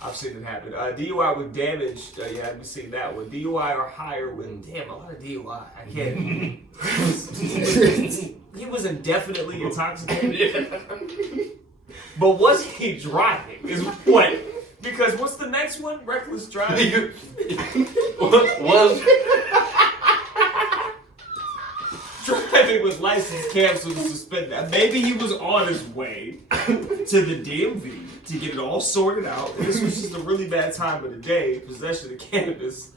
I've seen it happen. DUI with damage. You haven't seen that one. DUI or higher with a lot of DUI. I can't. He was indefinitely intoxicated. But was he driving? Is what? Because what's the next one? Reckless driving. was driving with license canceled and suspended. Maybe he was on his way to the DMV to get it all sorted out. And this was just a really bad time of the day. Possession of cannabis.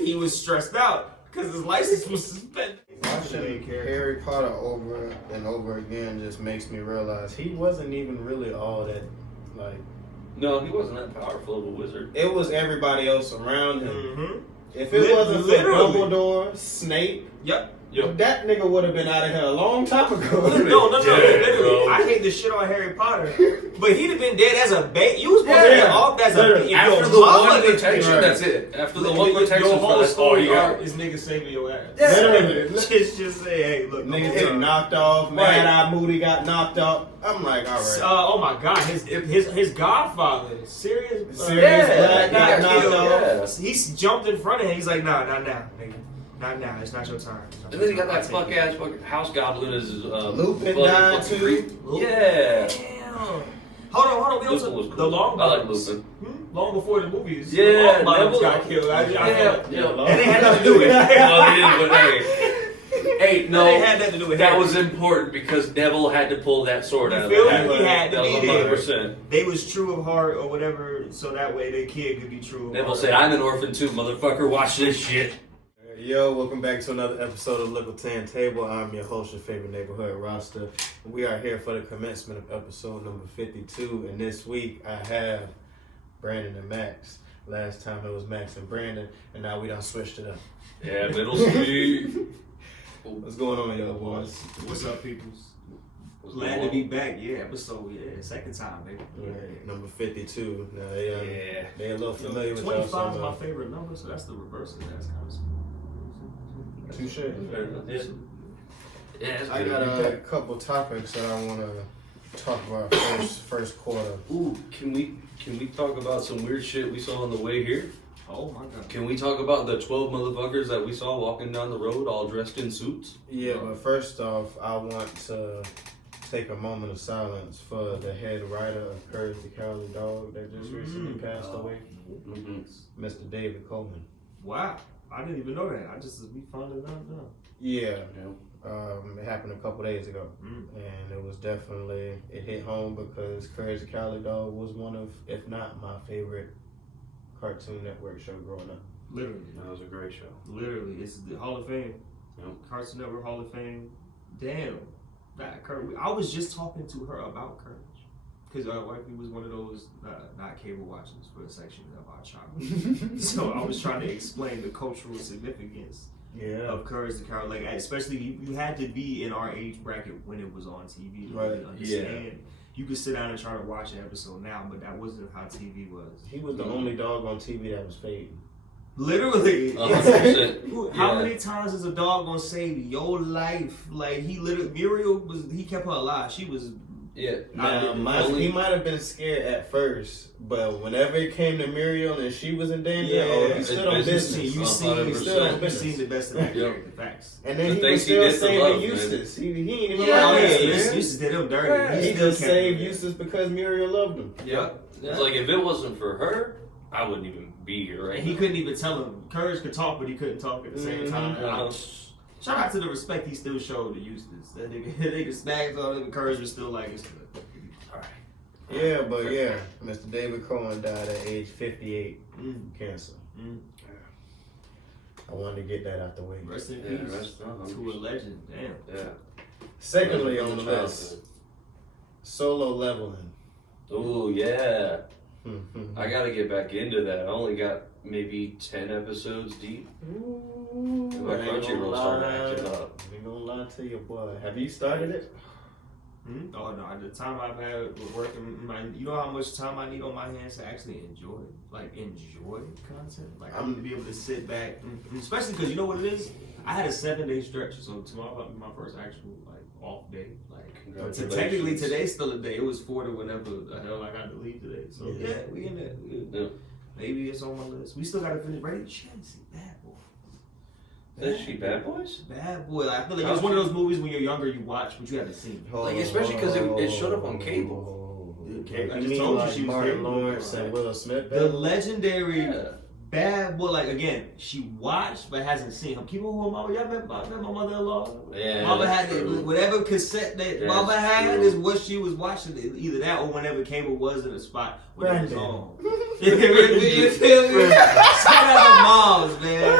He was stressed out because his license was suspended. Watching Harry Potter over and over again just makes me realize he wasn't even really all that, like... No, he wasn't that powerful of a wizard. It was everybody else around him. Mm-hmm. If it wasn't for Dumbledore, Snape... Yep. That nigga would have been out of here a long time ago. No. Literally, I hate the shit on Harry Potter, but he'd have been dead as a baby. You was supposed to be off as a baby. After the one protection, that's it. After the one protection, your whole story arc is niggas saving your ass. Literally. Just say, hey, look, niggas get knocked off. Mad Eye Moody got knocked off. I'm like, all right. Oh my god, his godfather, Sirius Black got knocked off. He jumped in front of him. He's like, nah, not now, nigga. Not now. It's not your time. And then he got that fucking house goblin as his Lupin died too. Yeah. Damn. Hold on. We also was cool. the long I like Lupin. Long before the movies. Yeah, the Neville got killed. And they had nothing to do with it. Well, they didn't, but hey, no, they had nothing to do with that. Harry. Was important because Neville had to pull that sword out of He it. had to be there. 100%. They was true of heart or whatever, so that way their kid could be true of Neville heart. said, "I'm an orphan too, motherfucker. Watch this shit." Yo, welcome back to another episode of Likkle Table. I'm your host, your favorite neighborhood roster. We are here for the commencement of episode number 52, and this week I have Brandon and Max. Last time it was Max and Brandon, and now we done switched it up. Yeah, middle speed. What's going on, y'all boys? What's up, peoples? Glad to be back. Second time, baby. Right, number 52. Now they a little familiar with 25 is my favorite number, so that's the reverse of that. That's kind of smooth. Touche. Yeah, I got a couple topics that I want to talk about first quarter. Ooh, can we talk about some weird shit we saw on the way here? Oh my god. Can we talk about the 12 motherfuckers that we saw walking down the road all dressed in suits? Yeah, but first off, I want to take a moment of silence for the head writer of Courage the Cowardly Dog that just recently passed away, Mr. David Coleman. Wow. I didn't even know that. We found it out now. Yeah. It happened a couple days ago. And it was definitely, it hit home because Courage the Cowardly Dog was one of, if not my favorite Cartoon Network show growing up. Literally. That was a great show. Literally. It's the Hall of Fame. Yep. Cartoon Network Hall of Fame. Damn. That Courage. I was just talking to her about Courage. Because wifey was one of those not cable watchers for a section of our childhood. So I was trying to explain the cultural significance of Courage the Coward. Like, especially you had to be in our age bracket when it was on TV to really understand. Yeah. You could sit down and try to watch an episode now, but that wasn't how TV was. He was the only dog on TV that was fading. Literally. 100%. How many times is a dog gonna save your life? Like, Muriel he kept her alive. She was. Yeah, he might have been scared at first, but whenever it came to Muriel and she was in danger, he stood on business. You seen the best of that character, facts. And then he was still saving Eustace. He ain't even Eustace did him dirty. He just saved Eustace because Muriel loved him. Yep. It's like, if it wasn't for her, I wouldn't even be here right now. He couldn't even tell him. Courage could talk, but he couldn't talk at the same time. Shout out to the respect he still showed to Eustace. That nigga snags on him, Courage was still like, it's good. Alright. Yeah, but Mr. David Cohen died at age 58 from cancer. I wanted to get that out the way. Rest in peace to a legend. Damn. Yeah. Secondly on the list, Solo Leveling. Oh, yeah. I gotta get back into that. I only got maybe 10 episodes deep. My Crunchyroll started acting up. I ain't gonna lie to you, boy. Have you started it? Oh no! The time I've had working, you know how much time I need on my hands to actually enjoy content. Like, I need to be able to sit back, especially because you know what it is. I had a 7-day stretch, so tomorrow will be my first actual off day. So technically today's still a day. It was 4 to whenever the hell I got to leave today. So yeah, we in there. Yeah. Maybe it's on my list. We still gotta finish. Right? She hasn't seen Bad Boy. Is she Bad Boys? Bad Boy. Like, I feel like it's one of those movies when you're younger you watch, but you haven't seen. Like, especially because it showed up on cable. Okay, I You just mean told like you she was Martin capable. Lawrence and Will Smith? The legendary Yeah. Bad Boy. Like again, she watched but hasn't seen him. Keep on who mama. Y'all met my mother-in-law. Yeah, Mama that's had true. whatever cassette that That's Mama had true. is what she was watching. Either that or whenever cable was in a spot when it was Brandon. on. You feel me? Shout out to moms, man.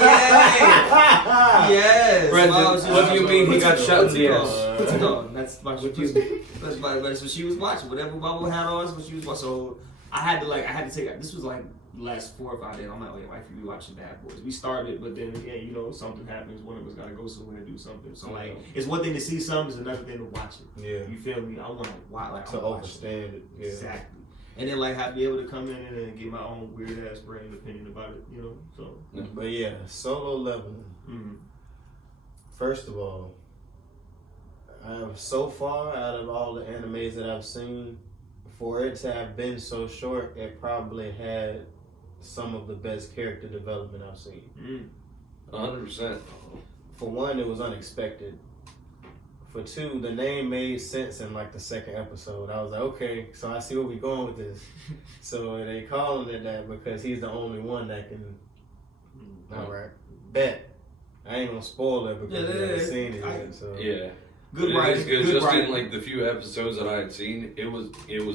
Yeah. Yes. Brendan, Moms, what do you mean he got shot in the What's ass? it called? What's it called? That's what she was watching. Whatever Mama had on is what she was watching. So I had to take this was like last 4 or 5 days. I'm like, wait, wifey, we watching Bad Boys. We started, but then again, you know, something happens. One of us gotta go somewhere and do something. So like, it's one thing to see something, it's another thing to watch it. Yeah. You feel me? I want to watch, like, To understand it. Yeah. Exactly. And then like be able to come in and then get my own weird ass brain opinion about it. You know, so. But yeah, Solo Leveling. Mm-hmm. First of all, so far out of all the animes that I've seen, for it to have been so short, it probably had some of the best character development I've seen. 100%. For one, it was unexpected. For two, the name made sense in like the second episode. I was like, okay, so I see where we're going with this. So they calling it that because he's the only one that can. All right, bet. I ain't gonna spoil it because I haven't seen it yet. So Yeah. Good It writing. is good. Good Just writing. in like the few episodes that I had seen, it was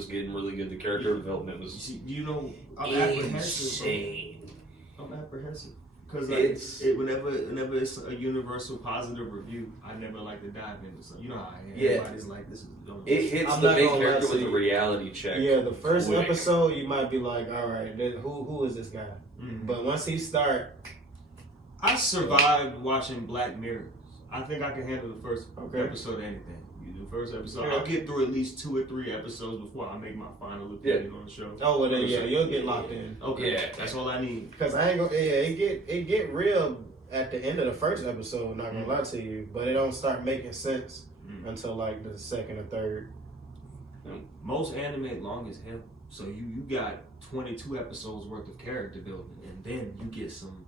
getting really good. The character development was See, you know, I'm apprehensive. Bro. insane. I'm apprehensive because It's- whenever it's a universal positive review, I never like to dive into something. You know how I am. Yeah. Everybody's like, this is. It hits I'm the not main gonna lie character to with you. a reality check. yeah, the first quick. episode you might be like, all right, who is this guy? Mhm. But once he start, I survived watching Black Mirror. I think I can handle the first Okay. episode of anything. The first episode, Yeah. I'll get through at least 2 or 3 episodes before I make my final opinion on the show. oh well, then yeah, you'll get locked in. Okay, Yeah. that's all I need. Cause I ain't gonna, it get real at the end of the first episode. Not gonna lie to you, but it don't start making sense until like the second or third. Most anime long as hell, so you got 22 episodes worth of character building, and then you get some.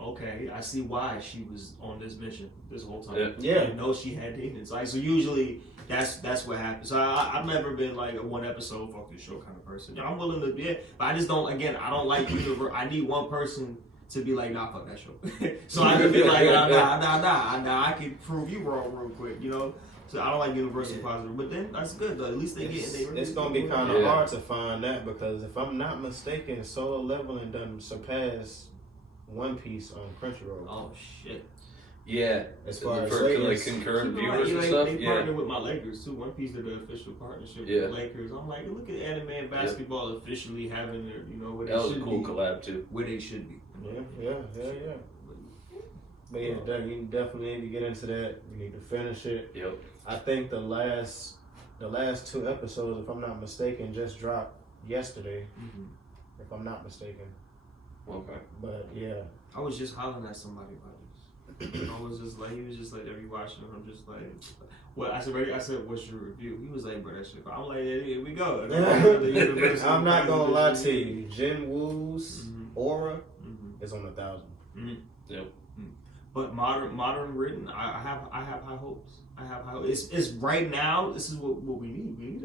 Okay, I see why she was on this mission this whole time. Yeah. You know she had demons. Like so, usually that's what happens. So I've never been like a one episode fuck this show kind of person. I'm willing to be, but I just don't. Again, I don't like universe. I need one person to be like, nah, fuck that show. So I can be like, nah. I can prove you wrong real quick. You know. So I don't like universal positive, but then that's good though. At least they get. It's gonna be kind of hard to find that because if I'm not mistaken, Solo Leveling done surpassed One Piece on Crunchyroll. Oh shit. Yeah. As far as for like ratings. concurrent Keep in viewers mind, and stuff. They Yeah. partnered with my Lakers too. One Piece did the official partnership Yeah. with the Lakers. I'm like, look at anime and basketball officially having their, you know, where they That was a should cool be. collab too. Where they should be. Yeah. But yeah, you definitely need to get into that. You need to finish it. Yep. I think the last 2 episodes, if I'm not mistaken, just dropped yesterday. Mm-hmm. If I'm not mistaken. Okay. But yeah. I was just hollering at somebody about this. I was just like, he was just like, every watching. I'm just like, what? I said, what's your review? He was like, bro, that shit. I'm like, here we go. I'm not gonna lie to you. Jin Woo's aura is on 1,000. Yep. But modern written, I have high hopes. I have high hopes. It's right now. This is what we need. We need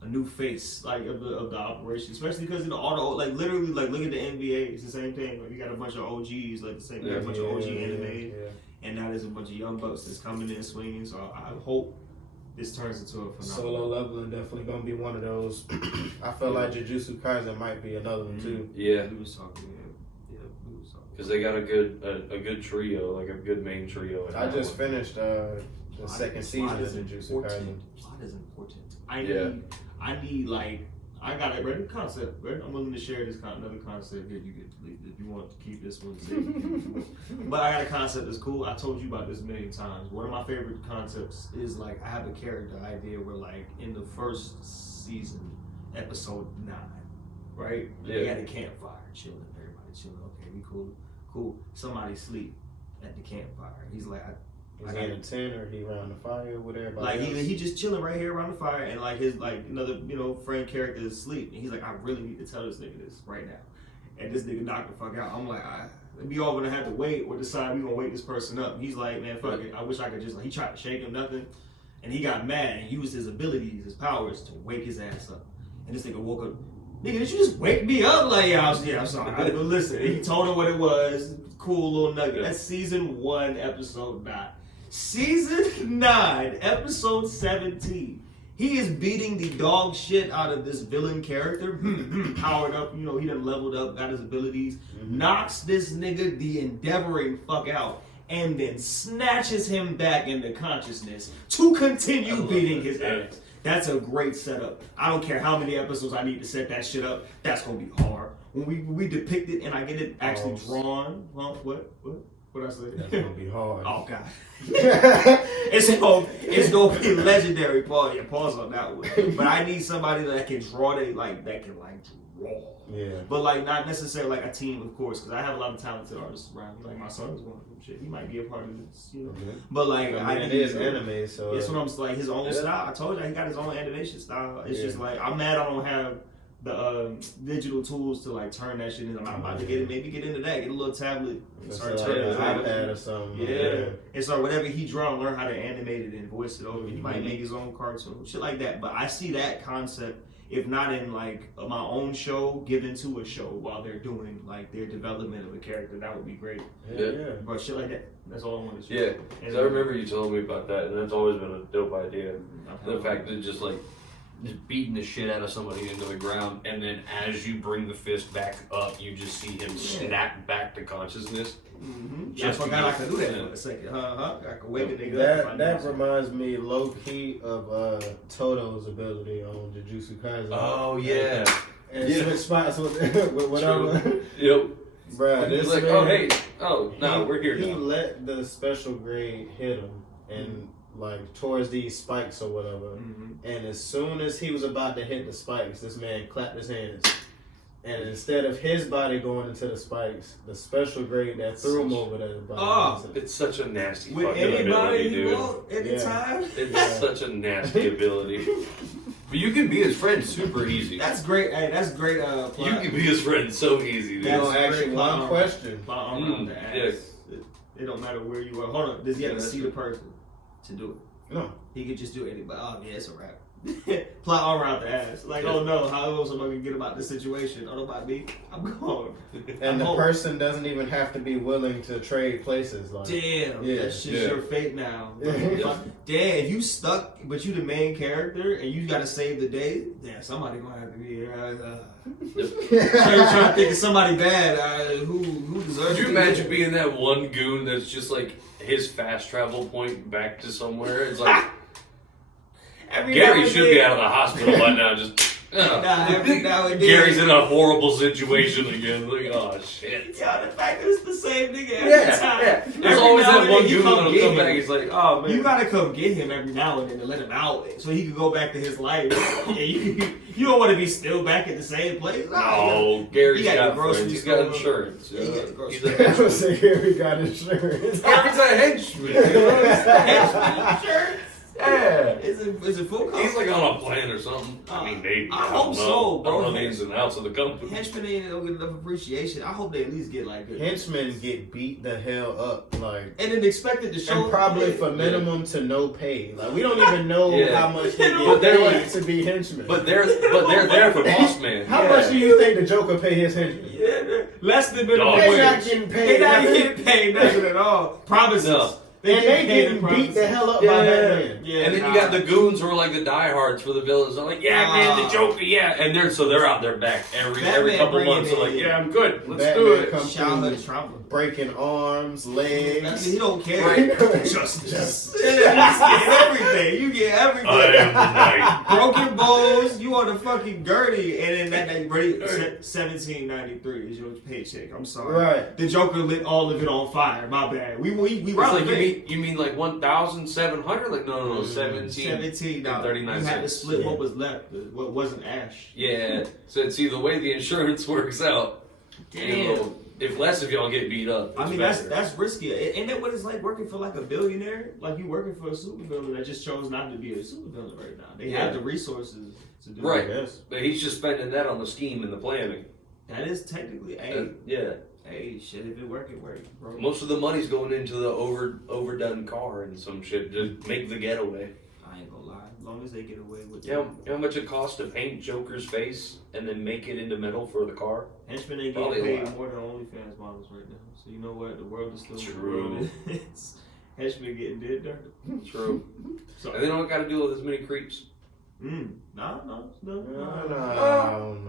a new face like of the operation, especially because all the like literally like look at the NBA. It's the same thing. Like you got a bunch of OGs, like the same. You got a bunch of OG anime, and now there's a bunch of young bucks that's coming in swinging. So I hope this turns into a phenomenon. Solo Leveling definitely gonna be one of those. I feel like Jujutsu Kaisen might be another one too. Yeah. We was talking. Yeah, we was talking. Because they got a good trio, like a good main trio. I just finished the second season of Jujutsu Kaisen. Plot is important. I need like I got a ready concept. Right? I'm willing to share this another concept here. You get if you want to keep this one. But I got a concept that's cool. I told you about this a million times. One of my favorite concepts is like I have a character idea where like in the first season, episode 9, right? Yeah. They had a campfire, chilling. Everybody chilling. Okay, we cool. Somebody sleep at the campfire. He's like, Is he in a tent or he around the fire with everybody? Like else? he just chilling right here around the fire, and like his like another friend character is asleep, and he's like, I really need to tell this nigga this right now, and this nigga knocked the fuck out. I'm like, we all gonna have to wait or decide we gonna wake this person up. He's like, man, fuck it. I wish I could just like. He tried to shake him, nothing, and he got mad and used his abilities, his powers to wake his ass up, and this nigga woke up. Nigga, did you just wake me up? Like, yeah, I'm sorry. But listen, he told him what it was. Cool little nugget. That's season 1, episode 9. Season 9, episode 17. He is beating the dog shit out of this villain character. Powered up, he done leveled up, got his abilities. Knocks this nigga the endeavoring fuck out. And then snatches him back into consciousness to continue beating his ass. That's a great setup. I don't care how many episodes I need to set that shit up. That's gonna be hard. When we depict it and I get it actually drawn. Huh? What I say? That's gonna be hard. Oh god. it's gonna be legendary. Pause on that one. But I need somebody that can draw. That can draw. Yeah. But not necessarily like a team, of course, because I have a lot of talented artists around me. Like my son is one of them. Shit, he might be a part of this, Mm-hmm. But it is anime, so it's what I'm like his own style. I told you he got his own animation style. It's just like I'm mad I don't have the digital tools to turn that shit in. I'm about to get into that. Get a little tablet and start turning it iPad or something. Yeah. And so whatever he draw, learn how to animate it and voice it over. He might make his own cartoon, shit like that. But I see that concept, if not in my own show, given to a show while they're doing their development of a character. That would be great. Yeah. But shit like that. That's all I want to say. Yeah. Because I remember you telling me about that, and that's always been a dope idea. The fact that just beating the shit out of somebody into the ground, and then as you bring the fist back up, you just see him snap back to consciousness. Mm-hmm. I forgot I could do that for a second. I could wake a nigga up. That reminds me low key of Toto's ability on Jujutsu Kaisen. Oh yeah. And switch spots with whatever. Yep. Bruh, this like, man, oh hey, no, we're here He now. let the special grade hit him and towards these spikes or whatever. Mm-hmm. And as soon as he was about to hit the spikes, this man clapped his hands. And instead of his body going into the spikes, the special grade that threw him over there. It's such a nasty with fucking anybody ability, you dude. want, anytime. It's such a nasty ability. But you can be his friend super easy. That's great. Hey, that's great. You can be his friend so easy, dude. That's actually one question. It don't matter where you are. Hold on. Does he have to see the person to do it? No. He could just do it anybody. Oh yeah, it's a wrap. Plot all around the ass. Oh no, how else am I gonna get about this situation? Oh, about me. I'm gone. And the person doesn't even have to be willing to trade places. Damn, that's just your fate now. Damn, if you stuck, but you the main character and you gotta save the day, damn, somebody gonna have to be here. You're trying to think of somebody bad. Who deserves? Could you imagine being that one goon that's just his fast travel point back to somewhere? It's Gary should be out of the hospital by now. Gary's in a horrible situation again. Oh shit! Yeah, the fact that it's the same nigga every time. Yeah. There's always that one goon that'll come back. He's like, oh man. You gotta come get him every now and then to let him out, so he can go back to his life. You don't want to be still back at the same place. No, Gary's got groceries. He's got insurance. He got He's a henchman. Gary got insurance. Gary's a henchman. henchman insurance. Yeah. Is it full cost? He's on a plan or something. I mean, maybe. I hope so, bro. I don't know the ins and outs of the company. Henchmen don't get enough appreciation. I hope they at least get good. Henchmen get beat the hell up, and then expected to show. And probably for minimum to no pay. We don't even know how much they get paid to be henchmen. But they're there for boss man. How much do you think the Joker pay his henchmen? Yeah, less than minimum wage. They're not getting paid. They're not getting paid nothing at all. Promises. No. They getting beat the hell up by Batman. Yeah, and then you got the goons who are the diehards for the villains. They're man, the Joker, and they're out there back every couple months. They're I'm good. Let's do it. Childhood trauma. Breaking arms, legs. He don't care. Justice. You get everything. You get everything. I am the knight. Broken bones. You on the fucking Gertie, and then that 1793 is your paycheck. I'm sorry. Right. The Joker lit all of it on fire. My bad. We you mean 1,700? No, 17 and 39 You had to cents. split what was left, what wasn't ash. Yeah. So see, the way the insurance works out, Damn. If y'all get beat up. I mean, that's risky. Ain't that what it's like working for like a billionaire? Like you working for a supervillain that just chose not to be a supervillain right now. They have the resources to do right. Yes. But he's just spending that on the scheme and the planning. That is technically, hey, shit, if it work, bro. Most of the money's going into the overdone car and some shit to make the getaway. I ain't gonna lie. As long as they get away with it. You know how much it costs to paint Joker's face and then make it into metal for the car? Henchmen ain't getting paid more than OnlyFans models right now. So you know what? The world is still true. Henchmen getting dead dirty. True. So, and they don't got to deal with as many creeps. No.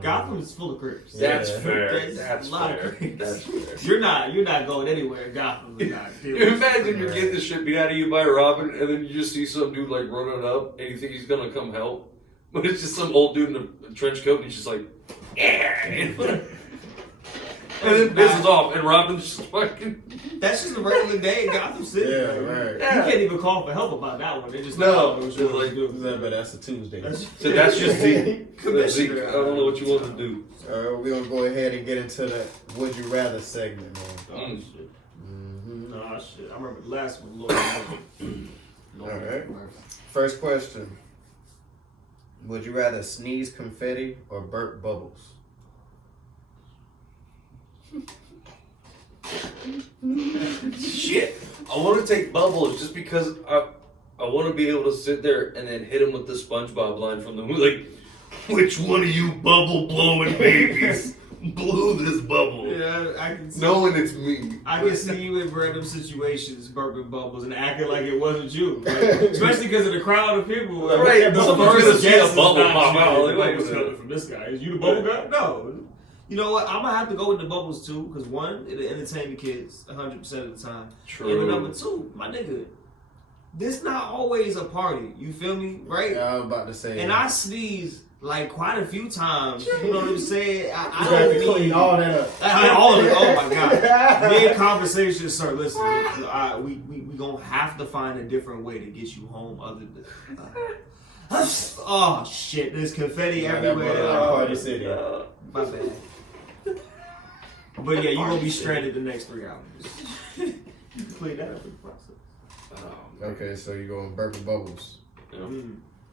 Gotham is full of creeps. That's fair. That's fair. You're not going anywhere in Gotham. Imagine you're getting the shit beat out of you by Robin, and then you just see some dude like running up, and you think he's gonna come help, but it's just some old dude in a trench coat, and he's just like, yeah. And then pisses off, and Robin's just fucking. That's just a regular day in Gotham City. Yeah, right. You can't even call for help about that one. They just but that's a Tuesday. So that's just the commissioner. I don't know what you want to do. All right, we're gonna go ahead and get into the "Would You Rather" segment, man. Oh shit. Nah, shit. I remember the last one. Lord. All right. First question: would you rather sneeze confetti or burp bubbles? Shit, I want to take bubbles just because I want to be able to sit there and then hit him with the SpongeBob line from the movie, like, which one of you bubble blowing babies blew this bubble? Yeah, I can see. Knowing it's me. I can see you in random situations burping bubbles and acting like it wasn't you, like, especially because of the crowd of people. Like, right, the someone's first gonna see a guess is bubble not pop you. out. The bubble's coming from this guy. Is you the bubble guy? No. You know what? I'm gonna have to go with the bubbles too, because one, it'll entertain the kids 100% of the time. True. And number two, my nigga, this not always a party. You feel me? Right? Yeah, I was about to say. And I sneeze like quite a few times. You know what I'm saying? I you don't have to clean all that up. All of it. Oh my god. Mid conversation, sir. Listen, we gonna have to find a different way to get you home other than. Oh shit! There's confetti everywhere. Party City. My bad. But yeah, you're gonna be stranded the next 3 hours. You can clean that up in the process. Okay, so you're going burp bubbles. Yeah.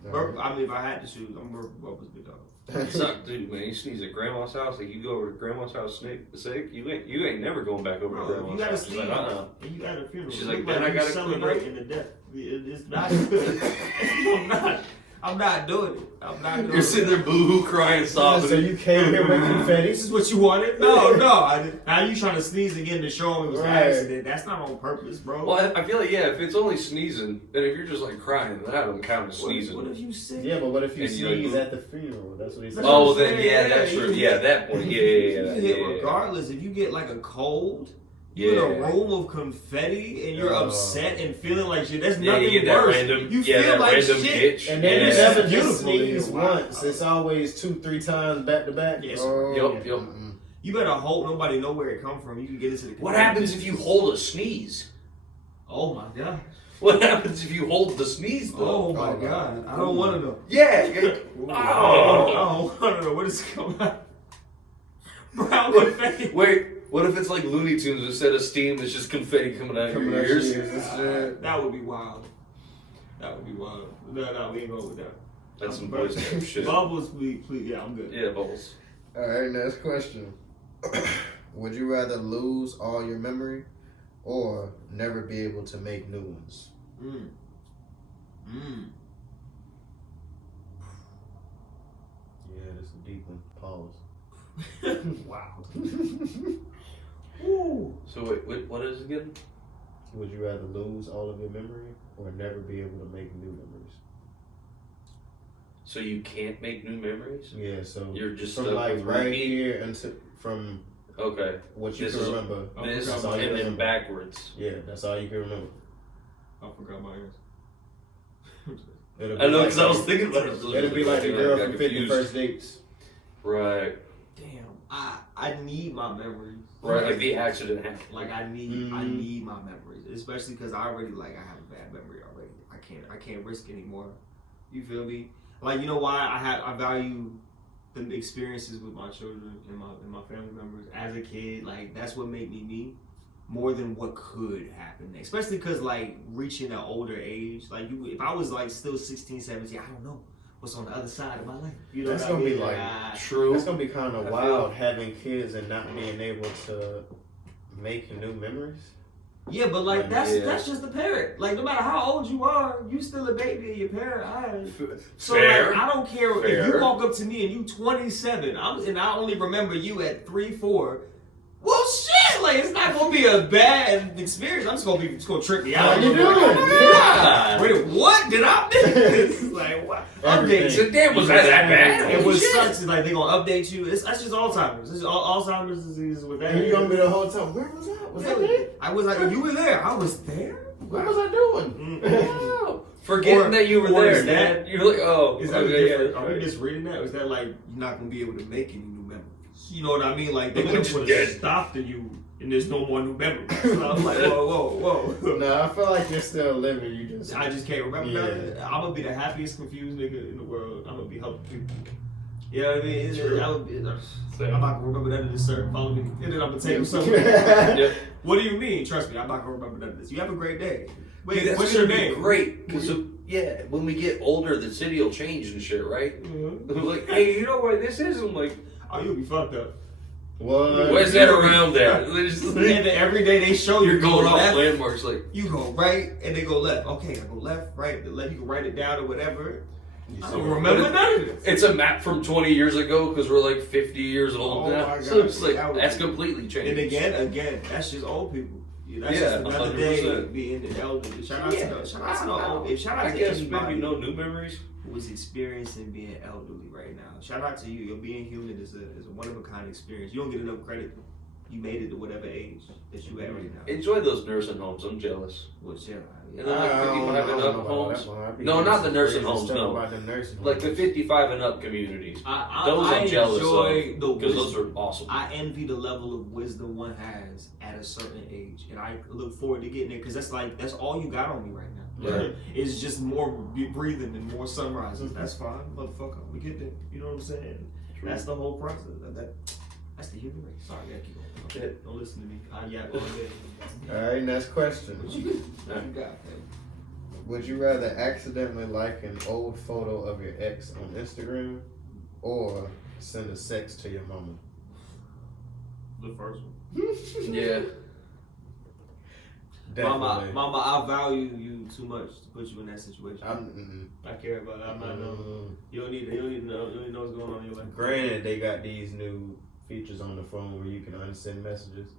Burp, I mean, if I had to choose, I'm burp bubbles, big dog. It's not, dude, man. You sneeze at grandma's house, like you go over to grandma's house sick. You ain't never going back over to grandma's you gotta house. Sneeze, and you got a funeral. She's like, then I gotta celebrating the death. It's not good. I'm not doing it. You're sitting there boo-hoo crying, sobbing. So you came here with confetti? This is what you wanted? No. Now you trying to sneeze again to show him it was an accident. That's not on purpose, bro. Well, I feel like, if it's only sneezing, then if you're just like crying, then I don't count as sneezing. What if you sick? Yeah, but what if you sneeze at the funeral? That's what he said. Oh, then that's true. Yeah, at that point, Regardless, if you get like a cold, you're in a room of confetti and you're upset and feeling like shit. That's nothing you get worse. That random, you feel that like random shit. itch. And then you never just sneeze once. It's always 2-3 times back to back. Yes. Yep. You better hope nobody know where it come from. You can get into the. What happens if you hold a sneeze? Oh my god. What happens if you hold the sneeze though? Oh my god. I don't want to know. Yeah. I don't want to know. What is coming out? Brown confetti. Wait. What if it's like Looney Tunes instead of steam? It's just confetti coming out of your ears. That would be wild. No, we ain't going with that. That's some boys shit. Bubbles, please. Yeah, I'm good. Yeah, bubbles. All right, next question. Would you rather lose all your memory or never be able to make new ones? Yeah, that's a deep one. Pause. Wow. So wait, what is it again? Would you rather lose all of your memory or never be able to make new memories? So you can't make new memories? Yeah, so you're just from like right here until from what you can remember. This and then backwards. Yeah, that's all you can remember. I forgot my answer. I know because I was thinking about it. It'll be like the girl from 50 First Dates. Right. Damn, I need my memories. Right, like the accident happened. Like I need my memories, especially because I already have a bad memory already. I can't risk anymore. You feel me? Like, you know why I value the experiences with my children and my family members as a kid, like that's what made me me. More than what could happen, especially because like reaching an older age, like if I was like still 16, 17, I don't know what's on the other side of my life. You know, that's gonna be like true. That's gonna be kind of wild having kids and not being able to make new memories. Yeah, but like that's just a parent. Like no matter how old you are, you still a baby of your parent eyes. So Fair. like I don't care Fair. if you walk up to me and you 27, and I only remember you at 3, 4. Well, shit, like it's not gonna be a bad experience. It's gonna trip me out. How you doing? Yeah. Wait, what did I miss? Like what? Everything. Update. Damn, was that bad? And Holy what shit. sucks is like they gonna update you. That's just Alzheimer's. This is Alzheimer's disease with that. And you gonna be the whole time. Where was I? Was I there? I was like, you were there. I was there. What was I doing? Wow. Forgetting that you were or there, is that- Dad. You're like, oh, Is that okay, different? yeah, Are we right. just reading that? Or is that like you're not gonna be able to make any new memories? You know what I mean? Like they're We're gonna just put a dead. stop to you, and there's no more new memories. So I'm like, whoa. No, I feel like you're still living. You just. I just can't remember Yeah. nothing. I'm gonna be the happiest confused nigga in the world. I'm gonna be helping people. You know what I mean? True. I would be, I'm Same. not gonna remember none of this, sir. Follow me. And then I'm gonna take you somewhere. Yeah. What do you mean? Trust me, I'm not gonna remember none of this. You have a great day. Wait, Dude, that's what's your gonna be name? Great, because when we get older, the city will change and shit, right? Mhm. I'm like, hey, you know what this is? I'm like, Oh, you'll be fucked up. What? where's that around there? And then every day they show you You're going go off left, landmarks, like, you go right, and they go left. Okay, I go left, right, the left. You can write it down or whatever. I don't remember none of this. it's a map from 20 years ago because we're like 50 years old Oh now. my So God. it's like, That would that's be- completely changed. And again, that's just old people. That's Yeah, just another day 100%. being the elderly. Shout out to the old. Shout out I to guess anybody maybe no new memories. who is experiencing being elderly right now. Shout out to you. Your being human is a one of a kind experience. You don't get enough credit. You made it to whatever age that you at right now. Enjoy those nursing homes. I'm jealous. Well, yeah. And then like 55 and up homes. No, No, not the nursing homes, no. About the nursing Like the homes. 55 and up communities. I Those I'm jealous enjoy of the because those wisdom. are awesome. I envy the level of wisdom one has at a certain age, and I look forward to getting there because that's all you got on me right now. Right. It's just more breathing and more sunrises. That's fine, motherfucker. We get there. You know what I'm saying? True. That's the whole process. That's the human race. Sorry, I gotta keep going. Yeah. Don't listen to me. I yap all day. All right, next question. What you got, man? Would you rather accidentally like an old photo of your ex on Instagram or send a sex to your mama? The first one. Yeah. Definitely. Mama, I value you too much to put you in that situation. I'm, I care about it. I'm not know. You don't need to know. You don't need to know what's going on in your life. Granted, they got these new features on the phone where you can unsend messages.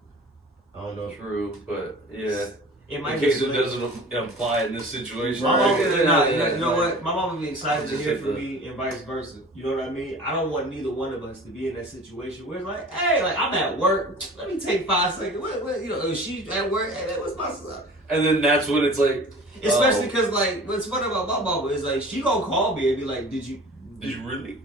I don't know. True, but yeah. In In case it doesn't apply in this situation. My mom, Yeah, you know what? My mom would be excited to Just hear hit from the- me and vice versa. You know what I mean? I don't want neither one of us to be in that situation where it's like, hey, like I'm at work. Let me take 5 seconds. What you know, is she at work? Hey, man, what's my son? And then that's when it's like, Especially because like what's funny about my mama is like she gonna call me and be like, did you really?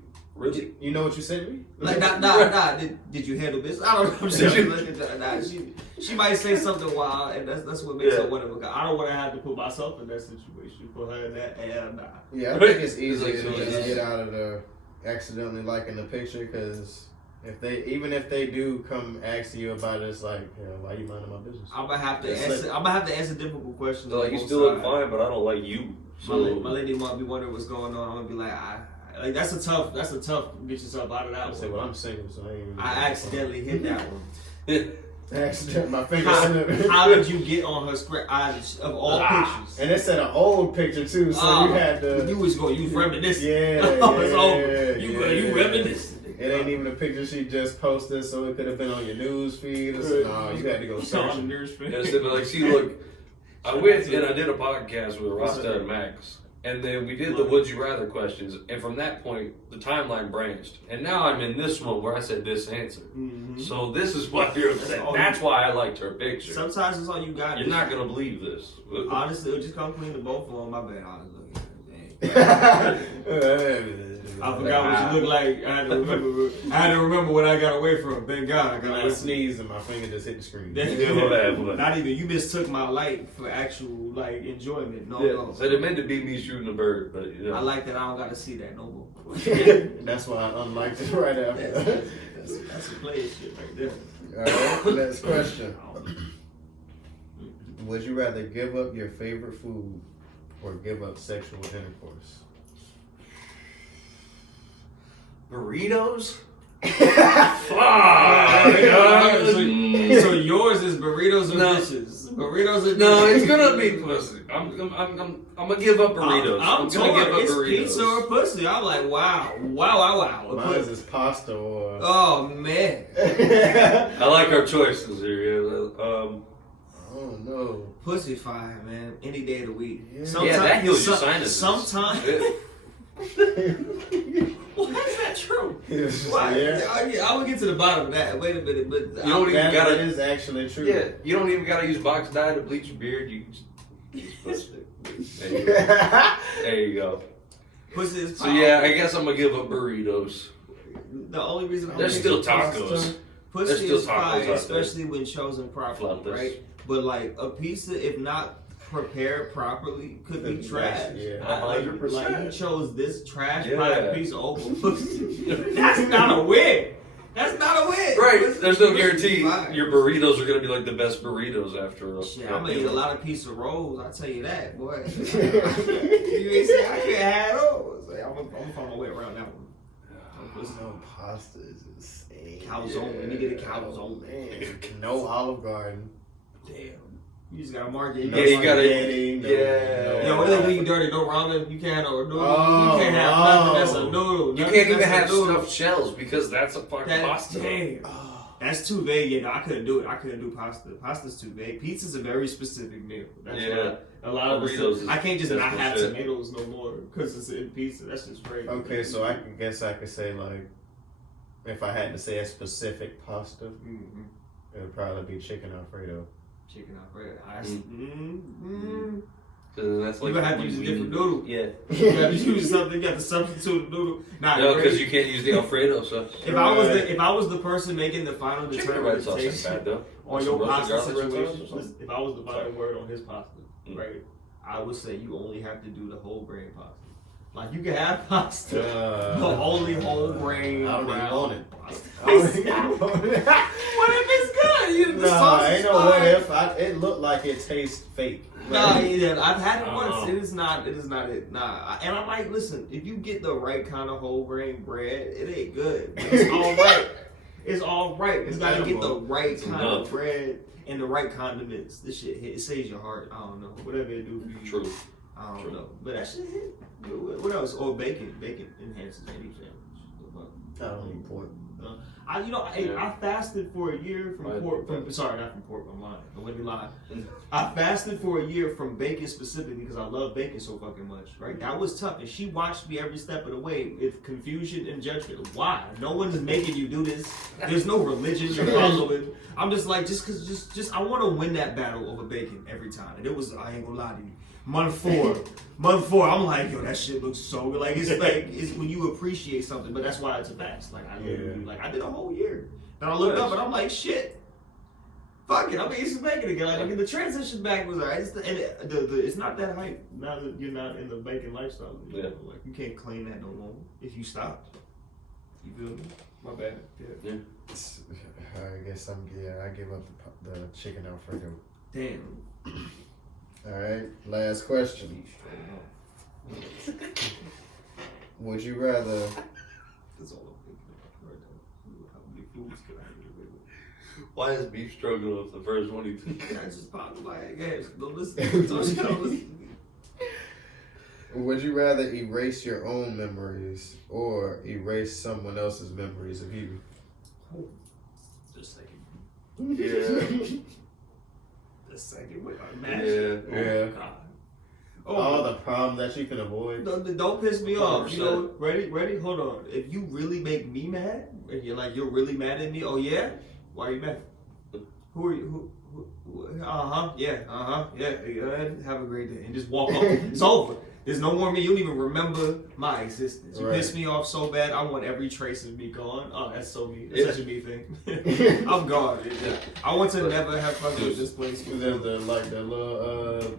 You know what you sent me? like nah did you handle this? I don't know. I'm just she might say something wild and that's what makes her one of a guy. I don't want to have to put myself in that situation for her and that and nah. Yeah, I think it's easy like to so just easy. get out of the accidentally liking the picture because if they do come ask you about it, it's like, yeah, why you minding my business? I'm gonna have to It's answer. like- I'm gonna have to answer difficult questions. They're like, on you both still look sides. fine, but I don't like you. So My lady might be wondering what's going on. I'm gonna be like, like that's a tough get yourself out of I that would say, one. well, I'm single, so I ain't even. I accidentally hit that one. Accident, my finger slipped. How did you get on her script? Of all pictures. And it said an old picture too, so you had to. You was reminiscing. Yeah, Oh, it's yeah, over. You yeah. reminiscing. It ain't even a picture she just posted, so it could have been on your news feed. Or something. No, you had to go search. Yes, they'd be like, see, look, I went and I did a podcast with Rasta and Max, and then we did the Would You Rather questions, and from that point, the timeline branched. And now I'm in this one where I said this answer. Mm-hmm. So this is what you're upset. That's why I liked her picture. Sometimes it's all you got. You're not going to believe this. Honestly, it'll just come clean to both of them. My bad. I was looking. I forgot what you look like. I had to remember what I got away from. Thank God. I sneezed and my finger just hit the screen. Not even. You mistook my light for actual like enjoyment. No. So they meant to be me shooting a bird, but you know. I like that. I don't got to see that no more. That's why I unliked it right after. That's some player shit right there. All right. Next question. Would you rather give up your favorite food or give up sexual intercourse? Burritos? So yours is burritos or dishes? Burritos or no, it's gonna be pussy. I'm gonna give up burritos. I'm gonna give up it's burritos. Pizza or pussy? I'm like, wow. Mine is pasta or. Oh man. I like our choices here. Oh no. Pussy fire, man. Any day of the week. Yeah, that heals your sinuses. Sometimes. Why is that true? Why? Yeah. I will get to the bottom of that. Wait a minute, but That is actually true. Yeah, you don't even gotta use box dye to bleach your beard. You can just use pussy. There you go. Pussy is So yeah, I guess I'm gonna give up burritos. The only reason There's still tacos. Pussy still is fire, tacos out especially when chosen properly, Flautas. right? But like a pizza, if not prepared properly, could be trash. Yeah. 100%. Like you chose this trash Yeah. pie piece over pussy. That's not a win. That's not a win. Right. There's no guarantee fire. your burritos are gonna be like the best burritos after a. Shit, I'm gonna eat a lot of pizza rolls. I tell you that, boy. You ain't say I can't have those. I'm gonna find my way around that one. No, pasta is insane. Calzone. Let me get a calzone. Man. No Olive Garden. Damn. You just gotta mark it. Yeah, you gotta. Yo, what they do you dirty? No ramen. You can't or noodle. You can't have nothing that's a noodle. You can't even have stuffed shells because that's a fucking pasta. Damn. That's too vague. Yeah, no, I couldn't do it. I couldn't do pasta. Pasta's too vague. Pizza's a very specific meal. That's why a lot of Burritos. I can't just not have shit. tomatoes no more because it's in pizza. That's just crazy. Okay, so I guess I could say like, if I had to say a specific pasta, Mm-hmm. it would probably be chicken Alfredo. Chicken Alfredo. That's like You gonna have to use a different noodle. Yeah. You gotta use something. You got to substitute the noodle. Nah, No, because you can't use the Alfredo sauce. If I was the person making the final Chicken red sauce is determination bad though. on your pasta Roasted garlic red sauce or situation, something? if I was the final word on his pasta, Mm. right, I would say you only have to do the whole grain pasta. Like you can have pasta, but only whole grain. I don't even brown want it. pasta. I don't even want it. What if it's good? The Nah, sauce ain't is no what fire. if. It looked like it tastes fake. Nah, yeah, I've had it once. Oh. It is not it. Nah, and I'm like, listen, if you get the right kind of whole grain bread, it ain't good. It's all right. It's all right. You gotta get the right kind of bread and the right condiments. This shit hit. It saves your heart. I don't know. Whatever it do for you. True. I don't know. But that shit hit. What else? Oh, bacon. Bacon enhances any sandwich. I don't eat pork. I fasted for a year from pork. Sorry, not from pork. I'm lying. Don't let me lie. I fasted for a year from bacon specifically because I love bacon so fucking much. Right? That was tough, and she watched me every step of the way with confusion and judgment. Why? No one's making you do this. There's no religion you're following. I'm just like, just I want to win that battle over bacon every time. And it was, I ain't gonna lie to you. Month four, I'm like, yo, that shit looks so good. Like it's when you appreciate something, but that's why it's a fast. Like I literally, I did a whole year. Then I looked up and I'm like, shit, fuck it, I'm gonna eat some bacon again. Like the transition back was alright. It's not that hype now that you're not in the bacon lifestyle. You know? Like you can't claim that no more if you stopped. You feel me? My bad. Yeah. I guess I give up the chicken Alfredo. Damn. All right, last question. Would you rather? That's all I'm thinking about right now. How many foods could I eat? Why is beef stroganoff the first one you think? I just popped my gas. Don't listen. Don't listen. Would you rather erase your own memories or erase someone else's memories of you? Just a second. Yeah. The second one. Imagine. Yeah. Oh, God. Oh, All the problems that you can avoid. Don't piss me off. 100%. You know, ready? Hold on. If you really make me mad, and you're really mad at me, oh yeah? Why are you mad? Who are you? Who yeah. Go ahead. Have a great day. And just walk off. It's over. There's no more me. You don't even remember my existence. You Right. piss me off so bad. I want every trace of me gone. Oh, that's so me. That's such a me thing. I'm gone. Yeah. I want to never have fun with this place. There's the little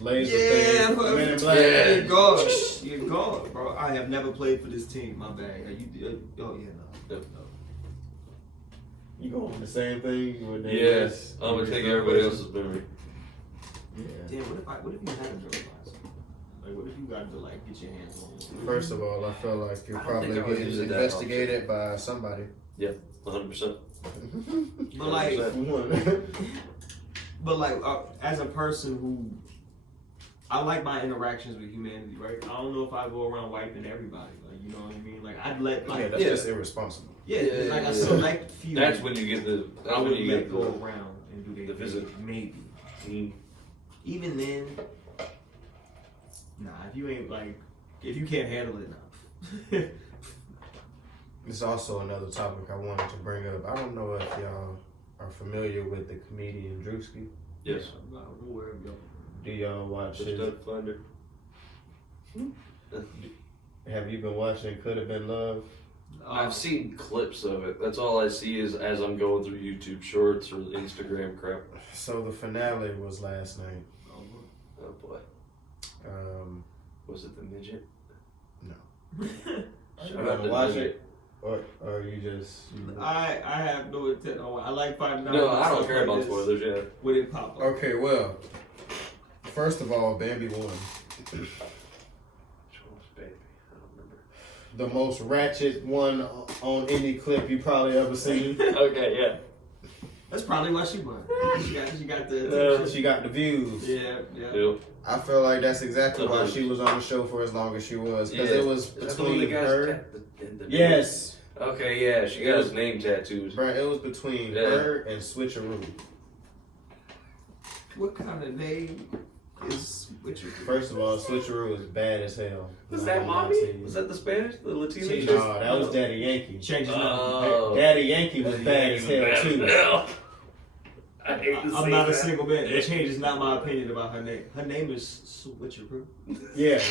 laser Yeah, thing. but Men in Black. you're gone. You're gone, bro. I have never played for this team. My bad. Oh yeah, no. You going with the same thing? With Yes, I'm gonna take everybody else's memory. Yeah. Damn, what if you had a neurovisor? Like, what if you got to like get your hands on it? First of all, I feel like you're I don't probably think I would getting use it that investigated by somebody. 100%. But like, 100%. but like, as a person who, I like my interactions with humanity, right? I don't know if I go around wiping everybody, like, you know what I mean? Like, I'd let, like, Yeah, that's just irresponsible. yeah, like I select few. That's when you get the. I That's when would you let get go the. around and do the visit. maybe. Mm. Even then, nah. If you ain't like, if you can't handle it, nah. It's also another topic I wanted to bring up. I don't know if y'all are familiar with the comedian Drewski. Yes. I'm aware of y'all. Do y'all watch his? Finder. Have you been watching Could Have Been Love? I've seen clips of it. That's all I see is as I'm going through YouTube Shorts or Instagram crap. So the finale was last night. Oh boy. Was it the midget? No. I You gonna watch it, or you just? I have no intent on. I like finding out. No, I don't stuff care like about this spoilers yet. when it pop up. Okay, well, first of all, Bambi won. Which one was Baby? I don't remember. The most ratchet one on any clip you probably ever seen. Okay, yeah. That's probably why she won. She got the attention. She got the views. Yeah. Yep. I feel like that's exactly why she was on the show for as long as she was, because it was between her. Yes. Okay, yeah, she got his name tattooed. Bro, it was between her and Switcheroo. What kind of name is Switcheroo? First of all, Switcheroo is bad as hell. Was that mommy? Was that the Spanish? The Latino? No, that was Daddy Yankee. Change his name. Oh. Daddy Yankee was bad as hell too. I hate to I'm say not a that. single man. It changes not my opinion about her name. Her name is Switcheroo. Yeah.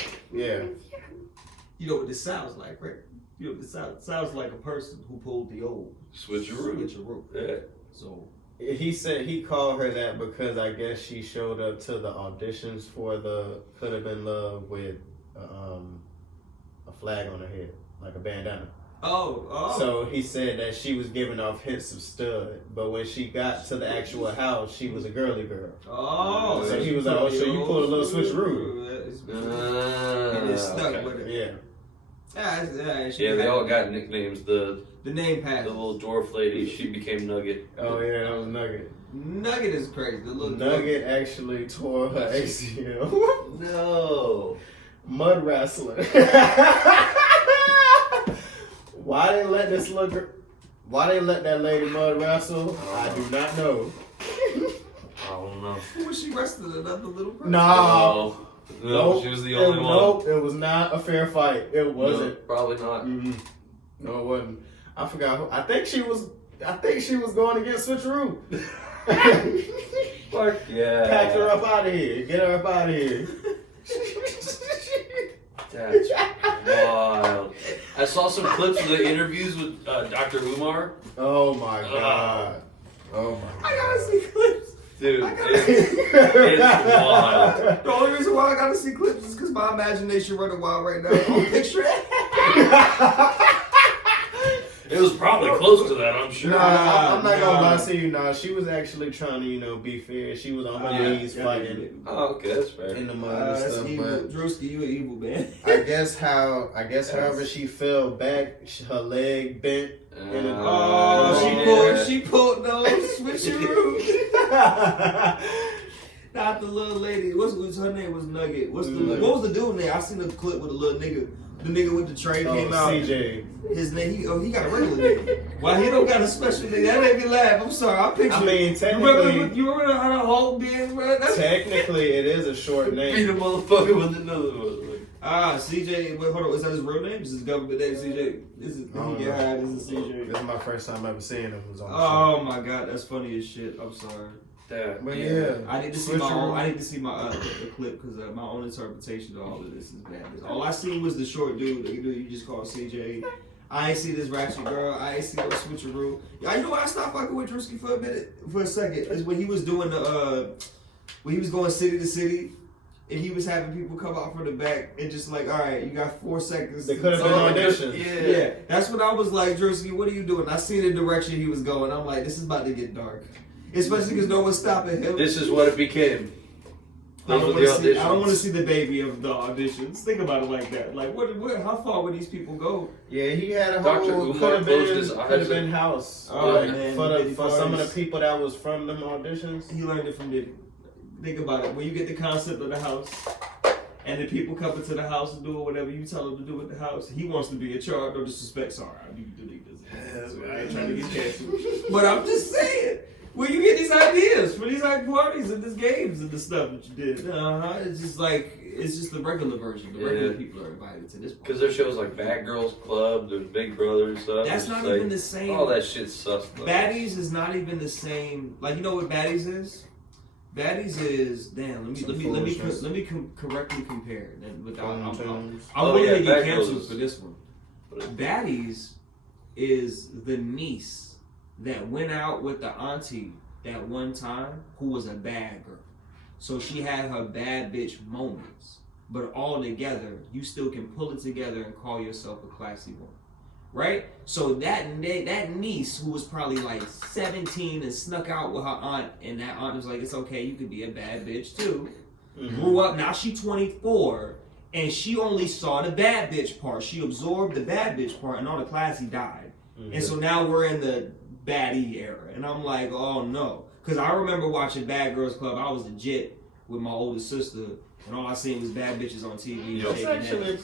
You know what this sounds like, right? You know what this sounds like a person who pulled the old Switcheroo. Yeah. So He said he called her that because I guess she showed up to the auditions for the Could Have Been Love with a flag on her head, like a bandana. Oh. So he said that she was giving off hints of stud, but when she got to the actual house, she was a girly girl. Oh. So he was like, oh, so you pulled a little switcheroo. And it stuck okay. with it. Yeah. Yeah, they all got nicknames. The name pass. little dwarf lady, she became Nugget. Oh yeah, that was Nugget. Nugget is crazy. The little Nugget actually tore her ACL. No. Mud wrestler. Why they let that lady mud wrestle? I do not know. I don't know. Who was she wrestling? Another little person? No. No, she was the only one. Nope, it was not a fair fight. It wasn't. No, probably not. Mm-mm. No, it wasn't. I forgot who. I think she was going against Switcheroo. Fuck yeah. Pack her up out of here. Get her up out of here. That's wild. I saw some clips of the interviews with Dr. Umar. Oh my god. Oh my god. I gotta see clips. Dude, it's wild. The only reason why I gotta see clips is because my imagination running wild right now. I'm picturing it. It was probably close to that, I'm sure. Nah, I'm not gonna lie to you. Nah, she was actually trying to, be fair. She was on her knees fighting Oh, okay, that's fair. in the mud and That's stuff. evil. But Drewski, you an evil man. I guess however she fell back, her leg bent. She pulled no switcheroo. Not the little lady. Her name was Nugget. What was the dude name? I seen a clip with a little nigga. The nigga with the tray came out. CJ. His name, he got a regular name. Why he don't got a special name? That made me laugh. I'm sorry. I picture. I mean, technically, you remember how the Hulk did, bro? technically, it is a short Beat a name. motherfucker with another one. CJ. Wait, hold on. Is that his real name? Is his government name CJ? This is know. CJ. This is my first time ever seeing him. Was on the Oh my god, that's funny as shit. I'm sorry. That. But yeah, I need to see the clip because my own interpretation of all of this is bad. All I seen was the short dude that you just called CJ. I ain't see this ratchet girl. I ain't see no switcheroo. You know why I stopped fucking with Drewski for a second? Is when he was doing when he was going city to city. And he was having people come out from the back and just like, all right, you got 4 seconds. They could have been auditions. Yeah, that's what I was like, Drewski, what are you doing? I see the direction he was going. I'm like, this is about to get dark. Especially because no one's stopping him. This is what it became. I don't want to see the baby of the auditions. Think about it like that. Like, how far would these people go? Yeah, he had a Dr. whole Umar closed his eyes. could have been house. Oh, like, man, for some of the people that was from them auditions. He learned it from Diddy. Think about it. When you get the concept of the house, and the people come into the house and doing whatever you tell them to do with the house, he wants to be in charge. No disrespect, sorry, I need to delete this. I ain't trying to get canceled, but I'm just saying. Where you get these ideas for these like parties and these games and the stuff that you did? It's just like it's just the regular version. The regular people are invited to this. Because there's shows like Bad Girls Club, there's Big Brother and stuff. That's not even the same. All that shit's sus. Baddies is not even the same. Like, you know what Baddies is? Baddies is let me correctly compare. I'm willing to get canceled for this one. Baddies is the niece that went out with the auntie that one time who was a bad girl. So she had her bad bitch moments. But all together, you still can pull it together and call yourself a classy woman. Right? So that niece who was probably like 17 and snuck out with her aunt, and that aunt was like, it's okay, you could be a bad bitch too. Mm-hmm. Grew up, now she's 24, and she only saw the bad bitch part. She absorbed the bad bitch part, and all the classy died. Mm-hmm. And so now we're in the baddie era, and I'm like, oh no, because I remember watching Bad Girls Club. I was legit with my older sister, and all I seen was bad bitches on TV. That's actually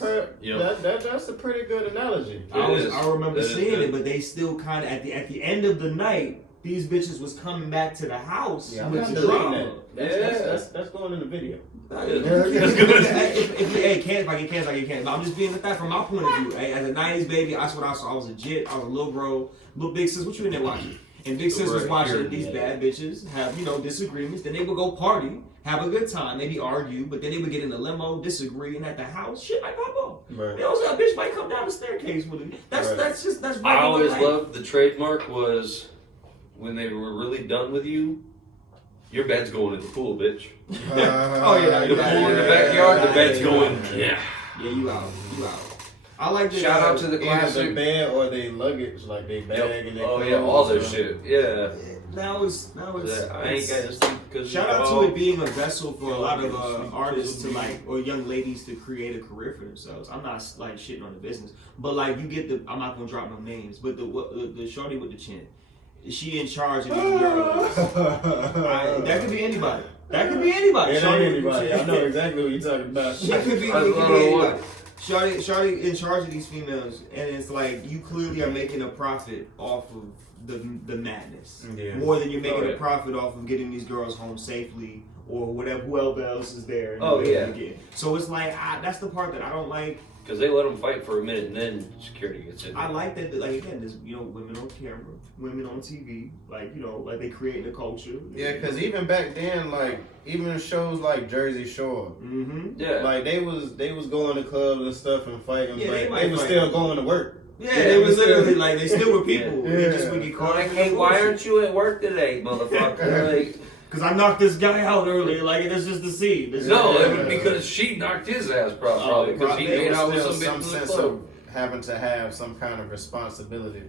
that's a pretty good analogy. I remember seeing it, but they still kind of at the end of the night, these bitches was coming back to the house with the drama. That's going in the video. If I get canceled. But I'm just being the fact from my point of view. As a 90s baby, that's what I saw. I was legit. I was a little bro. Little Big Sis, what you in there watching? And Big Sis was watching these bad bitches have, disagreements. Then they would go party, have a good time, maybe argue, but then they would get in the limo, disagree, and at the house, shit might pop off. Right. They also, a bitch might come down the staircase with it. That's I always loved the trademark was when they were really done with you. Your bed's going in the pool, bitch. The pool in the backyard, the bed's going. Yeah, you out. I like to shout out to the classic. The bed or they luggage, like they bag and they all their shit. Yeah. Now it's I ain't got to sleep because shout out to it being a vessel for a lot of artists to or young ladies to create a career for themselves. I'm not like shitting on the business, but like you get I'm not gonna drop no names, but the shorty with the chin. Is she in charge of these girls? That could be anybody. That could be anybody. It ain't anybody. I know exactly what you're talking about. It could be anybody. Shawty in charge of these females, and it's like you clearly are making a profit off of the madness more than you're making a profit off of getting these girls home safely or whatever. Whoever else is there. So it's like that's the part that I don't like. Because they let them fight for a minute and then security gets in. I like that, like again, there's women on camera, women on TV, like like they create the culture. Yeah, because even back then, like even shows like Jersey Shore, like they was going to clubs and stuff and fighting, but they was still going to work. Yeah, they was literally like they still were people. They just would get caught. Like, hey, why aren't you at work today, motherfucker? Like. Because I knocked this guy out earlier, like it's just the scene. Because she knocked his ass probably. Because he made out with some sense of having to have some kind of responsibility.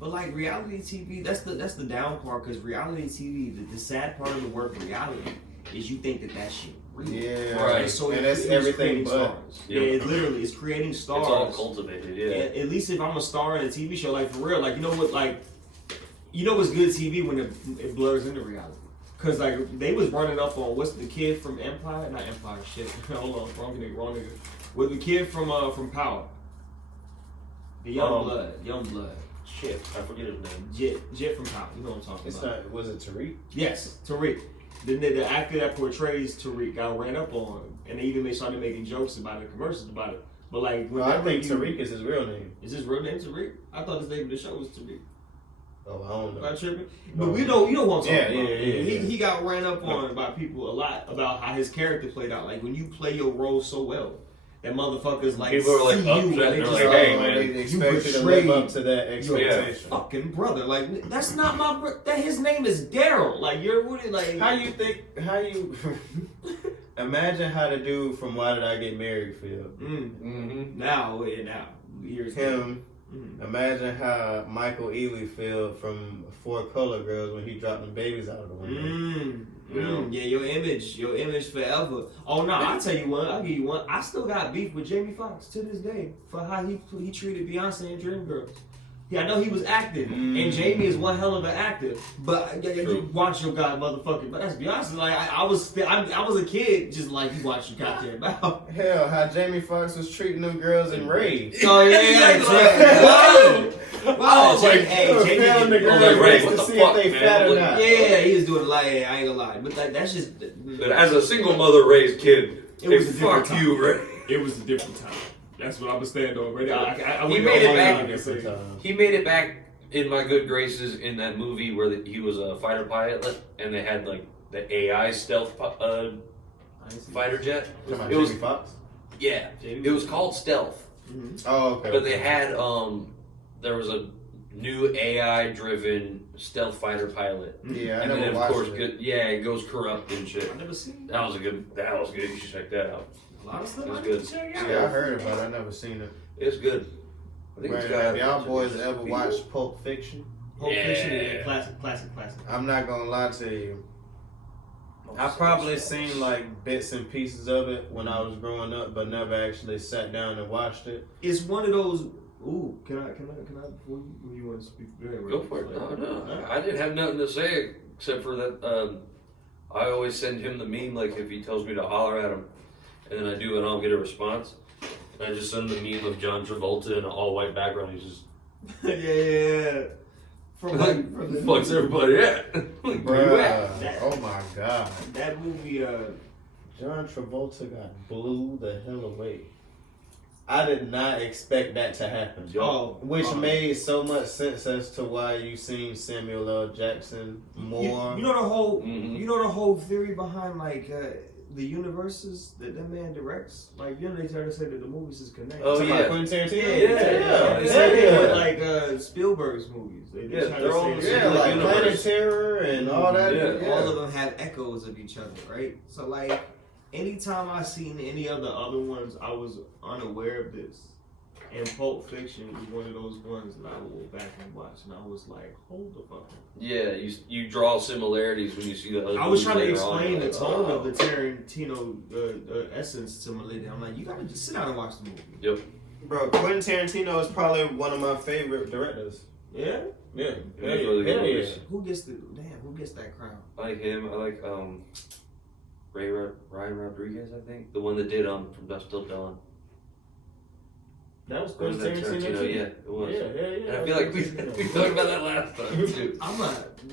But like reality TV, that's the down part. Because reality TV, the sad part of the word reality is you think that shit real. Yeah, right. So and that's everything but stars. Yeah, it literally is creating stars. It's all cultivated. Yeah. At least if I'm a star in a TV show, like for real, like what's good TV when it blurs into reality. Cause like they was running up on what's the kid from Empire? Not Empire, shit. Hold on, wrong nigga. With the kid from Power. The young blood. Shit, I forget his name. Jet from Power. You know what I'm talking about. Was it Tariq? Yes, Tariq. The actor that portrays Tariq got ran up on, and they even started making jokes about it, commercials about it. But like, I think Tariq is his real name. Is his real name Tariq? I thought his name of the show was Tariq. Oh, I don't know. Am I tripping? But you know what I'm talking about. Yeah. He got ran up on by people a lot about how his character played out. Like when you play your role so well, that motherfuckers like people are like see upset. you and They're they just like, like, hey, oh, man, they expect you to live up to that expectation. fucking brother. Like that's not my that his name is Daryl. Like you're really like How you imagine how the dude from Why Did I Get Married feel? Now years Him. Imagine how Michael Ealy feel from Four Color Girls when he dropped the babies out of the window. Yeah, your image forever. Oh no, I'll tell you one. I'll give you one. I still got beef with Jamie Foxx to this day for how he treated Beyonce in Dreamgirls. Yeah, I know he was acting, and Jamie is one hell of an actor. But you watch your god motherfucker. But that's Beyonce. Like I was a kid, just like you watch your goddamn mouth. Hell, how Jamie Foxx was treating them girls in Raid. Oh yeah, wow. like, Jamie found the girls like, Ray, to what the see fuck, if they man? fat or Like, not. Yeah, he was doing like I ain't gonna lie, but that's just. But as a single mother raised kid, It was a fuck different you, Ray. It was a different time. That's what I'm gonna stand on. Right? He made it back. Different time. He made it back in my good graces in that movie where he was a fighter pilot and they had like the AI stealth fighter jet. It was Jamie Foxx. Yeah, it was called Stealth. Oh, okay. But they had there was a new AI driven stealth fighter pilot. Yeah, I and never then of watched course it. it goes corrupt and shit. I never seen That was good. You should check that out. a lot of stuff. It was I good. need to check out. Yeah, I heard about it. I never seen it. It's good. I think Man, it's got. have y'all boys ever watched Pulp Fiction? Pulp Fiction, Yeah. classic. I'm not gonna lie to you. I probably seen like bits and pieces of it when I was growing up, but never actually sat down and watched it. It's one of those. Ooh, can I? Before you want to speak, Go for it. No. I didn't have nothing to say except for that. I always send him the meme like if he tells me to holler at him, and then I do and I don't get a response. And I just send the meme of John Travolta in an all white background. He's just yeah. From the fucks everybody at. Like, where you at? Bruh, oh my god. That movie. John Travolta got blew the hell away. I did not expect that to happen. Which made so much sense as to why you seen Samuel L. Jackson more. You know the whole. You know the whole theory behind like the universes that man directs. Like they try to say that the movies is connected. Oh yeah. Quentin Tarantino. Yeah. Like Spielberg's movies. They Yeah, try they're to all say the that. like universe. Planet Terror and all that. Yeah. All of them have echoes of each other, right? So like, anytime I seen any other ones, I was unaware of this. And Pulp Fiction was one of those ones that I will go back and watch, and I was like, hold the fuck up. Yeah, you draw similarities when you see the other. I was trying to movies later on, explain the like, tone of the Tarantino essence to my lady. I'm like, you gotta just sit down and watch the movie. Yep. Bro, Quentin Tarantino is probably one of my favorite directors. Yeah? Yeah. He makes really good movies. Who gets that crown? I like him. I like Ryan Rodriguez. I think the one that did From Dusk Till Dawn. That was Or was Quentin that Tarantino. Yeah, it was. Yeah. And I feel like we talked about that last time too.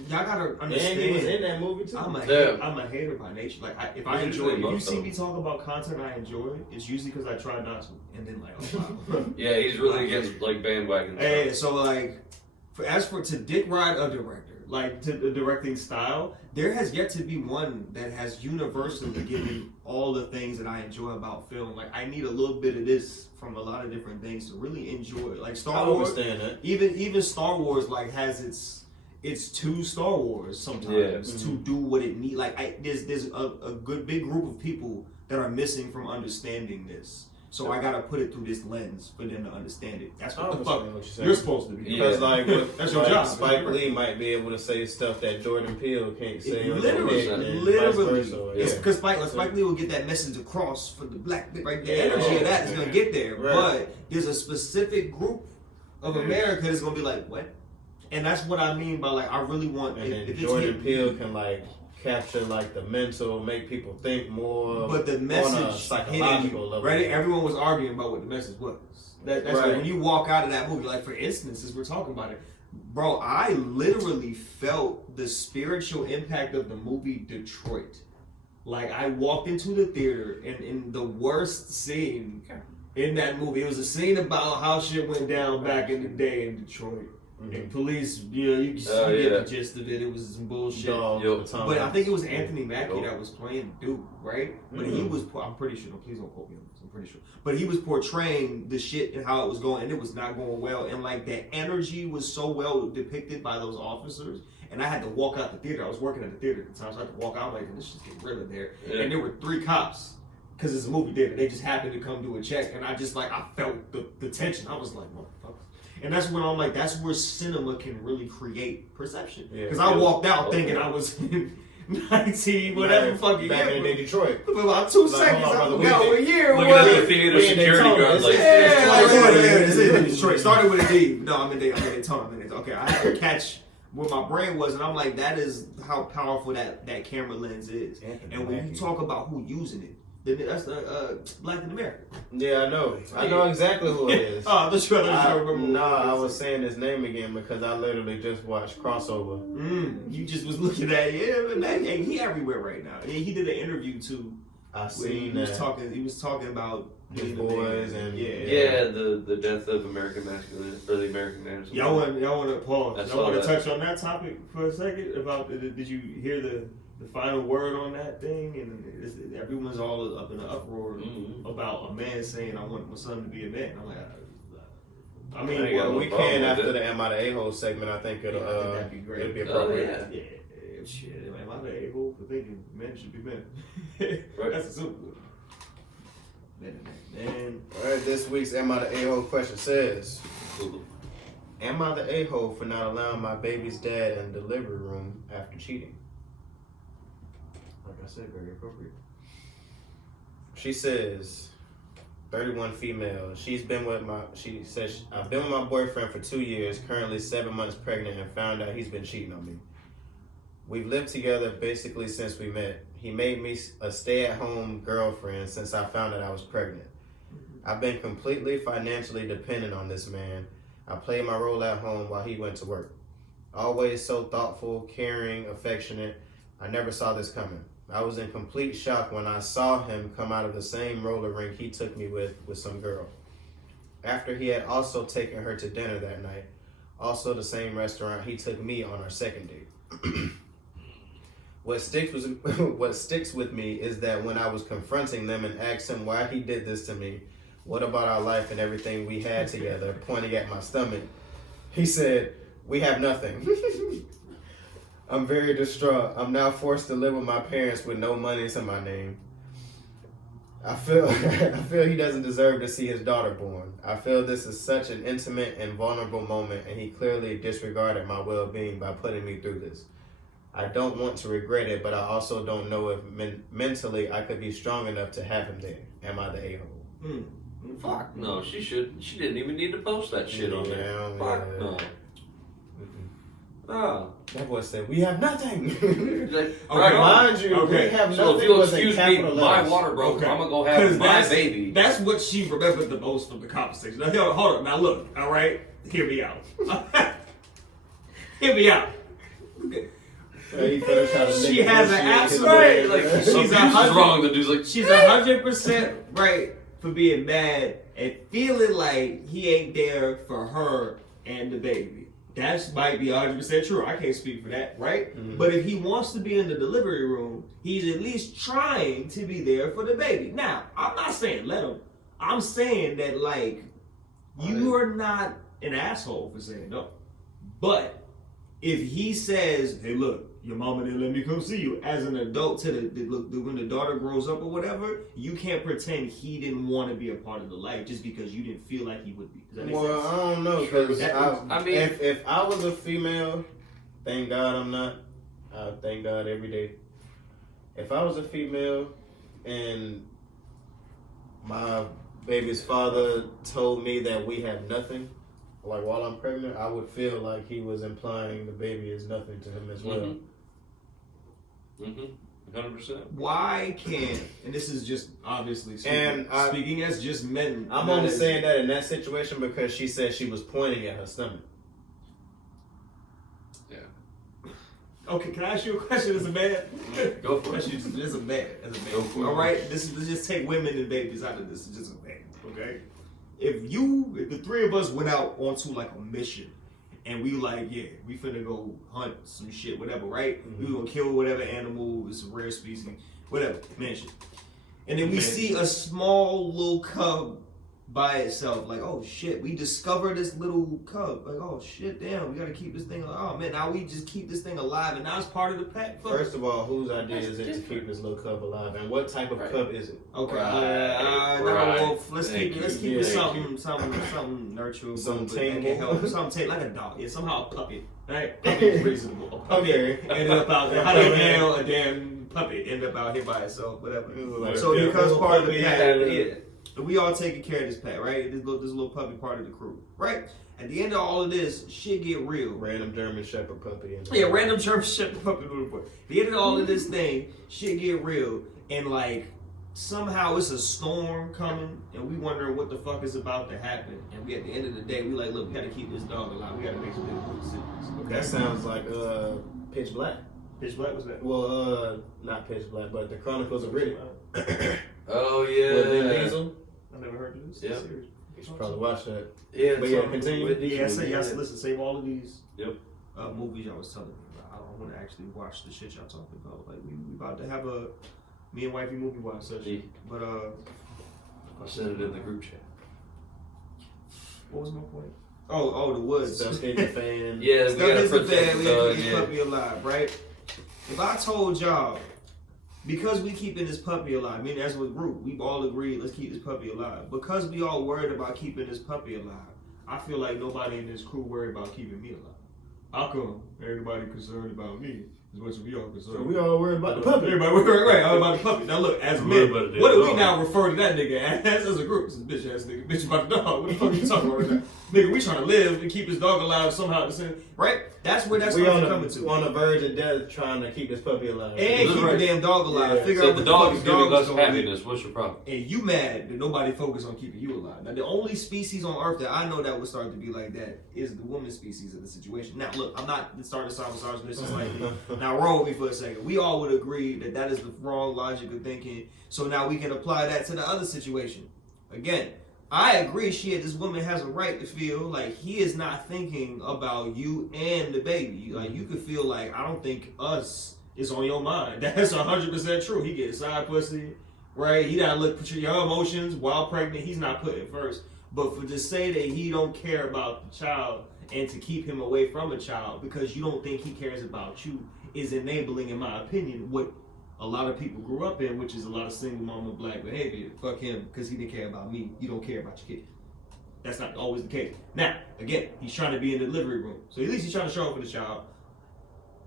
Y'all gotta understand. And he was in that movie too. I'm a hater by nature. Like if you see me talk about content I enjoy, it's usually because I try not to, and then like, oh wow. Yeah, he's really against like bandwagon. Hey, so like, to dick ride a director, like to the directing style, there has yet to be one that has universally given all the things that I enjoy about film. Like I need a little bit of this from a lot of different things to really enjoy it. Like Star Wars, understand that. Even Star Wars like has its two Star Wars sometimes to do what it need. Like there's a good big group of people that are missing from understanding this. So I gotta put it through this lens for them to understand it. That's what the fuck you're supposed to be. Because like that's your job. Spike Lee might be able to say stuff that Jordan Peele can't say. Literally. Because Spike Lee will get that message across for the black right. The energy of that is gonna get there. Right. But there's a specific group of America that's gonna be like, what? And that's what I mean by like I really want. And then Jordan Peele can like capture like the mental, make people think more. But the message on a psychological level, right? Everyone was arguing about what the message was. That's right. Like when you walk out of that movie, like for instance, as we're talking about it, bro, I literally felt the spiritual impact of the movie Detroit. Like I walked into the theater and in the worst scene in that movie, it was a scene about how shit went down back in the day in Detroit. And police, you get the gist of it. It was some bullshit. But I think it was Anthony Mackie that was playing Duke, right? But he was, I'm pretty sure, please don't quote me on this, I'm pretty sure. But he was portraying the shit and how it was going, and it was not going well. And like that energy was so well depicted by those officers. And I had to walk out the theater. I was working at the theater at the time, so I had to walk out. I'm like, this shit's getting real in there. Yeah. And there were 3 cops. Because it's a movie theater. They just happened to come do a check. And I just I felt the tension. I was like, motherfucker. And that's when I'm like, that's where cinema can really create perception. Because I walked out thinking I was 19, whatever fucking back in Detroit. About 2 seconds. I forgot what year. Looking at the theater security guard like, this is in Detroit. Started with a D. No, I'm in Daytona. Okay, I had to catch where my brain was, and I'm like, that is how powerful that camera lens is. And when you talk about who using it, that's Black in America. Yeah, I know. I know exactly who it is. I remember. Nah, I was saying his name again because I literally just watched Crossover. You just was looking at and he everywhere right now. He did an interview too. I seen that. He was talking about his boys and the death of American masculinity or the American man. Y'all want to pause? Y'all want to touch on that topic for a second? About did you hear the final word on that thing? And everyone's all up in an uproar about a man saying, "I want my son to be a man." I'm like, I mean, we can after the "Am I the A-hole" segment. I think it'll that'd be great. It'll be appropriate. Yeah, shit. Am I the A-hole for thinking men should be men? Right. That's a simple one. Man. All right, this week's "Am I the A-hole" question says, "Am I the A-hole for not allowing my baby's dad in the delivery room after cheating?" Like I said, very appropriate. She says, 31 female. She says, I've been with my boyfriend for 2 years, currently 7 months pregnant, and found out he's been cheating on me. We've lived together basically since we met. He made me a stay-at-home girlfriend since I found out I was pregnant. I've been completely financially dependent on this man. I played my role at home while he went to work. Always so thoughtful, caring, affectionate. I never saw this coming. I was in complete shock when I saw him come out of the same roller rink he took me with some girl. After he had also taken her to dinner that night, also the same restaurant he took me on our second date. What sticks with me is that when I was confronting them and asked him why he did this to me, what about our life and everything we had together, pointing at my stomach, he said, "We have nothing." I'm very distraught. I'm now forced to live with my parents with no money to my name. I feel he doesn't deserve to see his daughter born. I feel this is such an intimate and vulnerable moment, and he clearly disregarded my well-being by putting me through this. I don't want to regret it, but I also don't know if mentally I could be strong enough to have him there. Am I the a-hole? Fuck no, she didn't even need to post that shit on there. Fuck no. Oh. That boy said, "We have nothing." Mind you, we have nothing. So if you'll excuse me, my water broke. I'm gonna go have my baby. That's what she remembered the most from the conversation. Now, hold up. Now look, all right, hear me out. Hear me out. She has an absolute like she's wrong. The dude's like she's 100% right for being mad and feeling like he ain't there for her and the baby. That might be 100% true. I can't speak for that, right? Mm-hmm. But if he wants to be in the delivery room, he's at least trying to be there for the baby. Now, I'm not saying let him. I'm saying that, like, you are not an asshole for saying no. But if he says, "Hey, look, your mama didn't let me come see you," as an adult when the daughter grows up or whatever, you can't pretend he didn't want to be a part of the life just because you didn't feel like he would be. Does that make sense? I don't know, because if I was a female, thank God I'm not. I thank God every day. If I was a female and my baby's father told me that we have nothing, like while I'm pregnant, I would feel like he was implying the baby is nothing to him as well. 100%. Why can't, and this is just obviously speaking as just men. I'm only saying that in that situation because she said she was pointing at her stomach. Yeah. Okay, can I ask you a question as a man? Go for it. As a man. Go for it. All right, let's just take women and babies out of this. It's just a man, okay? If the three of us went out onto like a mission and we like, yeah, we finna go hunt some shit, whatever, right? Mm-hmm. We gonna kill whatever animal, it's a rare species, whatever, man shit. And then we see a small little cub by itself, like, oh shit, we discovered this little cub. Like, oh shit, damn, we gotta keep this thing alive. Oh man, now we just keep this thing alive, and now it's part of the pack. First of all, whose idea is it to keep this little cub alive, and what type of cub is it? Okay, let's keep it something nurturing, something tame, something like a dog. Yeah, somehow a puppy, right? Puppy is reasonable. A puppy ended up out there. How the hell a damn puppy ended up out here by itself? Whatever. Like, so he becomes part of the pack. Yeah. We all taking care of this pet, right? This little puppy part of the crew, right? At the end of all of this, shit get real. Random German Shepherd puppy. Random German Shepherd puppy. At the end of all of this thing, shit get real, and like somehow it's a storm coming, and we wonder what the fuck is about to happen. And we, at the end of the day, we like, look, we gotta keep this dog alive. We gotta make some difficult decisions. Okay? That sounds like Pitch Black. Pitch Black was that? Well, not Pitch Black, but the Chronicles of Riddick. Oh yeah. With Vin Diesel. I never heard of this. Yeah. You should probably watch that. Yeah, but yeah, continue. Listen, save all of these movies y'all was telling me about. I don't want to actually watch the shit y'all talking about. Like, we about to have a me and wifey movie watch session. But I'll send it in the group chat. What was my point? Oh, the woods. Stuff hit the fan. Yeah, Stuff hits the fan. We gotta keep this puppy alive, right? If I told y'all, because we keeping this puppy alive, I mean, as a group, we've all agreed, let's keep this puppy alive. Because we all worried about keeping this puppy alive, I feel like nobody in this crew worried about keeping me alive. How come everybody concerned about me as much as we all concerned? So we all worried about the puppy. Everybody worried all about the puppy. Now look, as men, what do we now refer to that nigga as a group? This bitch ass nigga, bitch about the dog. What the fuck are you talking about right now? Nigga, we trying to live and keep this dog alive somehow, right? That's where that's coming to. On the verge of death, trying to keep this puppy alive. And keep the damn dog alive. Yeah. Figure So out the what dog the is fuck giving us going on. happiness. What's your problem? And you mad that nobody focused on keeping you alive. Now, the only species on Earth that I know that would start to be like that is the woman species of the situation. Now, look, I'm not starting to sound misogynist slightly. Now, roll with me for a second. We all would agree that that is the wrong logic of thinking. So now we can apply that to the other situation. Again, I agree, this woman has a right to feel like he is not thinking about you and the baby. Like, you could feel like, I don't think us is on your mind. That's 100% true. He gets side pussy, right? He gotta look at your emotions while pregnant. He's not putting first. But for to say that he don't care about the child and to keep him away from a child because you don't think he cares about you is enabling, in my opinion, what a lot of people grew up in, which is a lot of single mama black behavior. Fuck him because he didn't care about me. You don't care about your kid. That's not always the case. Now, again, he's trying to be in the delivery room. So at least he's trying to show up for the child.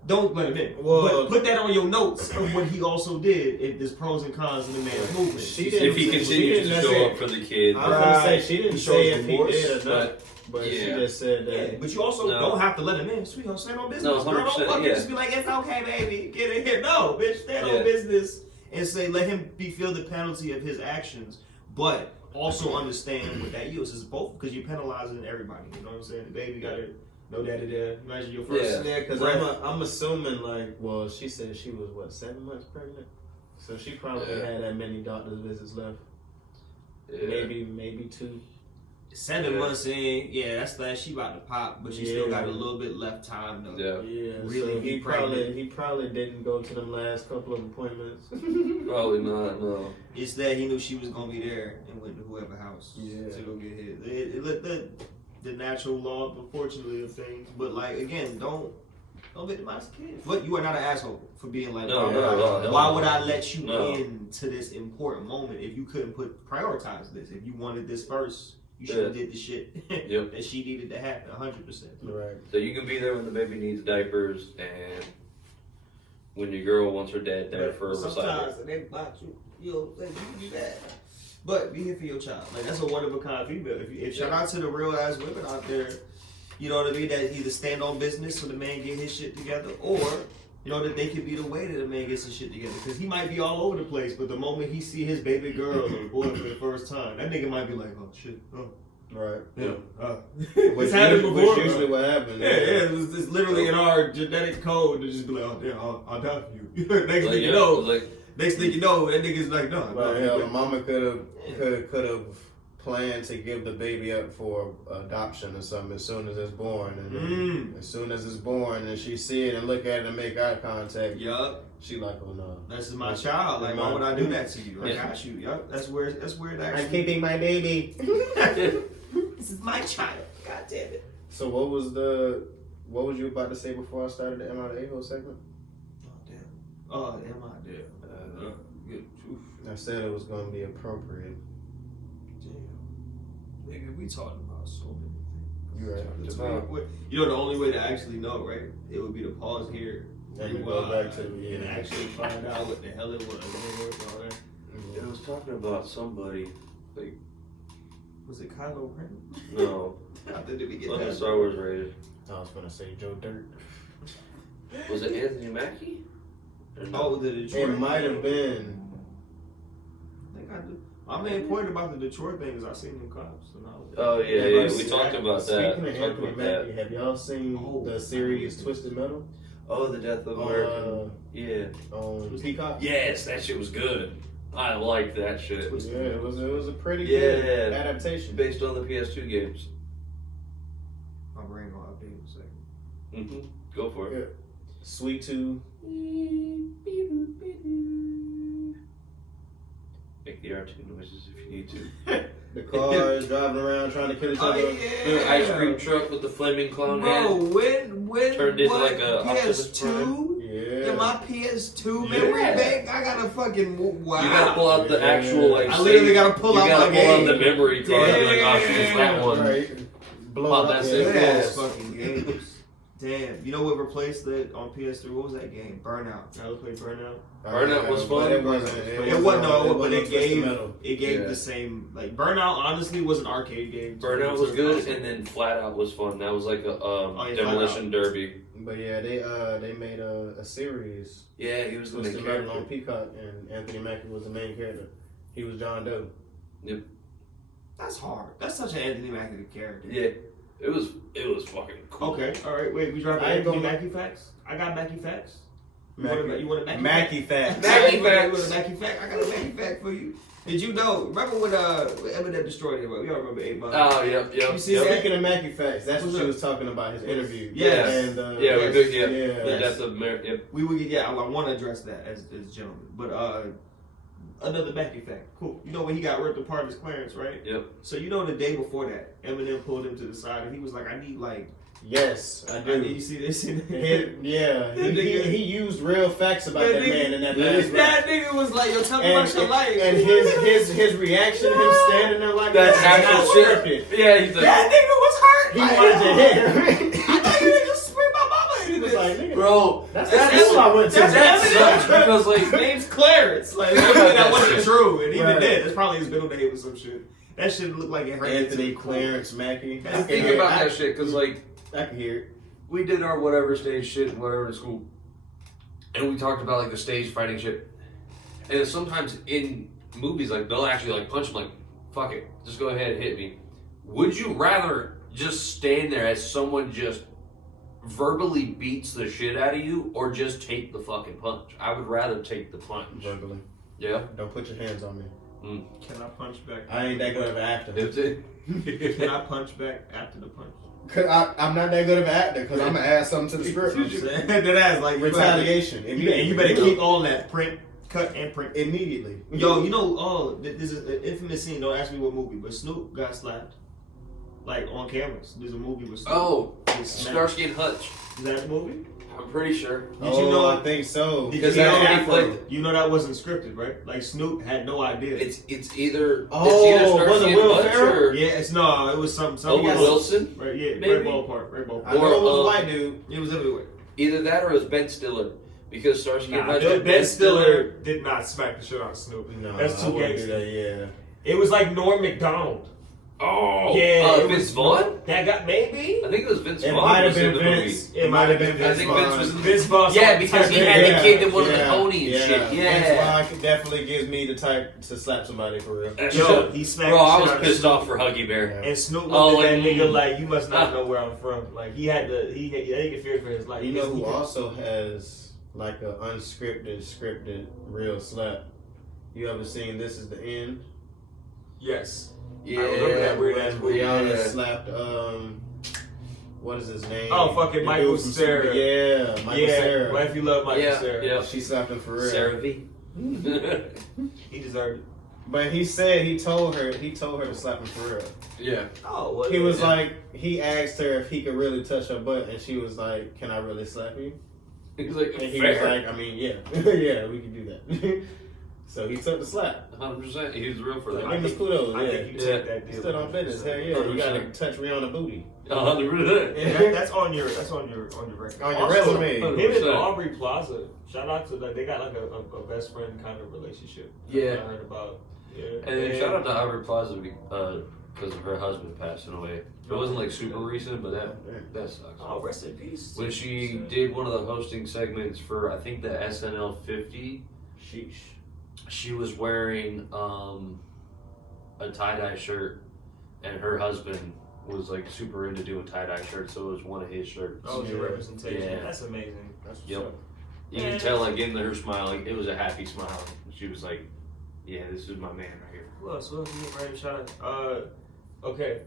Don't let him in. Well, but put that on your notes of what he also did if there's pros and cons in the man's movement. If he continues to show up for the kid. I was going to say, she didn't say if he did or not. But yeah. she just said that. Yeah, but you also don't have to let him in. Sweetheart, stand on business. No, 100%, Girl, don't fucking yeah. just be like, it's okay, baby. Get in here. No, bitch, stand on business and say, let him feel the penalty of his actions. But also understand what that yields. It's both because you're penalizing everybody. You know what I'm saying? The baby got to know daddy there. Imagine your first. Yeah, because I'm assuming, like, well, she said she was, 7 months pregnant? So she probably had that many doctor's visits left. Yeah. Maybe 2. 7 months in, that's that. She about to pop, but she still got a little bit left time though. Yeah. Really, so he probably didn't go to them last couple of appointments. Probably not. No. It's that he knew she was gonna be there and went to whoever house to go get his. The natural law, unfortunately, of things. But like again, don't victimize the kids. But you are not an asshole for being like, why would I let you into this important moment if you couldn't prioritize this? If you wanted this first. You should have did the shit that she needed to happen, 100%. Right. So you can be there when the baby needs diapers and when your girl wants her dad there for a recital. Sometimes they block you can do that. But be here for your child. Like, that's a one of a kind female. If shout out to the real ass women out there, you know what I mean, that either stand on business so the man get his shit together, or you know that they could be the way that the man gets his shit together. Because he might be all over the place, but the moment he see his baby girl or boy for the first time, that nigga might be like, oh shit, right. Yeah. Which happened before. Which usually what happened. It's literally in our genetic code to just be like, oh yeah, I'll die for you. Next thing you know, that nigga's like, no. Well, hell, mama could have plan to give the baby up for adoption or something as soon as it's born. And then as soon as it's born, and she see it and look at it and make eye contact. Yup. She like, oh no. This is my child. Like, why would I do that to you? I got you. Yup. That's where it actually. I'm keeping my baby. This is my child. God damn it. So what was you about to say before I started the Am I the A-hole segment? Oh, am I there? I said it was going to be appropriate. Damn. Nigga, we talking about so many things. You're right. You know, the only way to actually know, right? It would be to pause here And go back to and actually find out what the hell it was. It was talking about somebody. Like, Was it Kylo Ren? no. After did we get Wasn't that? Star Wars rated. I was going to say Joe Dirt. Was it Anthony Mackie? Oh, the Detroit. It might have been. I think I do. My main point about the Detroit thing is I seen them cops. And Oh yeah. We talked about that. Speaking of Anthony Mackie, have y'all seen the series Twisted Metal? Oh, the Death of American. Yeah. On Peacock? Yes, that shit was good. I liked that shit. Yeah, it was a pretty good adaptation. Based on the PS2 games. My brain gonna update in a second. Mm-hmm. Go for it. Yeah. Sweet Tooth. Make the R2 noises if you need to. The cars driving around trying to kill each other. The ice cream truck with the flaming clown head. Bro, when Turned into like a PS2? Yeah. In my PS2 memory bank, I gotta fucking wow. You gotta pull out the actual like. I literally gotta pull out my You gotta pull game. out the memory card. And be like, oh shit, it's that one. Right. Blow Pop up. that Yeah. shit. Yes. Fucking games. Damn. You know what replaced it on PS3? What was that game? Burnout. Y'all ever played Burnout? Burnout was fun. It wasn't. But it gave Yeah. the same. Like Burnout honestly was an arcade game. Burnout was good, and then Flat Out was fun. That was like a demolition derby. But yeah, they made a series. Yeah, he was the main Twisted Metal on character. Peacock, and Anthony Mackie was the main character. He was John Doe. That's hard. That's such an Anthony Mackie character. Yeah, it was fucking cool. Okay, all right. Wait, we dropping Anthony Mackie facts. I got Mackie facts. You want a Mackie fact? Mackie facts. Mackie fact. You want a Mackie fact? I got a Mackie fact for you. Did you know? Remember when Eminem destroyed him? We all remember 8 Mile. Oh, yep. You see that? Speaking of Mackie facts, that's what she was talking about, his interview. Yes. And, The Yes. Death of America. Yep. We would get. I want to address that as gentlemen. But another Mackie fact. Cool. You know when he got ripped apart his clearance, right? Yep. So you know the day before that, Eminem pulled him to the side and he was like, "I need like." Yes, I do. You see this? He used real facts about that man in that last That nigga was like, "Yo, tell me about your life." And his reaction, him standing there like That's that, actual not shit. scripted. Yeah, he's like, That nigga was hurt. He Like, wanted to hit him. I thought you niggas screamed my mama into He was this. like, nigga, bro, that's the school I went to. that sucks because like His name's Clarence. Like that wasn't true, and even then, that's probably his middle name or some shit. That shit looked like it hurt. Anthony Clarence Mackie. I think about that shit because like I can hear it. we did our whatever stage shit, whatever in school, and we talked about like the stage fighting shit. And sometimes in movies, like they'll actually like punch him, like, "Fuck it, just go ahead and hit me." Would you rather just stand there as someone just verbally beats the shit out of you, or just take the fucking punch? I would rather take the punch. Verbally. Yeah. Don't put your hands on me. Can I punch back? I ain't that good of an actor. Can I punch back after the punch? I'm not that good of an actor because I'm gonna add something to the script. That ass like retaliation. You better keep all that print, cut, and print immediately. Yo, you know, this is an infamous scene. Don't ask me what movie, but Snoop got slapped, like on cameras. There's a movie with Snoop. Oh, Starsky and Hutch. Is that a movie? I'm pretty sure. Did you know? I think so. Because that's what he played. You know that wasn't scripted, right? Like Snoop had no idea. It's either was it Will Ferrell? Yeah, it was some Wilson. Right, yeah, maybe? Red Ballpark. I know it was a white dude. It was everywhere. Either that or it was Ben Stiller. Because Starsky and Hutch. Ben Stiller did not smack the shit out of Snoop. No, that's too gangster. Yeah. It was like Norm Macdonald. Oh, yeah. Vince Vaughn? That got maybe? I think it was Vince Vaughn. It might have been Vince. It might have been Vince. I think Vince was Vince Vaughn. Yeah, because he had the kid that wanted the pony and shit. Yeah. Vince Vaughn definitely gives me the type to slap somebody for real. Yo, he smacked. Bro, I was pissed off for Huggy Bear. And Snoop looked at that nigga like, you must not know where I'm from. Like he had to, he could fear for his life. You know who also has like an unscripted, scripted, real slap? You ever seen This Is the End? Yes. Yeah. I remember that weird ass movie. Rihanna slapped what is his name? Oh, fucking The Michael dude from Cera. Super- Yeah, Michael Cera. Well, if you love Michael Cera. Yeah. She slapped him for real. Sarah V. He deserved it. But he said he told her to slap him for real. Yeah. Oh, well, He was like, he asked her if he could really touch her butt, and she was like, "Can I really slap you?" He's like, And he fair. was like, "I mean, yeah, yeah, we can do that." So he took the slap. 100%. He was real for Like, that. give him his kudos. I think you take that He deal. stood on business. Hell yeah, you gotta 100%. touch Rihanna booty 100%. That's on your record. on your Also, resume. Him and 100%. Aubrey Plaza. Shout out to like they got like a best friend kind of relationship. Yeah. I heard about. Yeah. And then shout out to Aubrey Plaza because of her husband passing away. It wasn't like super recent, but that sucks. Oh, rest in peace. When she did one of the hosting segments for I think the SNL 50, Sheesh. she was wearing a tie-dye shirt, and her husband was like super into doing tie-dye shirts, so it was one of his shirts. Oh, your representation. Yeah. That's amazing. That's what's Yep. up. You can tell like in her smile, like it was a happy smile. She was like, "Yeah, this is my man right here." Who else? Who else? Right, shout out. Okay.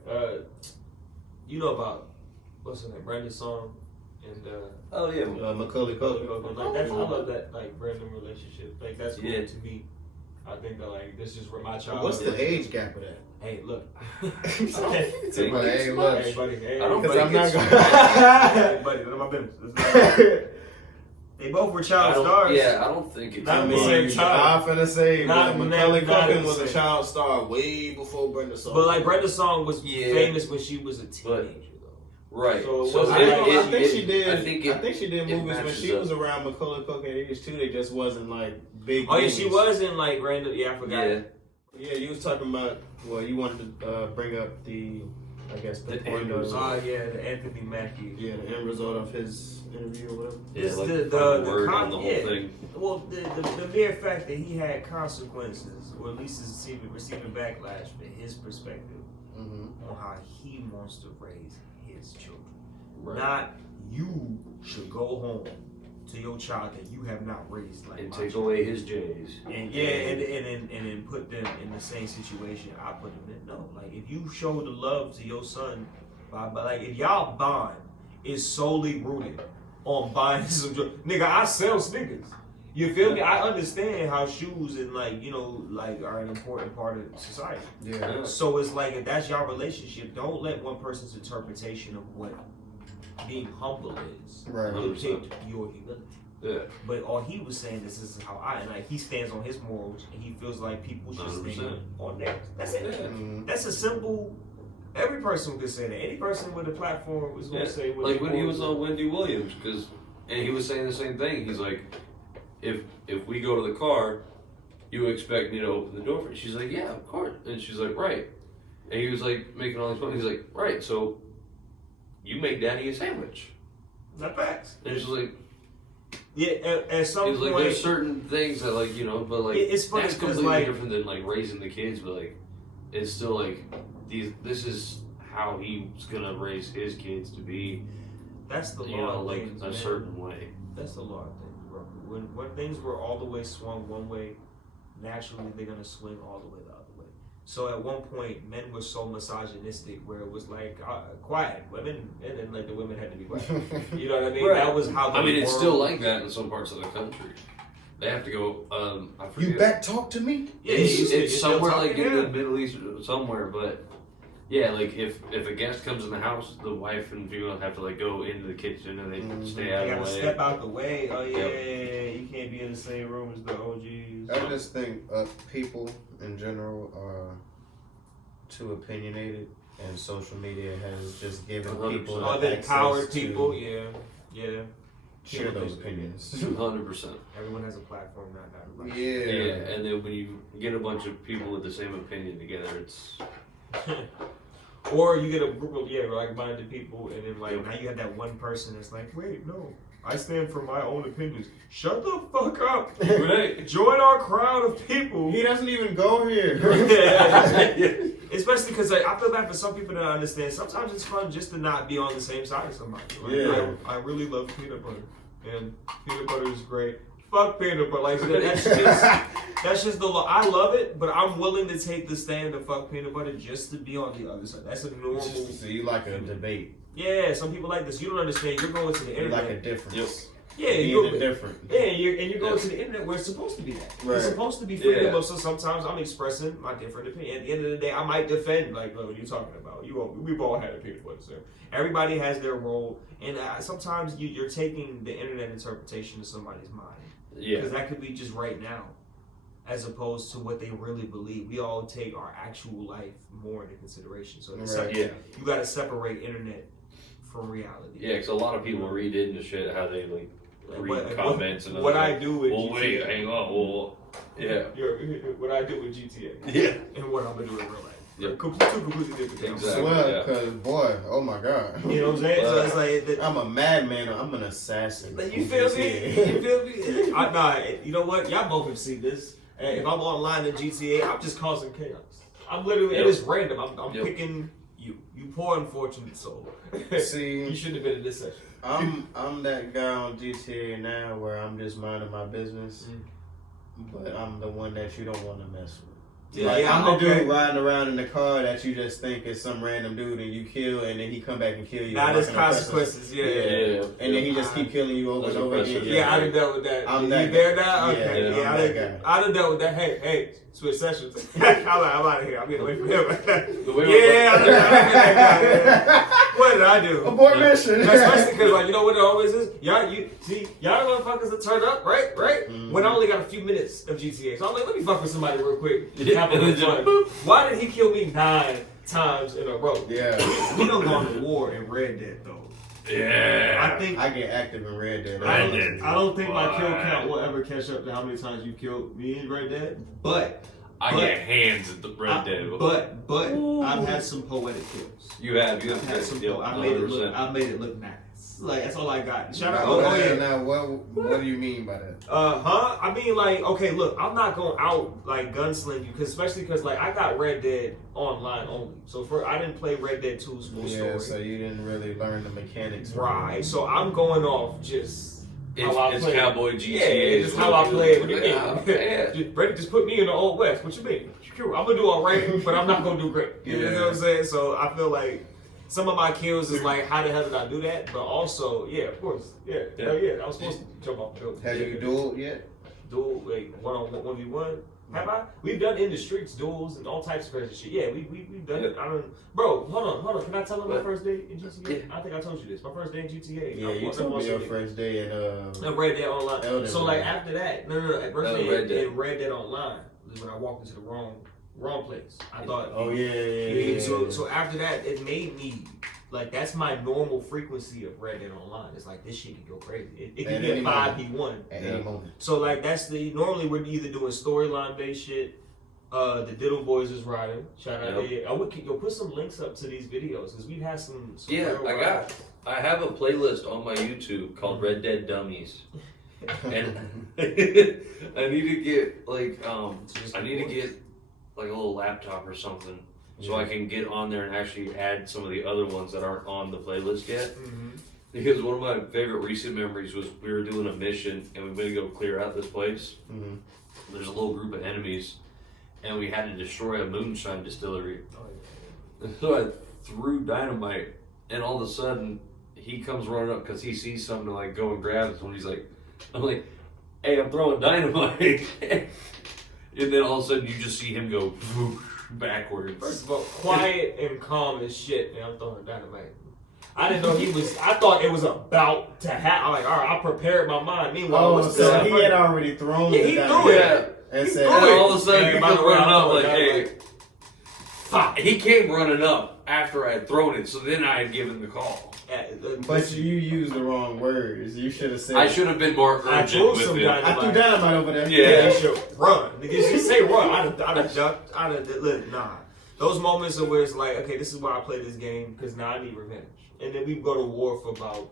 You know about what's her name? Brenda's song and Oh yeah, Macaulay Culkin. like that's I love that like random relationship. Like that's cool Yeah. to me. I think that like this is where my child. What's the age gap of that? Hey, look. Hey, look. Hey, buddy. Hey, I don't Because think I'm not it's- gonna. hey, buddy. None of my business. They both were child stars. Yeah, I don't think it's. Not I at mean, the same time. I'm finna say Not- Macaulay not at Culkin the was a same- child star way before Brenda Song. But like Brenda's song was Yeah. famous when she was a teenager, But- though. Right. So it So wasn't I, it- don't know, I it- think she did. I think she did it movies when matches she up. was around Macaulay Culkin age too. They just wasn't like big. Oh yeah, movies. she was in like random. Yeah, I forgot. Yeah. Yeah, you was talking about. Well, you wanted to bring up the, I guess the The point end of. result. Yeah, the Anthony Mackie. Yeah, the end result of his interview or whatever. Yeah, It's like the word con- on the whole yeah. thing. Well, the mere fact that he had consequences, or at least is receiving backlash for his perspective Mm-hmm. on how he wants to raise his children. Right. Not you should go home to your child that you have not raised like And my take child. away his J's. And yeah, and then put them in the same situation I put them in. No, like if you show the love to your son, by like if y'all bond is solely rooted on buying some nigga, I sell sneakers. You feel me? I understand how shoes and like like are an important part of society. Yeah. So it's like if that's your relationship, don't let one person's interpretation of what being humble is Right. depict your humility. Yeah. But all he was saying is this is how and like he stands on his morals and he feels like people should stand 100%. on theirs. That's it. Mhm. That's a simple. Every person could say that. Any person with a platform is gonna Yeah. say what Like they when he want was to. on Wendy Williams, and he was saying the same thing. He's like, if we go to the car, you expect me to open the door for you. She's like, yeah, of course. And she's like, right. And he was like making all these points. He's like, right. So you make Daddy a sandwich. Not facts. And she's like, Yeah, at some he's like, point, there's certain things that like but like It's funny that's 'cause, completely like- different than like raising the kids. But like, it's still like this is how he's gonna raise his kids to be, that's the you law know, of like things, a man. certain way. That's the law of things, bro. When things were all the way swung one way, naturally they're gonna swing all the way the other way. So at one point, men were so misogynistic where it was like quiet women, and then like the women had to be quiet. You know what I mean? Right. That was how. The I mean, it's world- still like that in some parts of the country. They have to go. I forget. You back talk to me? Yeah, It's, you it's still somewhere talking like in now. the Middle East or somewhere, but yeah, like if a guest comes in the house, the wife and female have to like go into the kitchen and they stay out You of gotta the way. step out the way. Oh yeah, you can't be in the same room as the OGs. I just think people in general are too opinionated, and social media has just given 100%. people Oh, the access empowered to people. Yeah. share those opinions. 100%. Everyone has a platform, not everybody. Yeah, and then when you get a bunch of people with the same opinion together, it's Or you get a group of like-minded people, and then like now you have that one person that's like, wait, no, I stand for my own opinions. Shut the fuck up. right. Join our crowd of people. He doesn't even go here. Especially because like, I feel bad for some people that I understand. Sometimes it's fun just to not be on the same side as somebody. Like, Yeah. I really love peanut butter, and peanut butter is great. Fuck peanut butter. Like that's just the law. I love it, but I'm willing to take the stand to fuck peanut butter just to be on the other side. That's a normal. So you like a debate? Yeah, some people like this. You don't understand. You're going to the internet. You like a difference. Yeah, you're different. Yeah, you're going to the internet where it's supposed to be that. Right. It's supposed to be freedom of. So sometimes I'm expressing my different opinion. At the end of the day, I might defend like, what are you talking about? We've all had a peanut butter, sir. Everybody has their role, and sometimes you're taking the internet interpretation of somebody's mind. Yeah. Because that could be just right now, as opposed to what they really believe. We all take our actual life more into consideration. So you got to separate internet from reality. Yeah, because a lot of people read into shit how they like read comments and what I do with GTA. Wait, hang on. Yeah. What I do with GTA. Yeah. And what I'm gonna do in real life. Yep. Two completely different things. Exactly. Well, because boy, oh my god. You know what I'm saying? So it's like I'm a madman. I'm an assassin. Like, you feel me? You feel me? Nah, you know what? Y'all both have seen this. And if I'm online in GTA, I'm just causing chaos. I'm literally, it is random. I'm picking you. You poor unfortunate soul. See, you shouldn't have been in this session. I'm that guy on GTA now where I'm just minding my business, but I'm the one that you don't want to mess with. I'm the dude riding around in the car that you just think is some random dude and you kill, and then he come back and kill you. Now there's consequences, yeah. And then he just keep killing you over and over again. Yeah, I done dealt with that. I'm that you there now? Okay. Yeah, I'm that guy. I done dealt with that. Hey, switch sessions. I'm out of here. I'm getting away from him. I done that guy. What did I do? Abort mission. Especially because, like, you know what it always is? Y'all motherfuckers that turn up, right? Mm-hmm. When I only got a few minutes of GTA. So I'm like, let me fuck with somebody real quick. Why did he kill me 9 times in a row? Yeah. We don't go to war in Red Dead, though. Yeah. I get active in Red Dead. I don't think my kill count will ever catch up to how many times you killed me in Red Dead, but I get hands at the Red Dead. But I've had some poetic kills. You have had some. I made it look nice. Like, that's all I got. Shout out. Now, what do you mean by that? I mean, like, okay, look, I'm not going out like gunsling you, especially because like I got Red Dead online only. So I didn't play Red Dead 2's full story. Yeah, so you didn't really learn the mechanics. Right. So I'm going off just. It's Cowboy GTA. Yeah, it's just how I play it. What do you mean? Brady just put me in the Old West. What you mean? I'm gonna do all right, but I'm not gonna do great. You know what I'm saying? So I feel like some of my kills is like, how the hell did I do that? But also, yeah, of course, yeah. I was supposed to jump off the building. Have you dueled yet? Duel, like 1v1. Have I? We've done in the streets duels and all types of crazy shit. Yeah, we've done it. Bro, hold on. Can I tell them my first day in GTA? I think I told you this. My first day in GTA. Yeah, you told me your first day in Red Dead Online. So like after that, first day in Red Dead Online is when I walked into the wrong place. I thought. Oh yeah. So after that, it made me like, that's my normal frequency of Red Dead Online. It's like, this shit can go crazy. It can be a 5v1. At any moment. So like normally we're either doing storyline based shit. The Diddle Boys is riding. Shout out there. You'll put some links up to these videos because we've had some yeah, I have a playlist on my YouTube called Red Dead Dummies. And I need to get like a little laptop or something so I can get on there and actually add some of the other ones that aren't on the playlist yet. Mm-hmm. Because one of my favorite recent memories was we were doing a mission and we were going to go clear out this place. Mm-hmm. There's a little group of enemies and we had to destroy a moonshine distillery. So I threw dynamite and all of a sudden he comes running up because he sees something to like go and grab it. And he's like, I'm like, hey, I'm throwing dynamite. And then all of a sudden you just see him go backwards. First of all, quiet and calm as shit, man. I'm throwing dynamite. I didn't know I thought it was about to happen. I'm like, all right, I prepared my mind. Meanwhile, so he had already thrown he threw it. And said, all of a sudden he comes running up like, hey. He came running up after I had thrown it, so then I had given the call. But you used the wrong words. You should have said. I should have been more urgent with it. I threw dynamite over there. Yeah, you should run. Niggas just say run. I'd have ducked. Nah. Those moments are where it's like, okay, this is why I play this game because now I need revenge. And then we go to war for about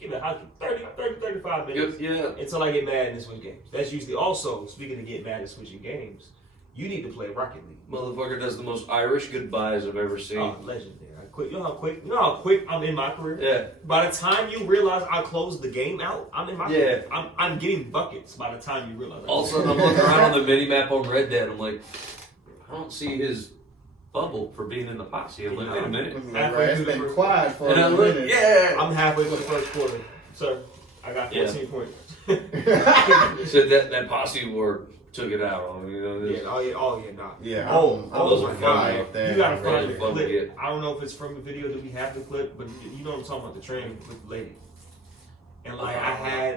35 minutes. Yeah. Until I get mad and switch games. That's usually also, speaking of getting mad and switching games, you need to play Rocket League. Motherfucker does the most Irish goodbyes I've ever seen. Oh, legendary. quick. You know how quick I'm in my career. Yeah. By the time you realize I closed the game out, I'm in my career. I'm getting buckets by the time you realize. All of a sudden, I'm looking around on the mini map on Red Dead. I'm like, I don't see his bubble for being in the possy. I'm like, wait a minute. It's been quiet for and a minute. Yeah. I'm halfway through the first quarter, so I got 14 points. So that posse war took it out on me. You know, Nah. Yeah. Oh my God. Up there. You gotta find the Really fun to clip. get. I don't know if it's from the video that we have the clip, but you know what I'm talking about, the train with the lady. And like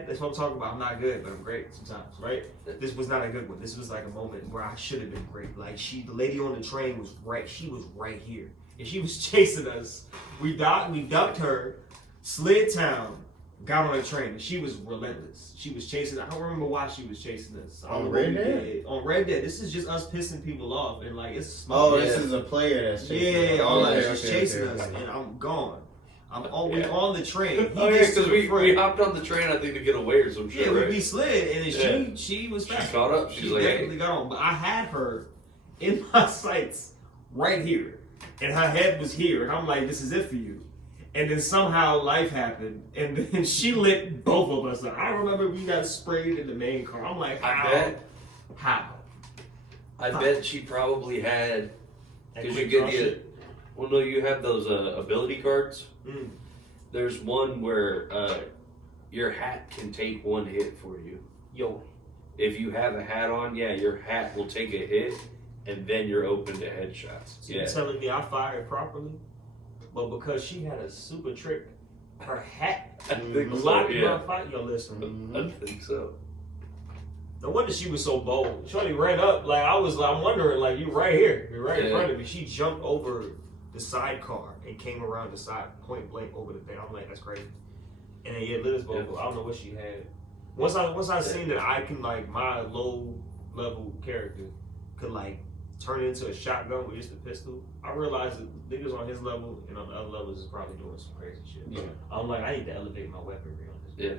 that's what I'm talking about. I'm not good, but I'm great sometimes, right? This was not a good one. This was like a moment where I should have been great. Like the lady on the train was right. She was right here, and she was chasing us. We ducked her, slid town, got on a train, and she was relentless. She was chasing. I don't remember why she was chasing us. On Red Dead? On Red Dead. This is just us pissing people off, and like it's. This is a player that's chasing. She's chasing us, and I'm gone. We on the train. Because we hopped on the train, I think, to get away or some shit. Yeah, right? we slid, and then she was fast. She caught up. She's like, definitely got on. But I had her in my sights right here, and her head was here, and I'm like, this is it for you. And then somehow life happened, and then she lit both of us up. I remember we got sprayed in the main car. I'm like, how? I bet she probably had, because you get well, no, you have those ability cards. Mm. There's one where your hat can take one hit for you. Yo. If you have a hat on, your hat will take a hit, and then you're open to headshots. So you're telling me I fired properly, but because she had a super trick, her hat blocked my fight. Yo, listen. I think so. No wonder she was so bold. Shorty ran up like I'm wondering, like, you right here, you're right in front of me. She jumped over the sidecar and came around the side, point blank over the thing. I'm like, that's crazy. And then lit us both. I don't know what she had. Once I seen that I can, like, my low level character could like turn it into a shotgun with just a pistol, I realized that niggas on his level and on the other levels is probably doing some crazy shit. Yeah. I'm like, I need to elevate my weaponry on this. Yeah.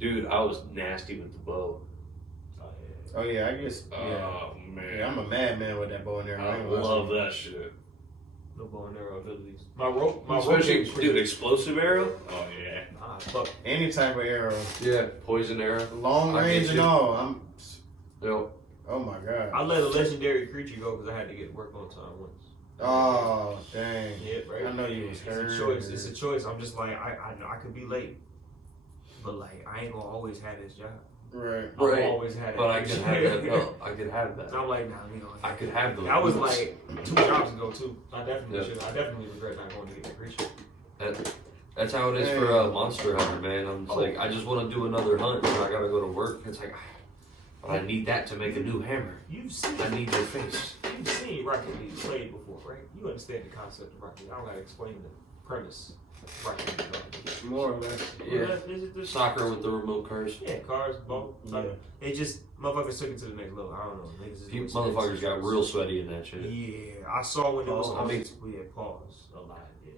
Dude, I was nasty with the bow. Oh yeah, I guess. Oh man. Yeah, I'm a madman with that bow and arrow. I love that shit. No bow and arrow abilities. My rope. Especially, dude, explosive arrow. Oh yeah. Nah, fuck any type of arrow. Yeah, poison arrow. Long range and all. Yo. Oh my god. I let a legendary creature go because I had to get work on time once. Oh dang. Yeah, right. I know you was hurt. It's a choice. It's a choice. I'm just like I know I could be late, but like I ain't gonna always have this job. Right. I've always had it. But I could have that. Well, I could have that. So I'm like, nah, I could have those. That was like 2 jobs ago too. I definitely should. I definitely regret not going to get that creature. That's how it is for Monster Hunter, man. I'm just like, I just want to do another hunt, so I gotta go to work. It's like, but I need that to make a new hammer. I need your face. You've seen Rocket League played before, right? You understand the concept of Rocket League. I don't gotta explain the premise. Rocket League. More or less. Yeah. Soccer with the remote cars. Yeah, cars, ball. Yeah. It just motherfuckers took it to the next level. I don't know. Motherfuckers got real sweaty in that shit. Yeah, I saw when it was on. We had pause a lot. Yeah.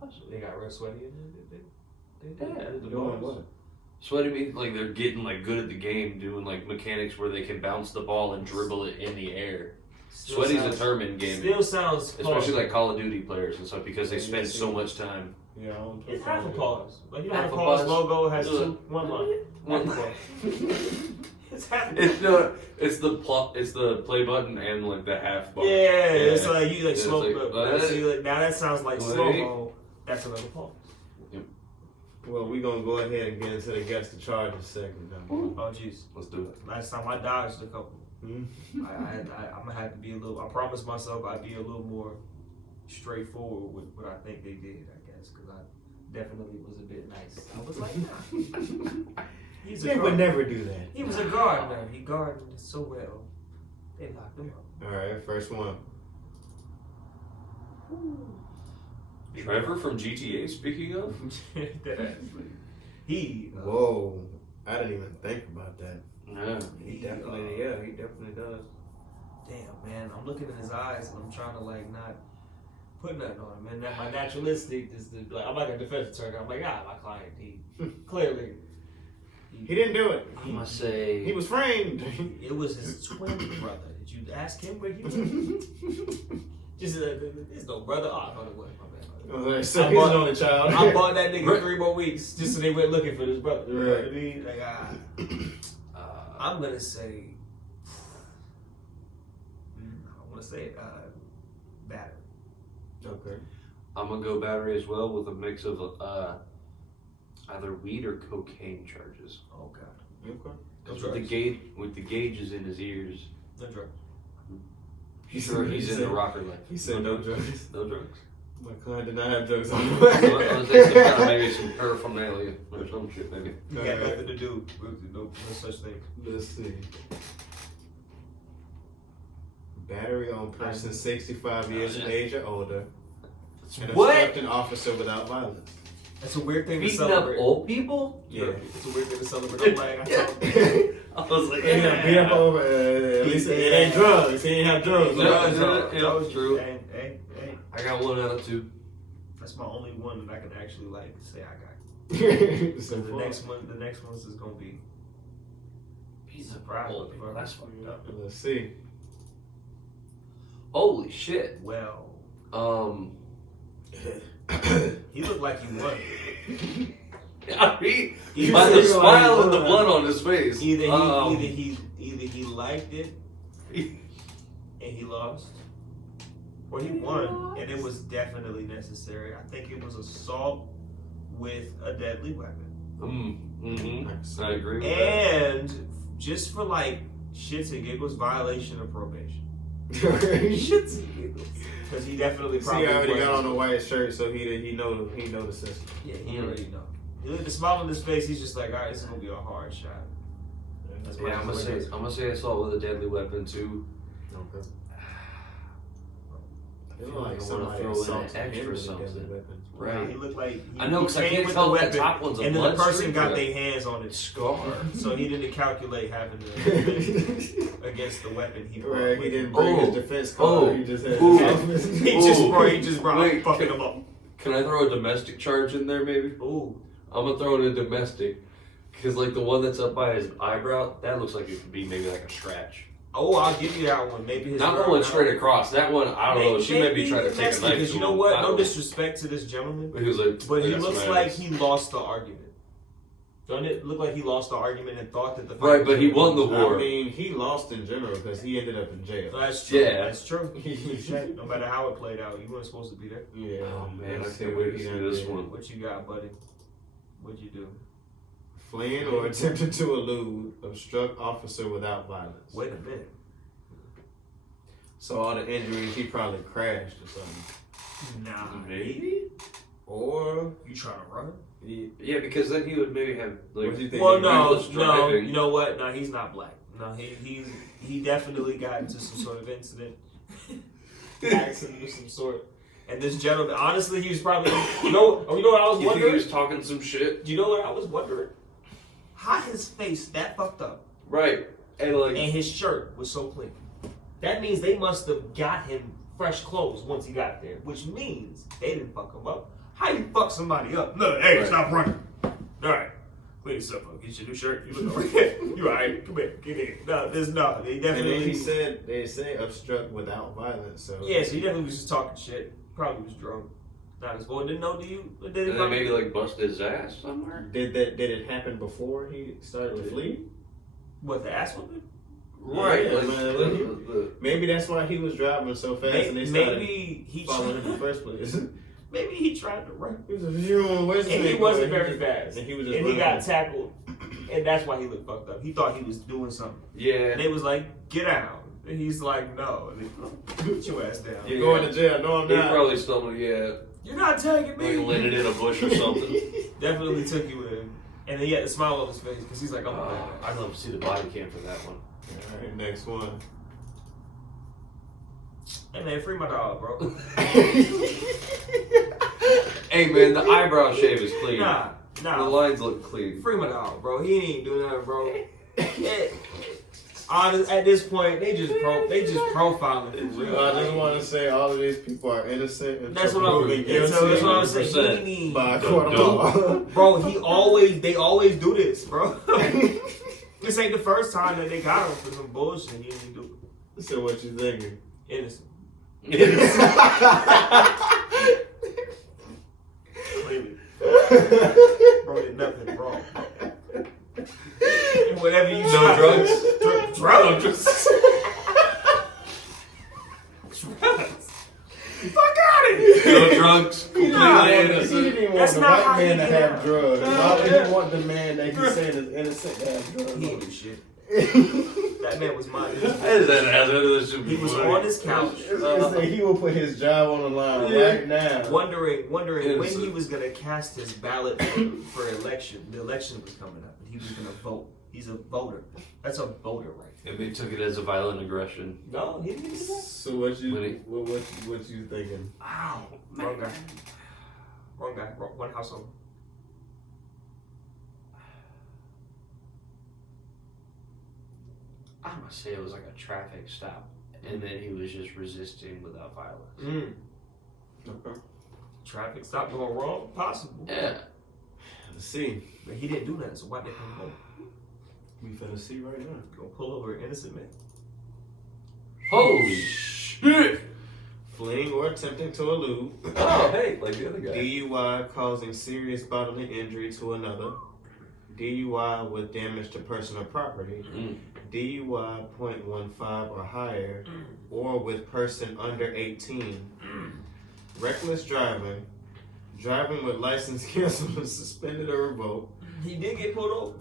Pause? They got real sweaty in there. Yeah. Doing what? Sweaty means like they're getting like good at the game, doing like mechanics where they can bounce the ball and dribble it in the air. Sweaty's a term in gaming. Still sounds especially like Call of Duty players and stuff because they spend so much time. Yeah, it's half a pause. Like you know, half a pause logo has one line. One line. It's half. It's the play button and like the half bar. Yeah, it's like you like slow. Now that sounds like slow mo. That's another pause. Well, we're going to go ahead and get into the guess the charges segment now. Oh, jeez. Let's do it. Last time I dodged a couple. I'm going to have to be a little, I promised myself I'd be a little more straightforward with what I think they did, I guess, because I definitely was a bit nice. I was like, nah. They would never do that. He was a gardener. He gardened so well. They locked him up. All right, first one. Trevor from GTA, speaking of? Whoa. I didn't even think about that. Yeah. He definitely does. Damn, man. I'm looking in his eyes and I'm trying to like not put nothing on him. And my natural instinct is to like, I'm like a defense attorney. I'm like, my client, he clearly. He didn't do it. I must say. He was framed. It was his twin brother. Did you ask him where he was? Just there's no brother. Oh, no, what? My bad. So he's an only child. I bought that nigga 3 more weeks just so they went looking for this brother. You know what I mean? Like, I'm gonna say, I want to say battery. Okay. I'm gonna go battery as well with a mix of either weed or cocaine charges. Oh god. Okay. Because with the gauges in his ears. No drugs. He's in the rocker life. He said no drugs. No drugs. My client did not have drugs on the I was thinking some kind of maybe some paraphernalia or some shit maybe. You got nothing to do with no such thing. Let's see. Battery on person 65 years of age or older. And obstruct an officer without violence. That's a weird thing to Beating up celebrate. old people? Yeah. It's a weird thing to celebrate. I'm like, I was like, Yeah, beat up over. At least it ain't drugs. He ain't have drugs. Yeah, true. Hey. I got 1 out of 2. That's my only one that I can actually like say I got. So The next one is gonna be. He's surprised. old people. That's fucked up. Let's see. Holy shit. Well, he looked like he won. By the smile and the blood on his face. Either he liked it and he lost, or he won and it was definitely necessary. I think it was assault with a deadly weapon. I agree with that. And just for like shits and giggles, violation of probation. Shits and giggles. Because he definitely probably. See, he already got on a white shirt, so he know the system. Yeah, he already know. He looked the smile on his face. He's just like, all right, this is gonna be a hard shot. Yeah, I'm gonna say assault with a deadly weapon too. Okay. I feel like I want to throw in an extra something. Right. He looked like I know because I can't tell if the top one's a and then blood the person streak got or their hands on its scar, so he didn't calculate having to against the weapon he brought. Right, he didn't bring his defense card. He just had. He just brought fucking him up. Can I throw a domestic charge in there maybe? Ooh. I'm gonna throw in a domestic because like the one that's up by his eyebrow, that looks like it could be maybe like a scratch. Oh, I'll give you that one. Maybe his not going straight across. That one, I don't know. She may be trying to take a knife. Because you know what? No disrespect to this gentleman, but he was like, but he looks like he lost the argument. Doesn't it look like he lost the argument and thought that the right? But he won the war. I mean, he lost in general because he ended up in jail. That's true. Yeah, that's true. No matter how it played out, you weren't supposed to be there. Yeah. Oh man, I can't wait to see this one. What you got, buddy? What'd you do? Fleeing or attempting to elude, obstruct officer without violence. Wait a minute. So all the injuries, he probably crashed or something. Nah, maybe. Or you trying to run? Yeah, because then he would maybe have like. Well, no. You know what? No, he's not black. No, he definitely got into some sort of incident, accident of some sort. And this gentleman, honestly, he was probably. You know what I was wondering? Think he was talking some shit? You know what I was wondering? How his face that fucked up? Right, and his shirt was so clean. That means they must have got him fresh clothes once he got there, which means they didn't fuck him up. How you fuck somebody up? No, hey, stop running. All right, clean yourself up. Get your new shirt. You look alright. You alright? Come here, get in. No, there's no. They definitely. And then they say obstruct without violence. So yeah, so he definitely was just talking shit. Probably was drunk. Not his fault. Didn't know. Do you? Did it? And they maybe like busted his ass somewhere. Did it happen before he started to flee? What, the ass whooping? Right. Yeah, maybe that's why he was driving so fast and they started following him in the first place. Maybe he tried to run. He was like, and he wasn't very fast. And he got tackled. And that's why he looked fucked up. He thought he was doing something. Yeah. And they was like, get out. And he's like, no. And they put your ass down. You're going to jail. No, I'm not. He probably stumbled, yeah. You're not tagging me. Like landed in a bush or something. Definitely took you in. And then he had a smile on his face because he's like, oh, I'd love to see the body cam for that one. All right, next one. Hey man, free my dog, bro. Hey man, the eyebrow shave is clean. Nah. The lines look clean. Free my dog, bro. He ain't doing nothing, bro. At this point, they just profiling for real. I just want to say all of these people are innocent and that's what I'm saying. By a court of law. Bro, they always do this, bro. This ain't the first time that they got him for some bullshit. He didn't do it. So what you thinking? Innocent. Clearly. Bro did nothing wrong. Whatever you No drugs? Drugs. Drugs. Fuck out of here. No drugs. He didn't even want That's the not white how man he to get have out. drugs. Why would he want the man that he's saying is innocent to have drugs? He ain't do shit. That man was minding. I just had to ask this shit He was before. on his couch, It's like he will put his job on the line right now. wondering when Innocent. he was gonna cast his ballot for election. The election was coming up, and he was gonna vote. He's a voter. That's a voter right there. And they took it as a violent aggression. No, he didn't do that. So what you Really? what you thinking? Wow, wrong guy. Wrong guy. One house over. I'm gonna say it was like a traffic stop, and then he was just resisting without violence. Okay. Traffic stop going wrong? Possible. Yeah. Let's see. But he didn't do that, so why they come home? We finna see right now. Gonna pull over an innocent man. Holy shit! Fleeing or attempting to elude. Oh, hey, like the other guy. DUI causing serious bodily injury to another. DUI with damage to personal property. DUI .15 or higher, or with person under 18. Reckless driving. Driving with license canceled, suspended or revoked. He did get pulled over.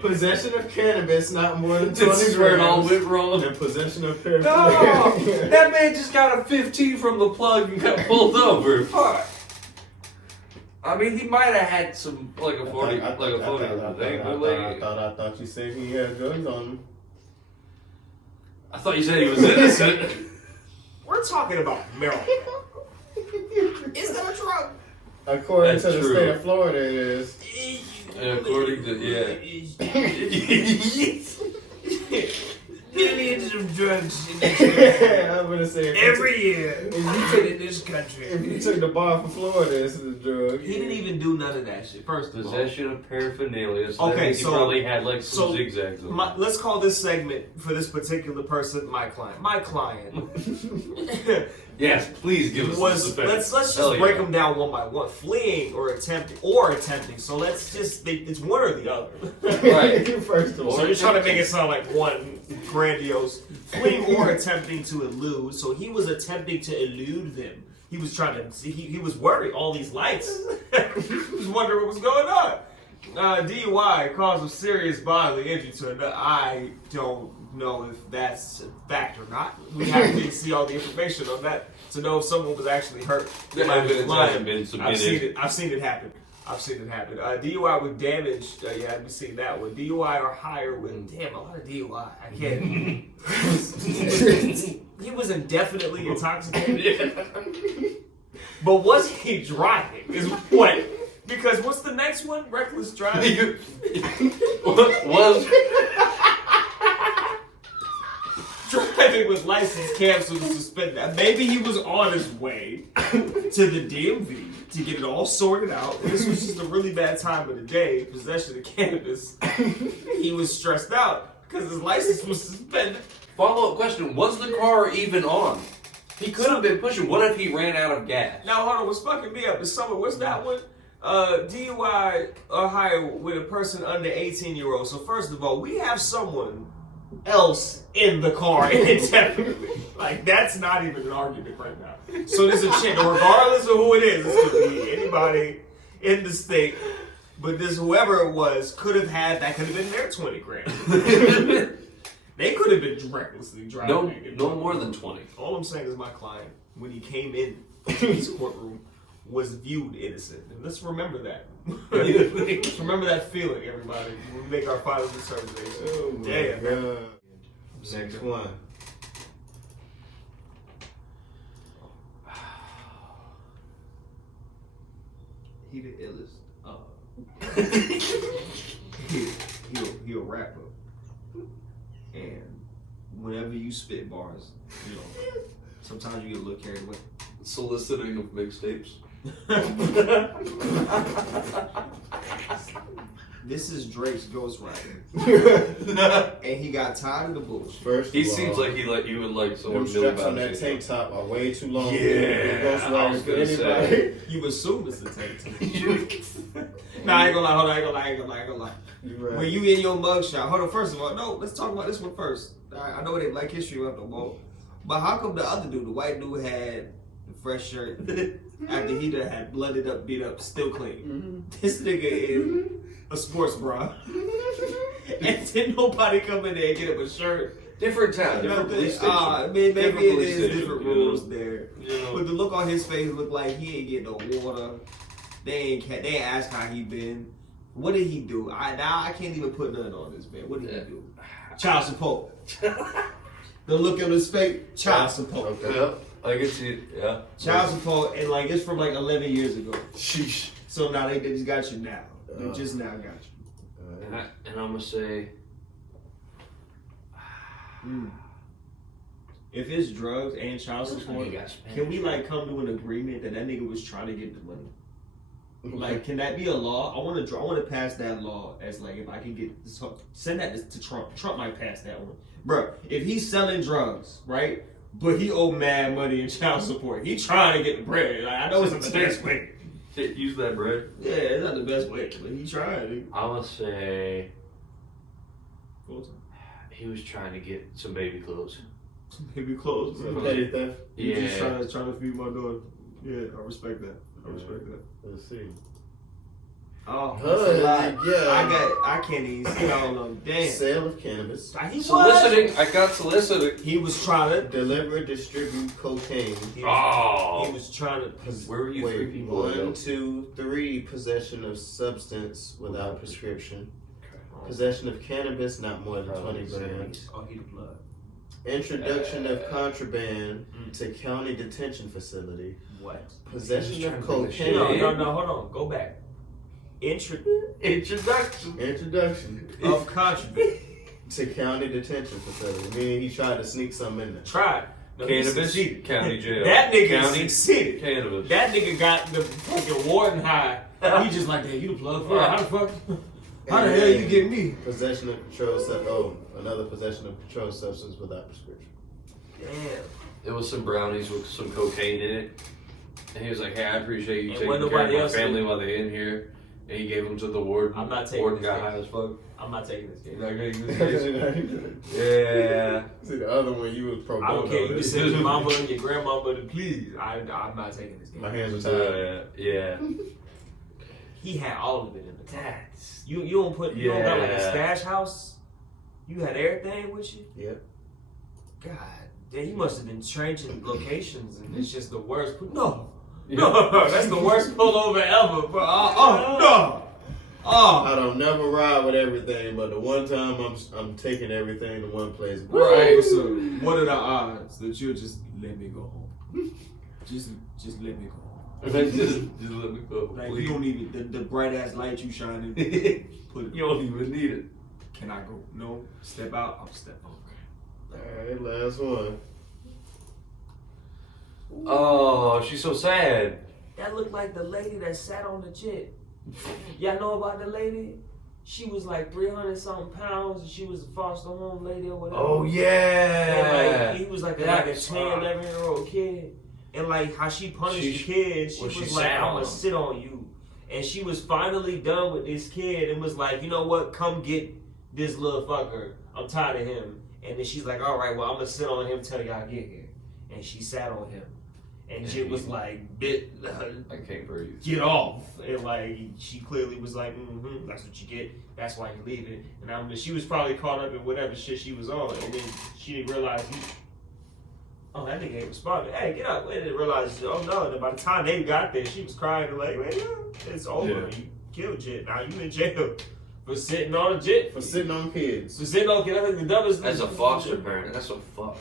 Possession of cannabis not more than 20 This is where it all grams. went wrong. And possession of No! paraphernalia. That man just got a 15 from the plug and got pulled over. Fuck. I mean, he might have had some, like a 40, I like a 40 or something, but like, I thought you said he had drugs on him. I thought you said he was innocent. We're talking about marijuana. Is that a drug? According That's to the true. state of Florida, it is. And according to, Millions of drugs in this I'm gonna say every year If you in this country. If you took the bar for Florida, this is a drug. He didn't even do none of that shit. First of all, Possession of paraphernalia. So Okay, that means so- he probably had like some so zigzags. On it. let's call this segment for this particular person my client. My client Yes, please give us was this defense. let's Hell just break yeah. them down one by one. Fleeing or attempting. So let's just it's one or the other. Right. First of all, So you're trying to make it sound like one grandiose fleeing or attempting to elude. So he was attempting to elude them. He was trying to. He was worried. All these lights. He was wondering what was going on. DUI, cause of serious bodily injury to another. I don't know if that's a fact or not. We have to see all the information on that to know if someone was actually hurt. The evidence hasn't been submitted. I've seen it happen. DUI with damage. Yeah, we've seen that one. DUI or higher with damn a lot of DUI. I can't. He was indefinitely intoxicated. But was he driving? Is what? Because what's the next one? Reckless driving. was Driving with license canceled and suspended. Maybe he was on his way to the DMV to get it all sorted out. This was just a really bad time of the day. Possession of cannabis. He was stressed out because his license was suspended. follow-up question: was the car even on? He could have been pushing. What if he ran out of gas? Now hold on, what's fucking me up is someone. What's that one? DUI or higher with a person under 18-year-old. So first of all, we have someone else in the car indefinitely. Like that's not even an argument right now. So there's a chance, regardless of who it is, this could be anybody in the state. But this whoever it was could have been their 20 grand. They could have been recklessly driving. No more than 20. All I'm saying is my client, when he came in his courtroom, was viewed innocent. And let's remember that. Let's remember that feeling, everybody, when we make our final determination. Oh my Damn. God. Next one. He the illest. He a rapper. And whenever you spit bars, you know, sometimes you get a little carried away. Soliciting of mixtapes. This is Drake's ghostwriter. And he got tired of the bullshit. First He of all, seems like you would like someone them knew straps about on that it. tank top are way too long. Yeah, I was gonna say. You assume it's a tank top. Nah, I ain't gonna lie, hold on, I ain't gonna lie. You right. When you in your mugshot, hold on, first of all, no, let's talk about this one first. I know it ain't Black History Month no more, but how come the other dude, the white dude, had the fresh shirt after he done had blooded up, beat up, still clean? This nigga is a sports bra. And then nobody come in there and get him a shirt. Different town, different police station. Maybe Different it police is station, different you know? rules there. You know? But the look on his face looked like he ain't get no water. They ain't ask how he been. What did he do? I can't even put nothing on this man. What did he do? Child support. The look on his face, child support. Okay. Yeah, I can see it. Yeah. Child support, and like it's from like 11 years ago. Sheesh. So now they just got you now. They just now got you. And I'm gonna say, If it's drugs and child support, he got Spanish. can we like come to an agreement that nigga was trying to get the money? Like, can that be a law? I want to pass that law as like if I can get send that to Trump. Trump might pass that one, bro. If he's selling drugs, right, but he owe mad money in child support, he trying to get the bread. Like, I know it's not the best way. Use that bread. Yeah, it's not the best way, but he trying. I'm gonna say Full time. he was trying to get some baby clothes. Maybe close. Petty theft. He just Yeah. trying to feed my daughter. Yeah, I respect that. I respect that. Let's see. Oh, that's a lot. Yeah. I can't even see all of them. Damn. Sale of cannabis. He was. Soliciting. I got soliciting. He was trying to. Deliver, distribute cocaine. He Oh. was trying to. Where were you? Wait, 3 people ago? 1, 2, 3. Possession of substance without prescription. Possession of cannabis not more than 20 grams. Oh, he the blood. Introduction of contraband to county detention facility. What? Possession He was of trying to bring the shit cocaine. in. Hold on. Go back. Introduction. Introduction Of contraband. to county detention facility. Meaning he tried to sneak something in there. Tried. No, he Cannabis. succeeded. County jail. That nigga County succeeded. cannabis. That nigga got the fucking warden high. He just like, damn, you the plug for it. How the fuck? How the hell you get me? Possession of controlled substance. Oh, another possession of controlled substance without prescription. Damn. It was some brownies with some cocaine in it. And he was like, hey, I appreciate you And taking what care of nobody my else family did. while they're in here. And he gave them to the warden. I'm not taking Warden this got case. high as fuck. I'm not taking this game. You're not getting this See, case? Yeah. the other one you was pro I don't care. You bono. can send your mama and your grandmama to please. I'm not taking this game. My hands are tied. Yeah. He had all of it in the tats. You don't put you don't got like a Yeah. stash house. You had everything with you. Yep. God, damn, he must have been changing locations, and it's just the worst. No, that's the worst pullover ever, bro. No. Oh, I don't never ride with everything, but the one time I'm taking everything to one place. right. So what are the odds that you'll just let me go home? Just let me go home. just let me go. Like Please. you don't even the bright ass light you shining. Put it. You don't even need it. Can I go? No. Step out. I'm step out. Alright, last one. Oh, she's so sad. That looked like the lady that sat on the jet. Y'all know about the lady? She was like 300 something pounds, and she was a foster home lady or whatever. Oh And yeah. like he was like a 10, Wow. 11-year-old kid. And like how she punished the kid, she well, she was like, sat I'm on gonna him. sit on you. And she was finally done with this kid and was like, you know what, come get this little fucker. I'm tired of him. And then she's like, all right, well, I'm gonna sit on him till y'all get here. And she sat on him. And Jit was like, I can't breathe. get off. And like, she clearly was like, that's what you get. That's why you leave it. And she was probably caught up in whatever shit she was on. And then she didn't realize that nigga ain't responding. Hey, get up. And then realized, oh no. And by the time they got there, she was crying and like, man, it's over. Yeah. You killed Jit. Now you in jail for sitting on a Jit. For sitting on kids. For sitting on kids. I think the dumbest. As a foster parent, that's so fucked.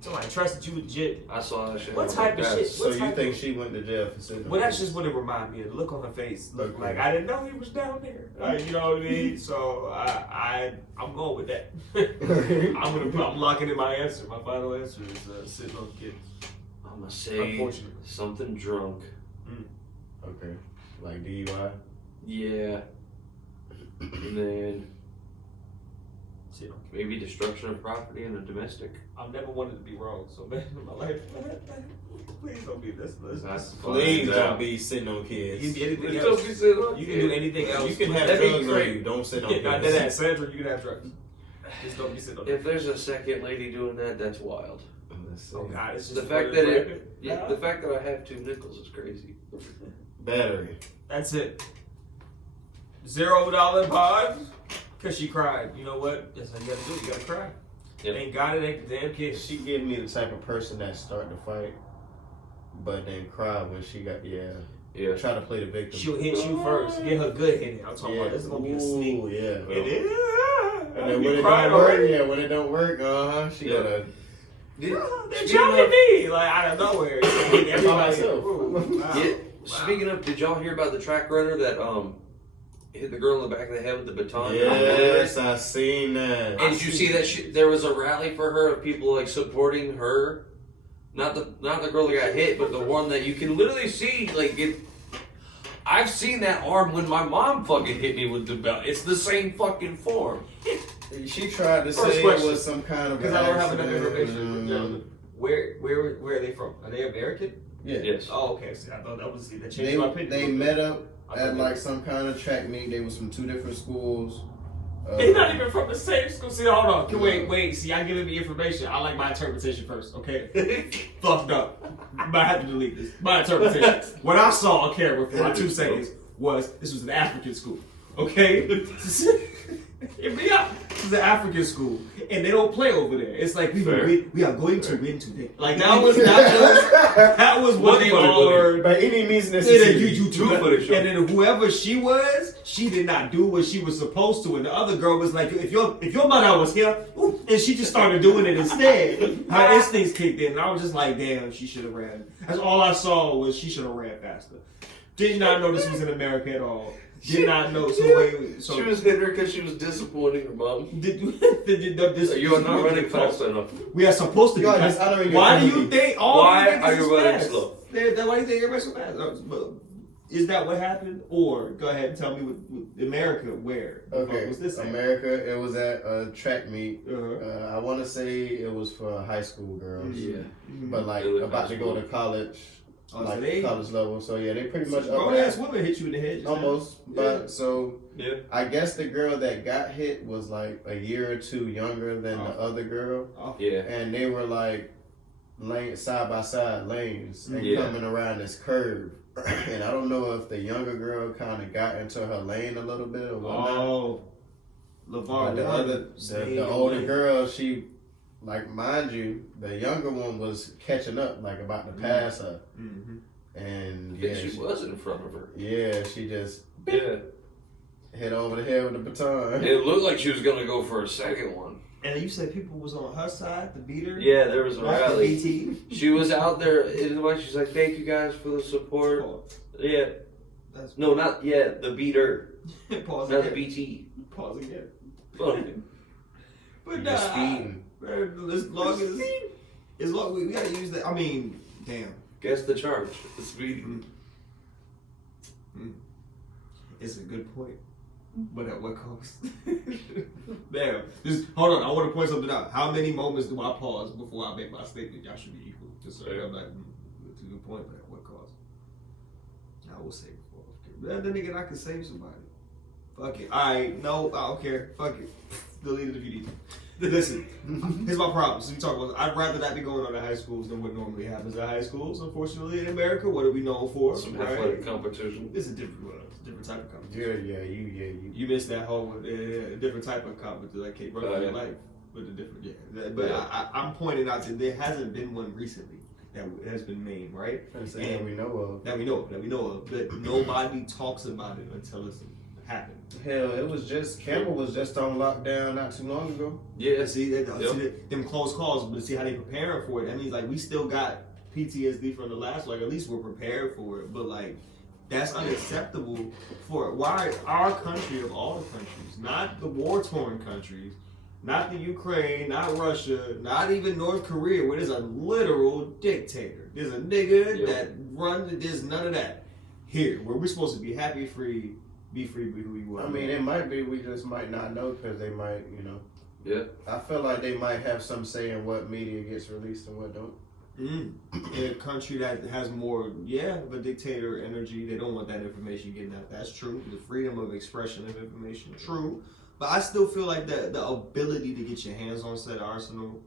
Somebody trusted you with Jit. I saw that shit. What type of shit? So What you type think of- she went to jail for sitting Well, on that's kids? just what it reminded me of. The look on her face. Look Okay. like I didn't know he was down there. Like, you know what I mean? So I'm going with that. I'm locking in my answer. My final answer is sitting on kids. I'm gonna say Unfortunately. something drunk. Okay. Like DUI? Yeah. And then maybe destruction of property and a domestic. I've never wanted to be wrong so bad in my life. Please don't be this. Please don't be sitting on kids. You can do anything Don't else. be sitting on You kids. can do anything else. You can have That'd be drugs on great. you. Don't sit on Yeah, not kids. that Sandra, you can have drugs. Just don't be sitting on If there's a second lady doing that, that's wild. Oh God, it's just The fact that the fact that I have 2 nickels is crazy. Battery. That's it. $0 pod. Cause she cried. You know what? That's how you gotta do it. You gotta cry. Yep. Thank God it ain't the damn kid. She give me the type of person that start the fight, but then cry when she got try to play the victim. She'll hit you first. Get her good hit. I'm talking about this is gonna be a sneak. Ooh, yeah. And then, And then when it don't work, when it don't work, she gotta. They're chopping me like out of nowhere. Everybody. myself. Wow. Yeah. Speaking of, did y'all hear about the track runner that hit the girl in the back of the head with the baton? Yes, I seen that. And did you see that there was a rally for her of people like supporting her? Not the girl that got hit, but the one that you can literally see like it. I've seen that arm when my mom fucking hit me with the belt. It's the same fucking form. She tried to First say question. it was some kind of Because I don't have enough accident. information. Where are they from? Are they American? Yeah. Yes. Oh, okay. See, I thought that was that changed my opinion. They met up I at thought like some kind of track meet. They was from 2 different schools. They're not even from the same school. See, hold on. Wait. See, I'm giving me information. I like my interpretation first, okay? Fucked up. Might have to delete this. My interpretation. What I saw on camera for my 2 seconds was this was an African school, okay? Hear me out. This is an African school, and they don't play over there. It's like we are going to win today. Like that was what they all were. By any means And necessary. then whoever she was, she did not do what she was supposed to, and the other girl was like, "If your mother was here," and she just started doing it instead. Her instincts kicked in, and I was just like, "Damn, she should have ran." That's all I saw was she should have ran faster. Did not know this was in America at all. Did not know. So she was hitting her because she was disappointing her mom. You are not running fast enough. We are supposed to be fast. Why do you think Why are you running slow? Why do you think everybody's so fast? Is that what happened? Or go ahead and tell me with America where? Okay, was this America. It was at a track meet. I want to say it was for high school girls. Yeah, but like about to go to college. Like college level, so yeah, they pretty much grown ass women hit you in the head. Almost, but so yeah. I guess the girl that got hit was like a year or 2 younger than the other girl. Yeah, and they were like side by side lanes and coming around this curve. And I don't know if the younger girl kind of got into her lane a little bit or whatnot. Oh, LeVar, the older girl, she. Like, mind you, the younger one was catching up, like about to pass her. Mm-hmm. And she was in front of her. Yeah, she just hit over the head with the baton. It looked like she was going to go for a second one. And you said people was on her side to beat her? Yeah, there was a rally. BT. She was out there, and she's like, "Thank you guys for the support." Pause. Yeah. Not yet. The beater. Pause not again. the BT. Pause again. But you're speeding. As long we gotta use that. I mean, damn. Guess the charge. The speeding. It's a good point. But at what cost? Damn. Just hold on. I want to point something out. How many moments do I pause before I make my statement? Y'all should be equal. Just so I'm like, it's a good point, but at what cost? I will say before. Then again, I can save somebody. Fuck it. Alright, no, I don't care. Fuck it. Delete it if you need to. Listen, here's my problem. So you talk about, I'd rather that be going on in high schools than what normally happens at high schools. Unfortunately, in America, what are we known for? Some athletic competition. It's a different type of competition. Yeah, you missed that whole a different type of competition, like run for your life with a different. Yeah, but I'm pointing out that there hasn't been one recently that has been made, right? And that we know of. That we know of, but nobody talks about it until it's happened. Hell, it was just Campbell was just on lockdown not too long ago. Yeah, see them close calls, but see how they preparing for it. That means like we still got PTSD from the last, like at least we're prepared for it. But like that's unacceptable for why our country of all the countries, not the war-torn countries, not the Ukraine, not Russia, not even North Korea, where there's a literal dictator. There's a nigga that runs. There's none of that here, where we're supposed to be happy, free. be free, be who you are. I mean, it might be. We just might not know because they might, Yeah. I feel like they might have some say in what media gets released and what don't. In a country that has more, of a dictator energy, they don't want that information getting out. That's true. The freedom of expression of information, true. But I still feel like the ability to get your hands on said arsenal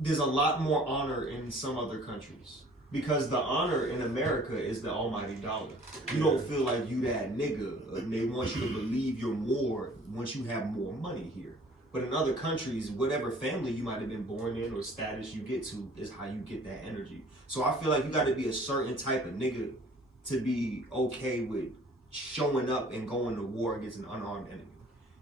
there's a lot more honor in some other countries. Because the honor in America is the almighty dollar. You don't feel like you that nigga. And they want you to believe you're more once you have more money here. But in other countries, whatever family you might have been born in or status you get to is how you get that energy. So I feel like you got to be a certain type of nigga to be okay with showing up and going to war against an unarmed enemy.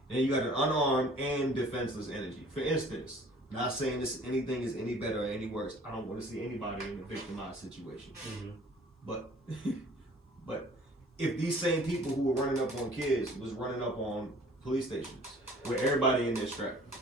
And you got an unarmed and defenseless energy. For instance, not saying anything is any better or any worse. I don't want to see anybody in a victimized situation. But if these same people who were running up on kids was running up on police stations with everybody in there strapped,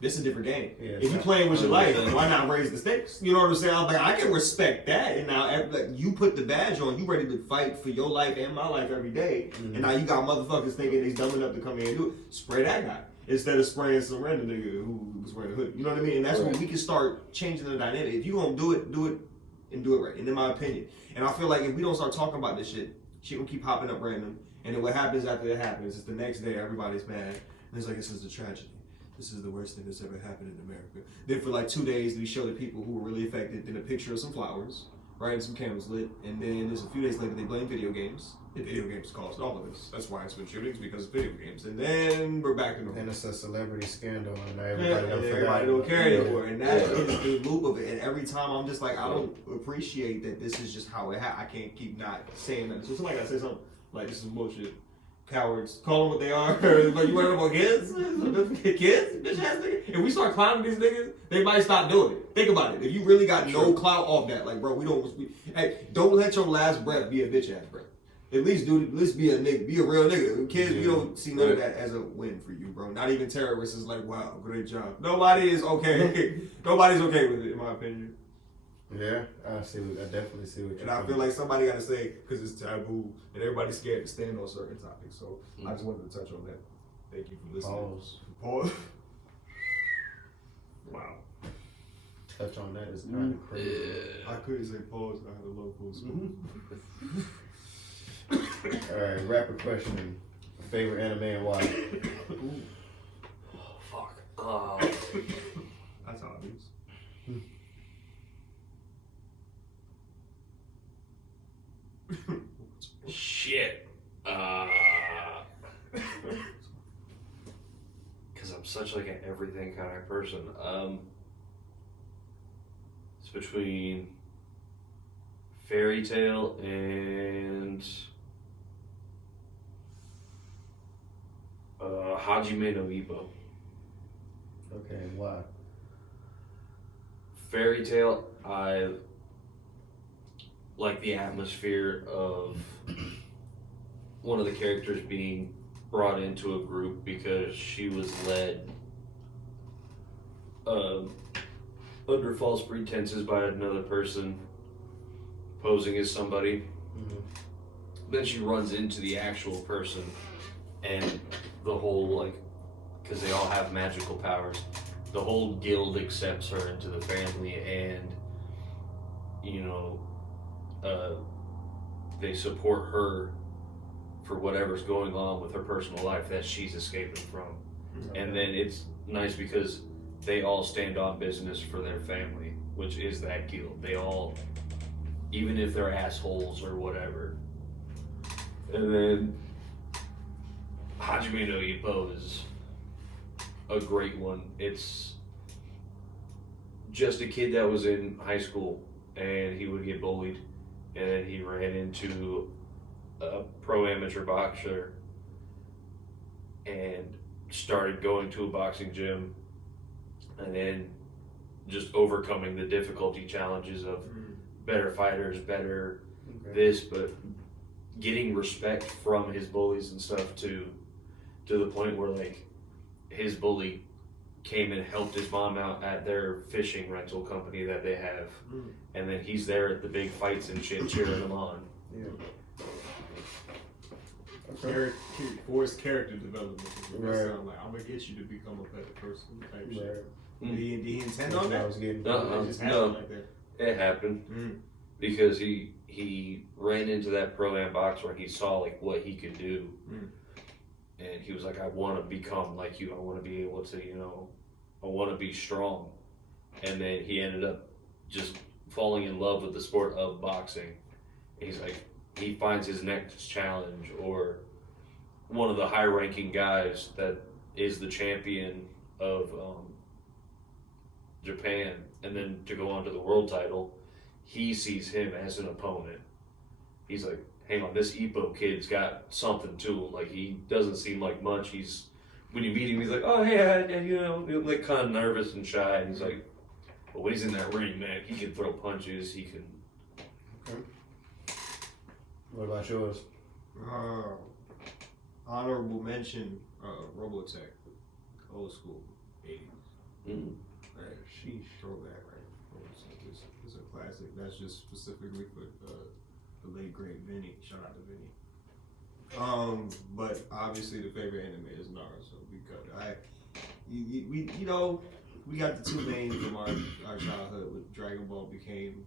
this is a different game. Yeah, if you're playing with your life, why not raise the stakes? You know what I'm saying? I'm like, I can respect that. And now, you put the badge on, you ready to fight for your life and my life every day. And now you got motherfuckers thinking he's dumb enough to come here and do it. Spray that guy. Instead of spraying some random nigga who was wearing a hoodie. You know what I mean? And that's when we can start changing the dynamic. If you gonna do it and do it right. And in my opinion. And I feel like if we don't start talking about this shit gonna keep popping up random. And then what happens after it happens is the next day everybody's mad. And it's like, this is a tragedy. This is the worst thing that's ever happened in America. Then for like 2 days, we show the people who were really affected, then a picture of some flowers, right, and some candles lit. And then there's a few days later, they blame video games. And video games caused all of this. That's why it's been shootings, because of video games. And then we're back to normal. And it's a celebrity scandal, and everybody don't care anymore. And that is the loop of it. And every time I'm just like, I don't appreciate that this is just how it happened. I can't keep not saying that. So somebody gotta say something like, this is bullshit. Cowards. Call them what they are. Like, you running up on kids? Kids? Bitch ass nigga. If we start clowning these niggas, they might stop doing it. Think about it. If you really got no clout off that, like, bro, don't let your last breath be a bitch ass breath. At least be a nigga, be a real nigga. Kids, we don't see none of that as a win for you, bro. Not even terrorists is like, wow, great job. Nobody is okay. Nobody's okay with it, in my opinion. Yeah, I definitely see what you're saying. And I feel like somebody got to say, because it's taboo, and everybody's scared to stand on certain topics. So I just wanted to touch on that. Thank you for listening. Pause. Wow. Touch on that is kind of crazy. Yeah. I couldn't say pause. I had a low pulse. All right, rapid question. Favorite anime and why? Oh, fuck. That's obvious. Shit. Because I'm such like an everything kind of person. It's between Fairy Tale and Hajime no Ippo. Okay, why? Fairy Tale, I like the atmosphere of one of the characters being brought into a group because she was led under false pretenses by another person posing as somebody. Then she runs into the actual person, and the whole, because they all have magical powers, the whole guild accepts her into the family, and they support her for whatever's going on with her personal life that she's escaping from. And then it's nice because they all stand on business for their family, which is that guild. They all, even if they're assholes or whatever. And then Hajime no Ippo is a great one. It's just a kid that was in high school and he would get bullied, and then he ran into a pro amateur boxer and started going to a boxing gym, and then just overcoming the difficulty challenges of better fighters, this, but getting respect from his bullies and stuff to the point where his bully came and helped his mom out at their fishing rental company that they have, and then he's there at the big fights and shit cheering them on. forced character development. Right. Sound like I'm gonna get you to become a better person. Type Right. shit. Did he intend on I that? was getting. It just happened like that. It happened because he ran into that pro-am box where he saw like what he could do, and he was like, I want to become like you. I want to be able to, I want to be strong. And then he ended up just falling in love with the sport of boxing. And he's like, he finds his next challenge, or one of the high-ranking guys that is the champion of Japan, and then to go on to the world title, he sees him as an opponent. He's like, hang on, this Ippo kid's got something to him. Like, he doesn't seem like much. When you meet him, he's like, oh, hey, he's like kind of nervous and shy. And he's like, but when he's in that ring, man, he can throw punches. He can. Okay. What about yours? Honorable mention, Robotech, old school, 80s. Mm-hmm. Right, sheesh, throwback, right? Robotech is a classic. That's just specifically for the late great Vinny. Shout out to Vinny. But obviously the favorite anime is Naruto because we got the two names from our childhood. With Dragon Ball became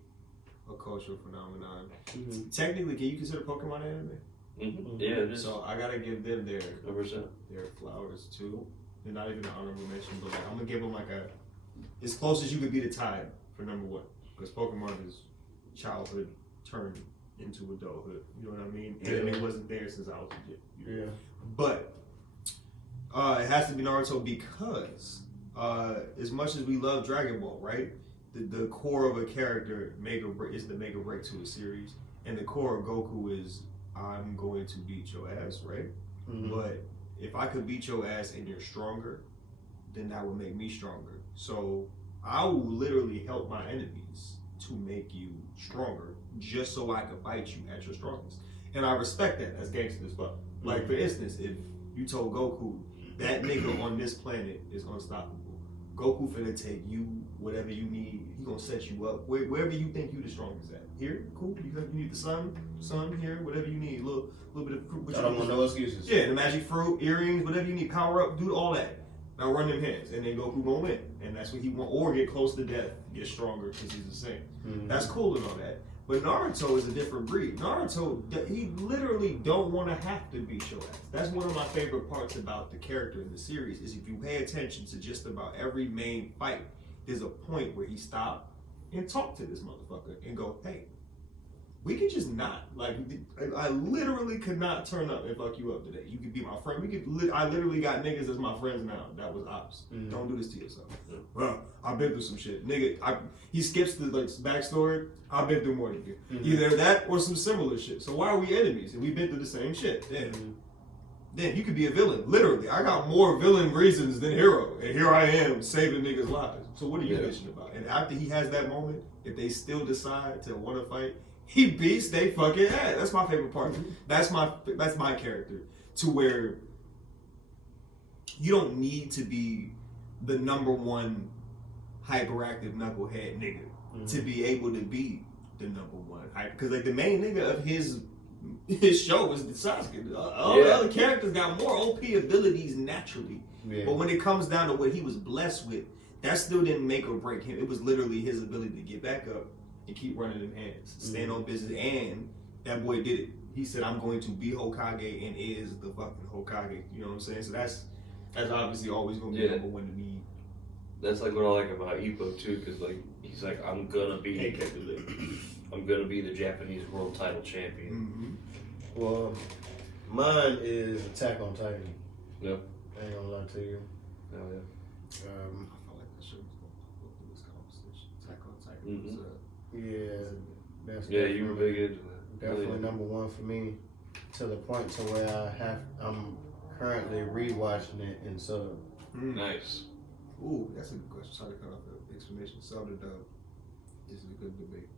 a cultural phenomenon. Mm-hmm. Technically, can you consider Pokemon anime? Mm-hmm. Yeah, it is. So I gotta give them their 100%. flowers too. They're not even an honorable mention, but like, I'm gonna give them like as close as you could be to tied for number one, because Pokemon is childhood turned into adulthood. You know what I mean? And it wasn't there since I was a kid. Yeah. But it has to be Naruto because as much as we love Dragon Ball, right? The core of a character is the make or break to a series, and the core of Goku is I'm going to beat your ass, right? Mm-hmm. But if I could beat your ass and you're stronger, then that would make me stronger. So I will literally help my enemies to make you stronger, just so I could fight you at your strongest. And I respect that. That's gangster as fuck. Like, for instance, if you told Goku that nigga on this planet is unstoppable, Goku finna take you whatever you need. He gonna set you up wherever you think you the strongest at. Here, cool. You need the sun here, whatever you need. Little bit of fruit. I don't want no excuses. Yeah, the magic fruit, earrings, whatever you need. Power up, do all that. Now run them hands, and then Goku gonna win, and that's what he want. Or get close to death, get stronger because he's the same. Mm-hmm. That's cool and all that. But Naruto is a different breed. Naruto, he literally don't want to have to beat your ass. That's one of my favorite parts about the character in the series, is if you pay attention to just about every main fight, there's a point where he stopped and talked to this motherfucker and go, hey, we could just not. Like, I literally could not turn up and fuck you up today. You could be my friend. I literally got niggas as my friends now. That was ops. Mm-hmm. Don't do this to yourself. Well, I've been through some shit. Nigga, he skips the backstory. I've been through more than you. Mm-hmm. Either that or some similar shit. So why are we enemies? And we've been through the same shit. Then you could be a villain. Literally, I got more villain reasons than hero. And here I am saving niggas' lives. So what are you bitching about? And after he has that moment, if they still decide to want to fight, he beats they fucking ass. That's my favorite part. That's my character. To where you don't need to be the number one hyperactive knucklehead nigga to be able to be the number one hyper. Because like the main nigga of his show is the Sasuke. All the other characters got more OP abilities naturally. Yeah. But when it comes down to what he was blessed with, that still didn't make or break him. It was literally his ability to get back up and keep running them hands, stand on business, and that boy did it. He said, I'm going to be Hokage, and is the fucking Hokage. You know what I'm saying? So that's obviously always going to be number one to me. That's like what I like about Ippo too, because like he's like, I'm gonna be the Japanese world title champion. Mm-hmm. Well, mine is Attack on Titan. Yep. I ain't gonna lie to you. Oh yeah. I felt like the show was going to go through this conversation. Attack on Titan was that's you were big into that. Definitely number one for me, to the point to where I'm currently rewatching it in sub. Nice. Ooh, that's a good question. Sorry to cut off the explanation. Sub to dub is a good debate.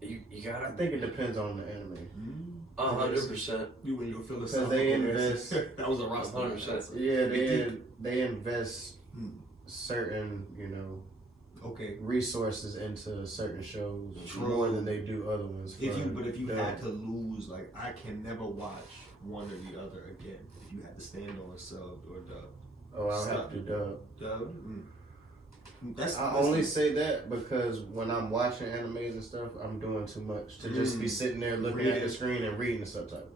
You gotta. I think it depends on the anime. 100%. You when you're Because philosophical. they invest. That was a roster. 100%. Yeah, they invest certain, resources into certain shows more than they do other ones. If you had to lose, like I can never watch one or the other again? If you had to stand on subbed or dubbed? Oh, I'll have to dub. Dubbed? I only say that because when I'm watching animes and stuff, I'm doing too much to just be sitting there looking at the screen and reading the subtitles.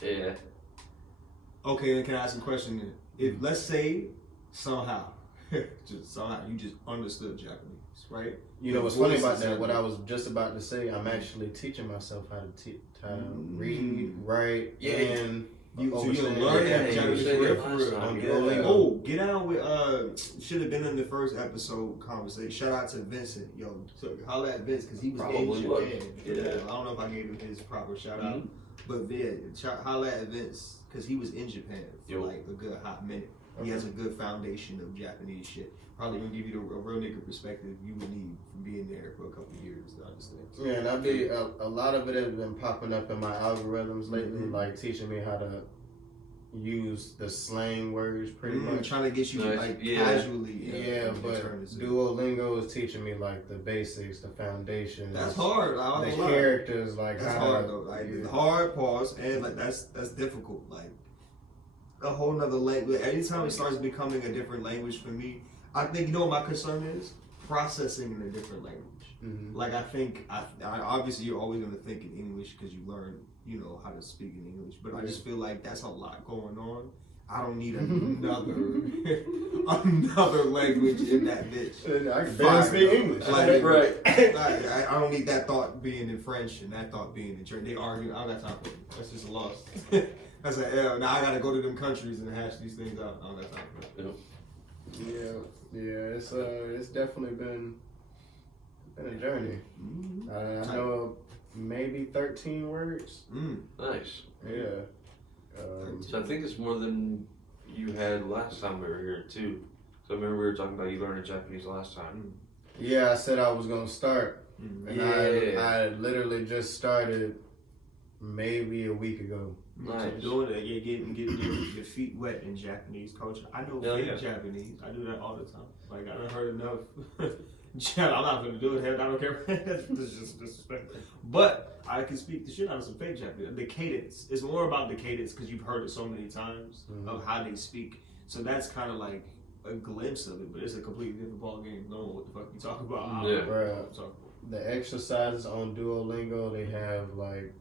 Yeah. Okay, then can I ask a question then? If, let's say, somehow, you just understood Japanese, right? You know what's funny about that? What I was just about to say, I'm actually teaching myself how to read, write, and so you'll learn that Japanese for real. Oh, get out with should have been in the first episode conversation. Shout out to Vincent, yo. So holla at Vince because he was in Japan. Yeah, I don't know if I gave him his proper shout out, but holla at Vince because he was in Japan for like a good hot minute. He has a good foundation of Japanese shit. Probably gonna give you a real nigga perspective you would need from being there for a couple of years to understand. Yeah, and a lot of it has been popping up in my algorithms lately, like teaching me how to use the slang words pretty much. Trying to get you casually. But Duolingo is teaching me like the basics, the foundation. That's hard. The characters, like that's hard though. Like hard pause and like that's difficult. Like a whole nother language. Anytime it starts becoming a different language for me, I think you know what my concern is? Processing in a different language. Like I think I obviously you're always gonna think in English because you learn how to speak in English, but I just feel like that's a lot going on. I don't need another language in that bitch. I can barely speak English. I don't need that thought being in French and that thought being in German. They argue. I don't got time for it. That's just a loss. That's an L. Now I gotta go to them countries and hash these things out. I don't got time for it. It's definitely been a journey. I know maybe 13 words. Nice. Yeah. So I think it's more than you had last time we were here too. So I remember we were talking about you learning Japanese last time. Yeah, I said I was gonna start, and I literally just started maybe a week ago. Nice. Doing it, getting your feet wet in Japanese culture. I know fake Japanese. I do that all the time. Like I done heard enough. I'm not gonna do it. I don't care. That's just disrespectful. But I can speak the shit out of some fake Japanese. The cadence. It's more about the cadence because you've heard it so many times of how they speak. So that's kind of like a glimpse of it, but it's a completely different ball game. No what the fuck you talk about. The exercises on Duolingo, they have like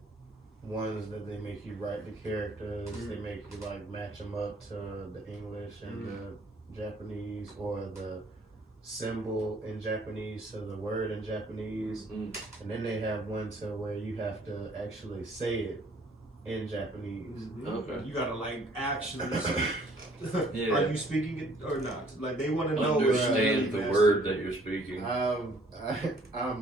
ones that they make you write the characters. They make you like match them up to the English and the Japanese, or the symbol in Japanese to the word in Japanese. And then they have one to where you have to actually say it in Japanese. Okay. You gotta like actually are you speaking it or not? Like they want to know understand the word that you're speaking. I'm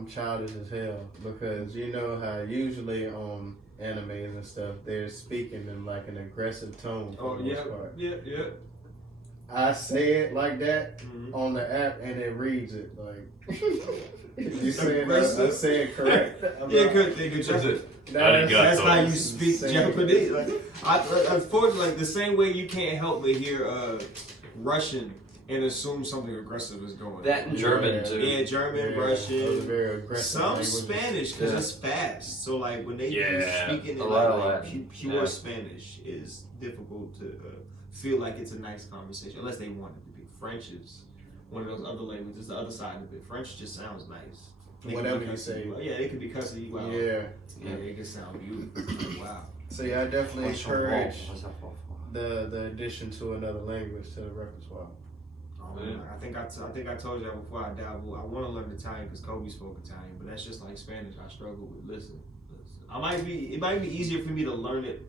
childish as hell because you know how usually on animes and stuff they're speaking in like an aggressive tone for the most part. Yeah. I say it like that on the app and it reads it like you saying I say it correct. That's how you speak Japanese. Like, unfortunately, like the same way you can't help but hear Russian and assume something aggressive is going on. That in German too. Yeah, German, Russian, very aggressive some languages. Spanish because it's fast. So like when they speaking in like pure Spanish is difficult to feel like it's a nice conversation unless they want it to be. French is one of those other languages, the other side of it. French just sounds nice. Whatever you say. They could be cussing you out. Yeah, it can sound beautiful. Wow. So yeah, I definitely encourage the addition to another language to the repertoire. I think I told you before I dabble. I want to learn Italian because Kobe spoke Italian, but that's just like Spanish. I struggle with. Listen. It might be easier for me to learn it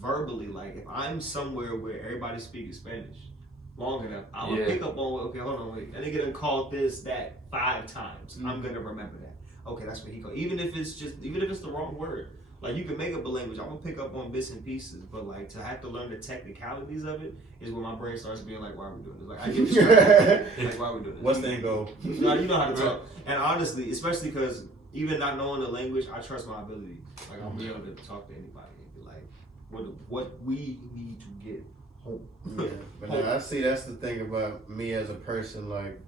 verbally. Like if I'm somewhere where everybody speaks Spanish long enough, I'm gonna pick up on. Okay, hold on, wait. I think it called this that 5 times. I'm gonna remember that. Okay, that's what he called. Even if it's the wrong word. Like you can make up a language. I'm gonna pick up on bits and pieces, but like to have to learn the technicalities of it is when my brain starts being like, "Why are we doing this?" Like I get distracted. Like why are we doing this? What's the end goal? You know how to talk. And honestly, especially because even not knowing the language, I trust my ability. Like I'll be able to talk to anybody and be like, "What we need to get home." But now I see that's the thing about me as a person, like.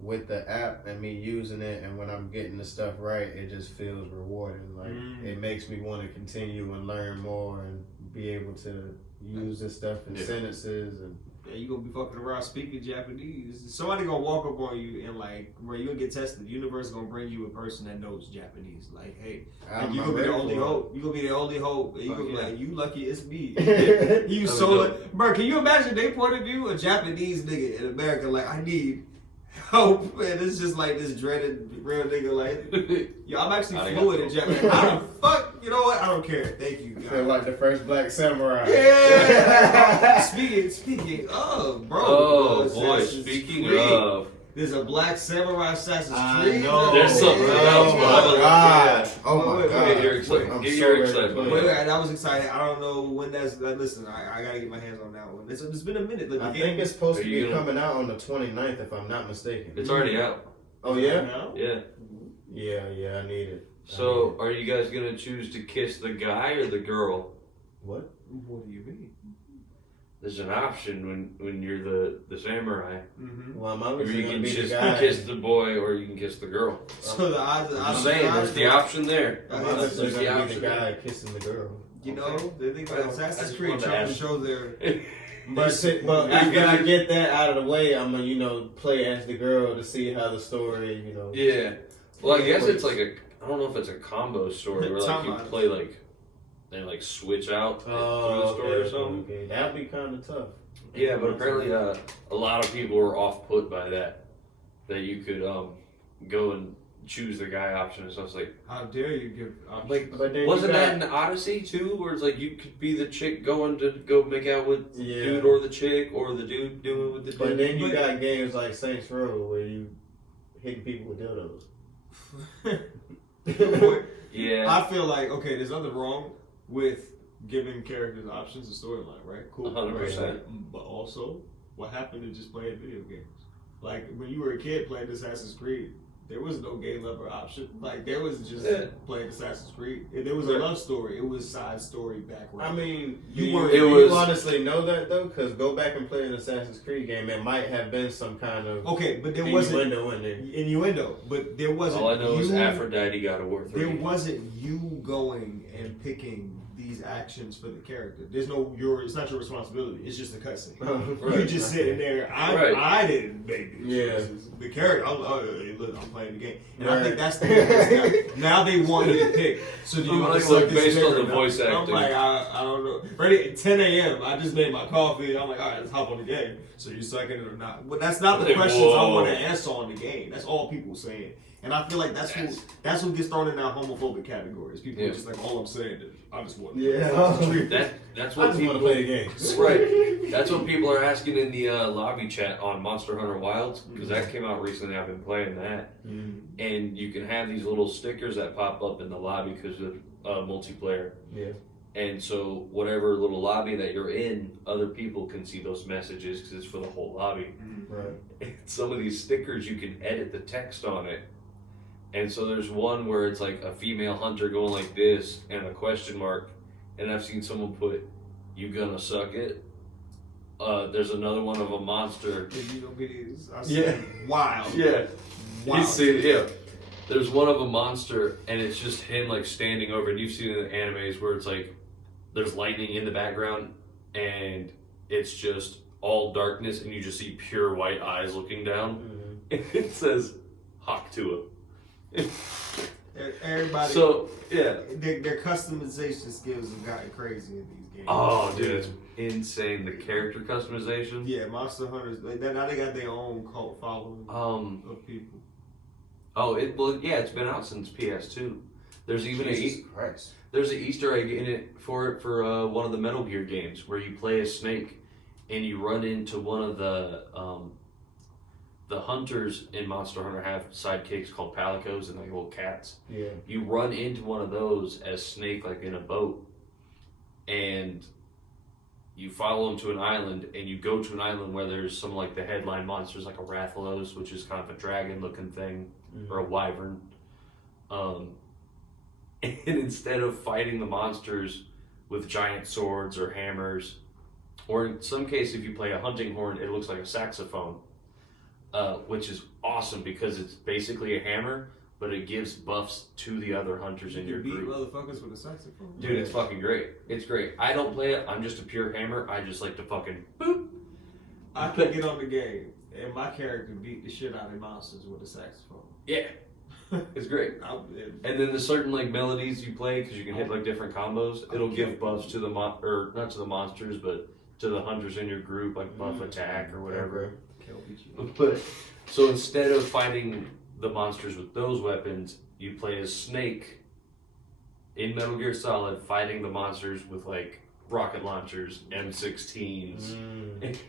With the app and me using it, and when I'm getting the stuff right, it just feels rewarding. Like it makes me want to continue and learn more and be able to use this stuff in sentences and. Yeah, you gonna be fucking around speaking Japanese. Somebody gonna walk up on you and like, where you gonna get tested. The universe gonna bring you a person that knows Japanese. Like, hey, like, you gonna be the only hope. You gonna be the only hope. And you gonna be like, you lucky it's me. You so lucky. Bro, can you imagine their point of view? A Japanese nigga in America, like, I need help. And it's just like this dreaded real nigga, like, yo, I'm actually fluent in Japanese. How the fuck? You know what? I don't care. Thank you. I feel like the first black samurai. Yeah. Speaking of, bro. Oh boy, speaking of. There's a black samurai Assassin's Creed. There's something else, bro. Oh my god. Oh my god. Get your excitement. Get your excitement. Wait, that was exciting. I don't know when that's. Listen, I gotta get my hands on that one. It's been a minute. Like, I think it's supposed to be coming out on the 29th, if I'm not mistaken. It's already out. Oh yeah? Yeah. Yeah, I need it. So, are you guys gonna choose to kiss the guy or the girl? What? What do you mean? There's an option when you're the samurai. Mm-hmm. Well, I'm Or obviously you gonna can be the just guy. kiss the boy, or you can kiss the girl. So the odds. I'm saying there's the option there. I'm obviously There's the gonna be option the guy there. kissing the girl. You know, they think about Assassin's Creed trying to show their. But after I get that out of the way, I'm gonna play as the girl to see how the story, Yeah. Well, I guess it's like I don't know if it's a combo story where like you play like they like switch out through the story or something. Okay, that'd be kind of tough. Yeah, but apparently a lot of people were off put by that you could go and choose the guy option and stuff. It's like, how dare you give options? Like, but then wasn't that in Odyssey too, where it's like you could be the chick going to go make out with the dude or the chick, or the dude doing it with the dude? But then you got games like Saints Row where you hitting people with dildos. Yeah. I feel like, okay, there's nothing wrong with giving characters options and storyline, right? Cool. 100%. Right? But also, what happened to just playing video games? Like, when you were a kid playing Assassin's Creed, there was no gay lover option. Like, there was just playing Assassin's Creed. If there was a love story, it was side story background. I mean, you honestly know that though? Because go back and play an Assassin's Creed game. It might have been some kind of but there wasn't innuendo, but there wasn't. All I know is Aphrodite got a War 3. There wasn't you going and picking these actions for the character. There's no it's not your responsibility. It's just a cutscene. Right. You're just sitting there. I didn't make these choices. The character. I'm playing the game, and I think that's the difference now. They want you to pick. So do you want to select this based on the voice acting? I'm like, I don't know. Ready at 10 a.m. I just made my coffee. I'm like, all right, let's hop on the game. So you sucking it or not? But that's not the questions I want to answer on the game. That's all people saying. And I feel like that's what gets thrown in that homophobic categories. People are just like, all I'm saying is, I just want to that's what people play the game. Right. That's what people are asking in the lobby chat on Monster Hunter Wilds, because that came out recently. I've been playing that, and you can have these little stickers that pop up in the lobby because of multiplayer. Yeah. And so whatever little lobby that you're in, other people can see those messages because it's for the whole lobby. Right. And some of these stickers, you can edit the text on it. And so there's one where it's like a female hunter going like this and a question mark. And I've seen someone put, "You gonna suck it?" There's another one of a monster. Wow. Yeah. Wow. You see it, yeah. There's one of a monster, and it's just him like standing over. And you've seen it in the animes where it's like there's lightning in the background, and it's just all darkness, and you just see pure white eyes looking down. And it says Haktua. Everybody. So yeah, their customization skills have gotten crazy in these games. Oh, dude, it's insane. The character customization. Yeah, Monster Hunters. Now they got their own cult following of people. Oh, it's been out since PS2. There's even there's an Easter egg in it for one of the Metal Gear games where you play a snake and you run into one of the hunters in Monster Hunter have sidekicks called palicos and like little cats. Yeah. You run into one of those as Snake like in a boat, and you follow him to an island, and you go to an island where there's some like the headline monsters like a Rathalos, which is kind of a dragon looking thing, or a wyvern. And instead of fighting the monsters with giant swords or hammers, or in some case if you play a hunting horn, it looks like a saxophone. Which is awesome because it's basically a hammer, but it gives buffs to the other hunters in your beat group. motherfuckers with a saxophone. Dude, it's fucking great. It's great. I don't play it. I'm just a pure hammer. I just like to fucking boop. I could get on the game, and my character beat the shit out of monsters with a saxophone. Yeah. It's great. And then there's certain like melodies you play because you can hit like different combos. It'll give buffs to the or not to the monsters, but to the hunters in your group, like buff attack or whatever. But so instead of fighting the monsters with those weapons, you play as Snake in Metal Gear Solid, fighting the monsters with like rocket launchers, M16s.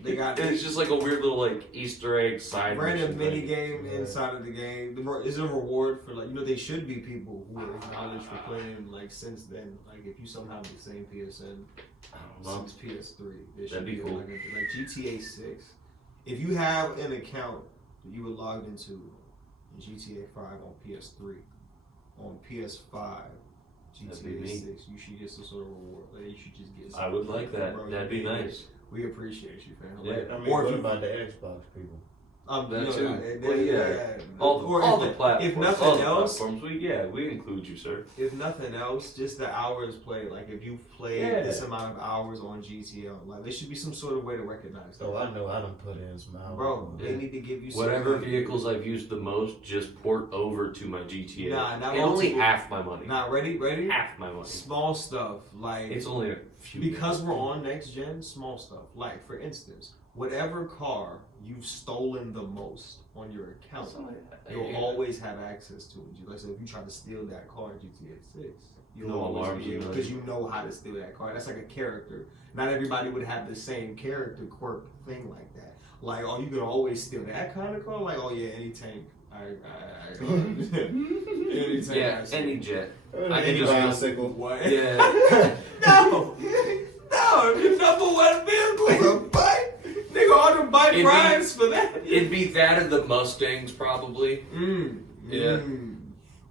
They got and it's just like a weird little like Easter egg side random mini game inside of the game. Is a reward for like they should be people who are acknowledged for playing like since then. Like if you somehow have the same PSN since PS3, that'd be cool. Like GTA 6. If you have an account that you were logged into GTA 5 on PS3, on PS5. GTA 6, you should get some sort of reward. Like, you should just get some. I would like that. Bro, that'd be nice. We appreciate you, fam. Yeah, I mean, what about the Xbox people? That too. Yeah. All the platforms. If nothing else, we include you, sir. If nothing else, just the hours played. Like if you've played this amount of hours on GTA, like there should be some sort of way to recognize that. Oh, I know I done put in some hours. Bro, they need to give you whatever vehicles I've used the most, just port over to my GTA. Nah, not only half my money. Not ready? Half my money. Small stuff like it's only a few. Because we're on next gen, small stuff. Like for instance, whatever car you've stolen the most on your account, you'll always have access to it. Like, so if you try to steal that car in GTA 6, you'll always be able, because you know how to steal that car. That's like a character. Not everybody would have the same character quirk thing like that. Like, oh, you can always steal that kind of car? Like, oh yeah, any tank. Any tank. Yeah, any jet. I can just bicycle. What? Yeah. No, if your number one vehicle is a bike, nigga, all the bike rides for that. It'd be that and the Mustangs, probably. Yeah.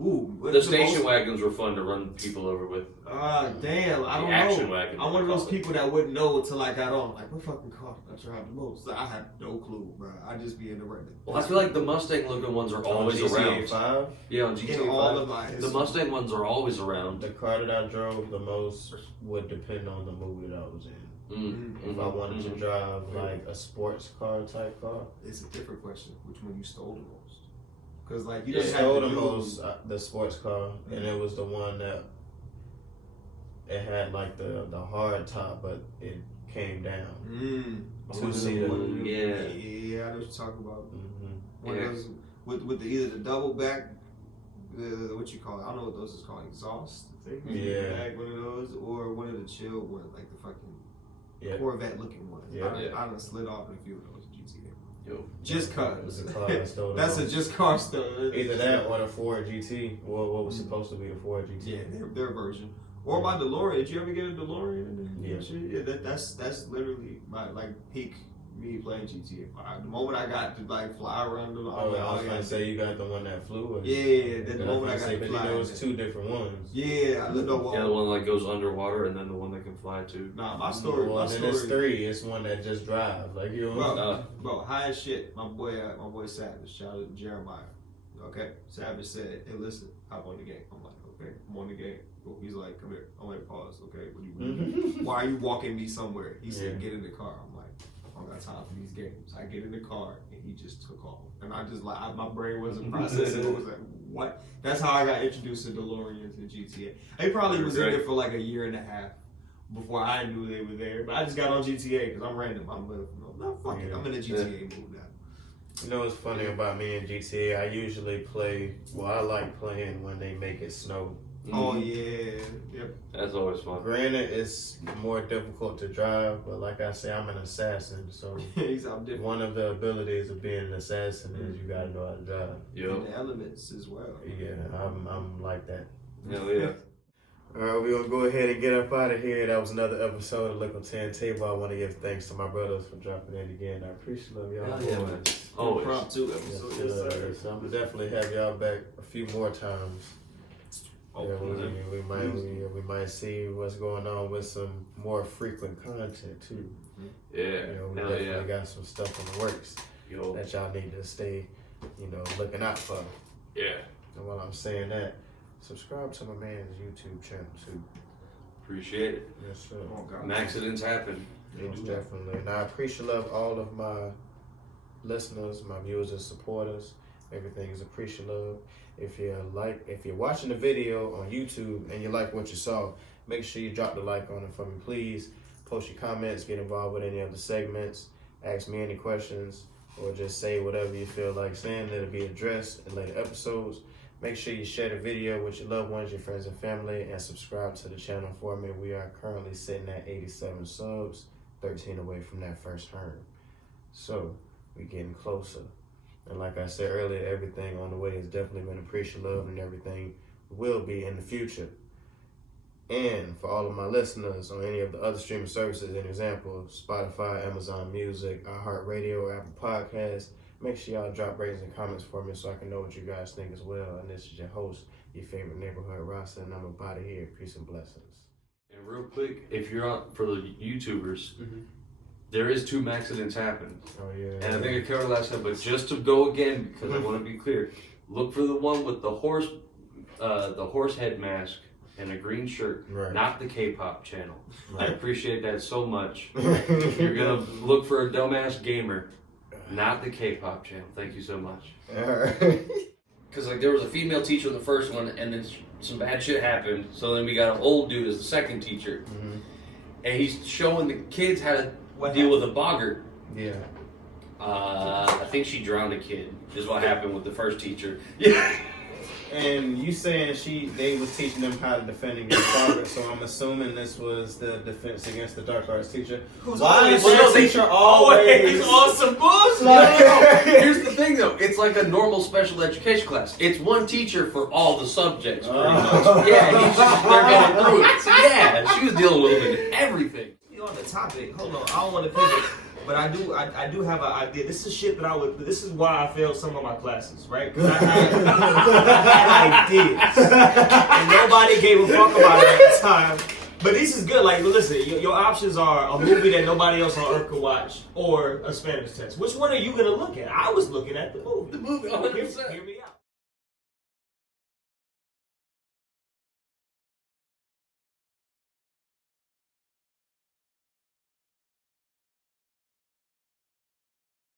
Ooh, the station wagons were fun to run people over with. Damn, I don't know. Action wagon. I'm one of those people that wouldn't know until I got on. Like, what fucking car I drive the most? I have no clue, bro. I just be in the regular. Well, I feel like the Mustang looking ones are always around. 5? Yeah, on GTA 5. All of my the Mustang ones are always around. The car that I drove the most would depend on the mood that I was in. If I wanted to drive like a sports car type car, it's a different question. Which one you stole the most? Because like you stole the most the sports car, and it was the one that it had like the hard top, but it came down. 2-seater. Yeah, I know what you're talking about. One of those with either the double back, what you call it? I don't know what those is called. Exhaust things. Yeah. One of those, or one of the chill ones, like the fucking Corvette looking ones. I done slid off in a few of those GTA. Yo. Just cause. That's a just car stolen. Either that or the Ford GT. Well, what was supposed to be the Ford GT. Yeah, their version. Or my DeLorean. Did you ever get a DeLorean? Yeah. That's literally my peak me playing GTA 5. The moment I got to like fly around the I was gonna say you got the one that flew. Yeah, the moment I got to fly. There was 2 different ones. Yeah, I know one. Yeah, the one that goes underwater and then the one that can fly too. Nah, my story. It's 3. It's one that just drives. Like you know. Bro, high as shit. My boy Savage, shout out to Jeremiah. Okay, Savage said, "Hey, listen, hop on the game." I'm like, "Okay, I'm on the game." He's like, "Come here." I'm like, "Pause." Okay, what do you mean? Why are you walking me somewhere? He said, "Get in the car." I'm like, I don't got time for these games. I get in the car and he just took off. And I just like, my brain wasn't processing. It was like, what? That's how I got introduced to DeLoreans in GTA. He probably was in there for like a year and a half before I knew they were there. But I just got on GTA because I'm random. I'm like, no, fuck it. I'm in the GTA mood now. You know what's funny about me in GTA? I usually play, I like playing when they make it snow. Oh yeah, yep. That's always fun. Granted, it's more difficult to drive, but like I say, I'm an assassin, so one of the abilities of being an assassin is you gotta know how to drive. And the elements as well. Yeah, I'm like that. Hell yeah. Alright, we're gonna go ahead and get up out of here. That was another episode of Likkle Table. I want to give thanks to my brothers for dropping in again. I appreciate y'all. Yeah, man. Always. Impromptu episode. Yes, sir. So I'm gonna definitely have y'all back a few more times. We might see what's going on with some more frequent content too. Yeah, we definitely got some stuff in the works that y'all need to stay, looking out for. Yeah. And while I'm saying that, subscribe to my man's YouTube channel too. Appreciate it. Yes, sir. Oh, God. Accidents happen. Most definitely. And I appreciate all of my listeners, my viewers and supporters. Everything is appreciative. If you're watching the video on YouTube and you like what you saw, make sure you drop the like on it for me, please. Post your comments, get involved with any of the segments, ask me any questions, or just say whatever you feel like saying that'll be addressed in later episodes. Make sure you share the video with your loved ones, your friends and family, and subscribe to the channel for me. We are currently sitting at 87 subs, 13 away from that first turn. So we're getting closer. And like I said earlier, everything on the way has definitely been appreciative, and everything will be in the future. And for all of my listeners on any of the other streaming services, an example, Spotify, Amazon Music, iHeartRadio, Apple Podcasts, make sure y'all drop ratings and comments for me so I can know what you guys think as well. And this is your host, your favorite neighborhood Rasta, and I'm about to here. Peace and blessings. And real quick, if you're on for the YouTubers, there is 2 accidents happen. Oh yeah. And I think I covered last time, but just to go again, because I want to be clear, look for the one with the horse head mask and a green shirt, Right. not the K-pop channel. Right. I appreciate that so much. You're gonna look for a dumbass gamer, not the K-pop channel. Thank you so much. Alright. Because like there was a female teacher in the first one, and then some bad shit happened. So then we got an old dude as the second teacher, and he's showing the kids how to deal with a boggart. Yeah. I think she drowned a kid. Is what happened with the first teacher. Yeah. And you saying they was teaching them how to defend against boggart, so I'm assuming this was the defense against the dark arts teacher. Why is that teacher always on some bullshit? Here's the thing though, it's like a normal special education class. It's one teacher for all the subjects pretty much. Yeah, they're going through it. So yeah, she was dealing with a little bit of everything. You on the topic, hold on, I don't want to pivot. But I do have an idea. This is shit that this is why I failed some of my classes, right? Because I had ideas. And nobody gave a fuck about it at the time. But this is good. Like, listen, your options are a movie that nobody else on earth could watch or a Spanish test. Which one are you going to look at? I was looking at the movie. The movie, 100%. Hear me out.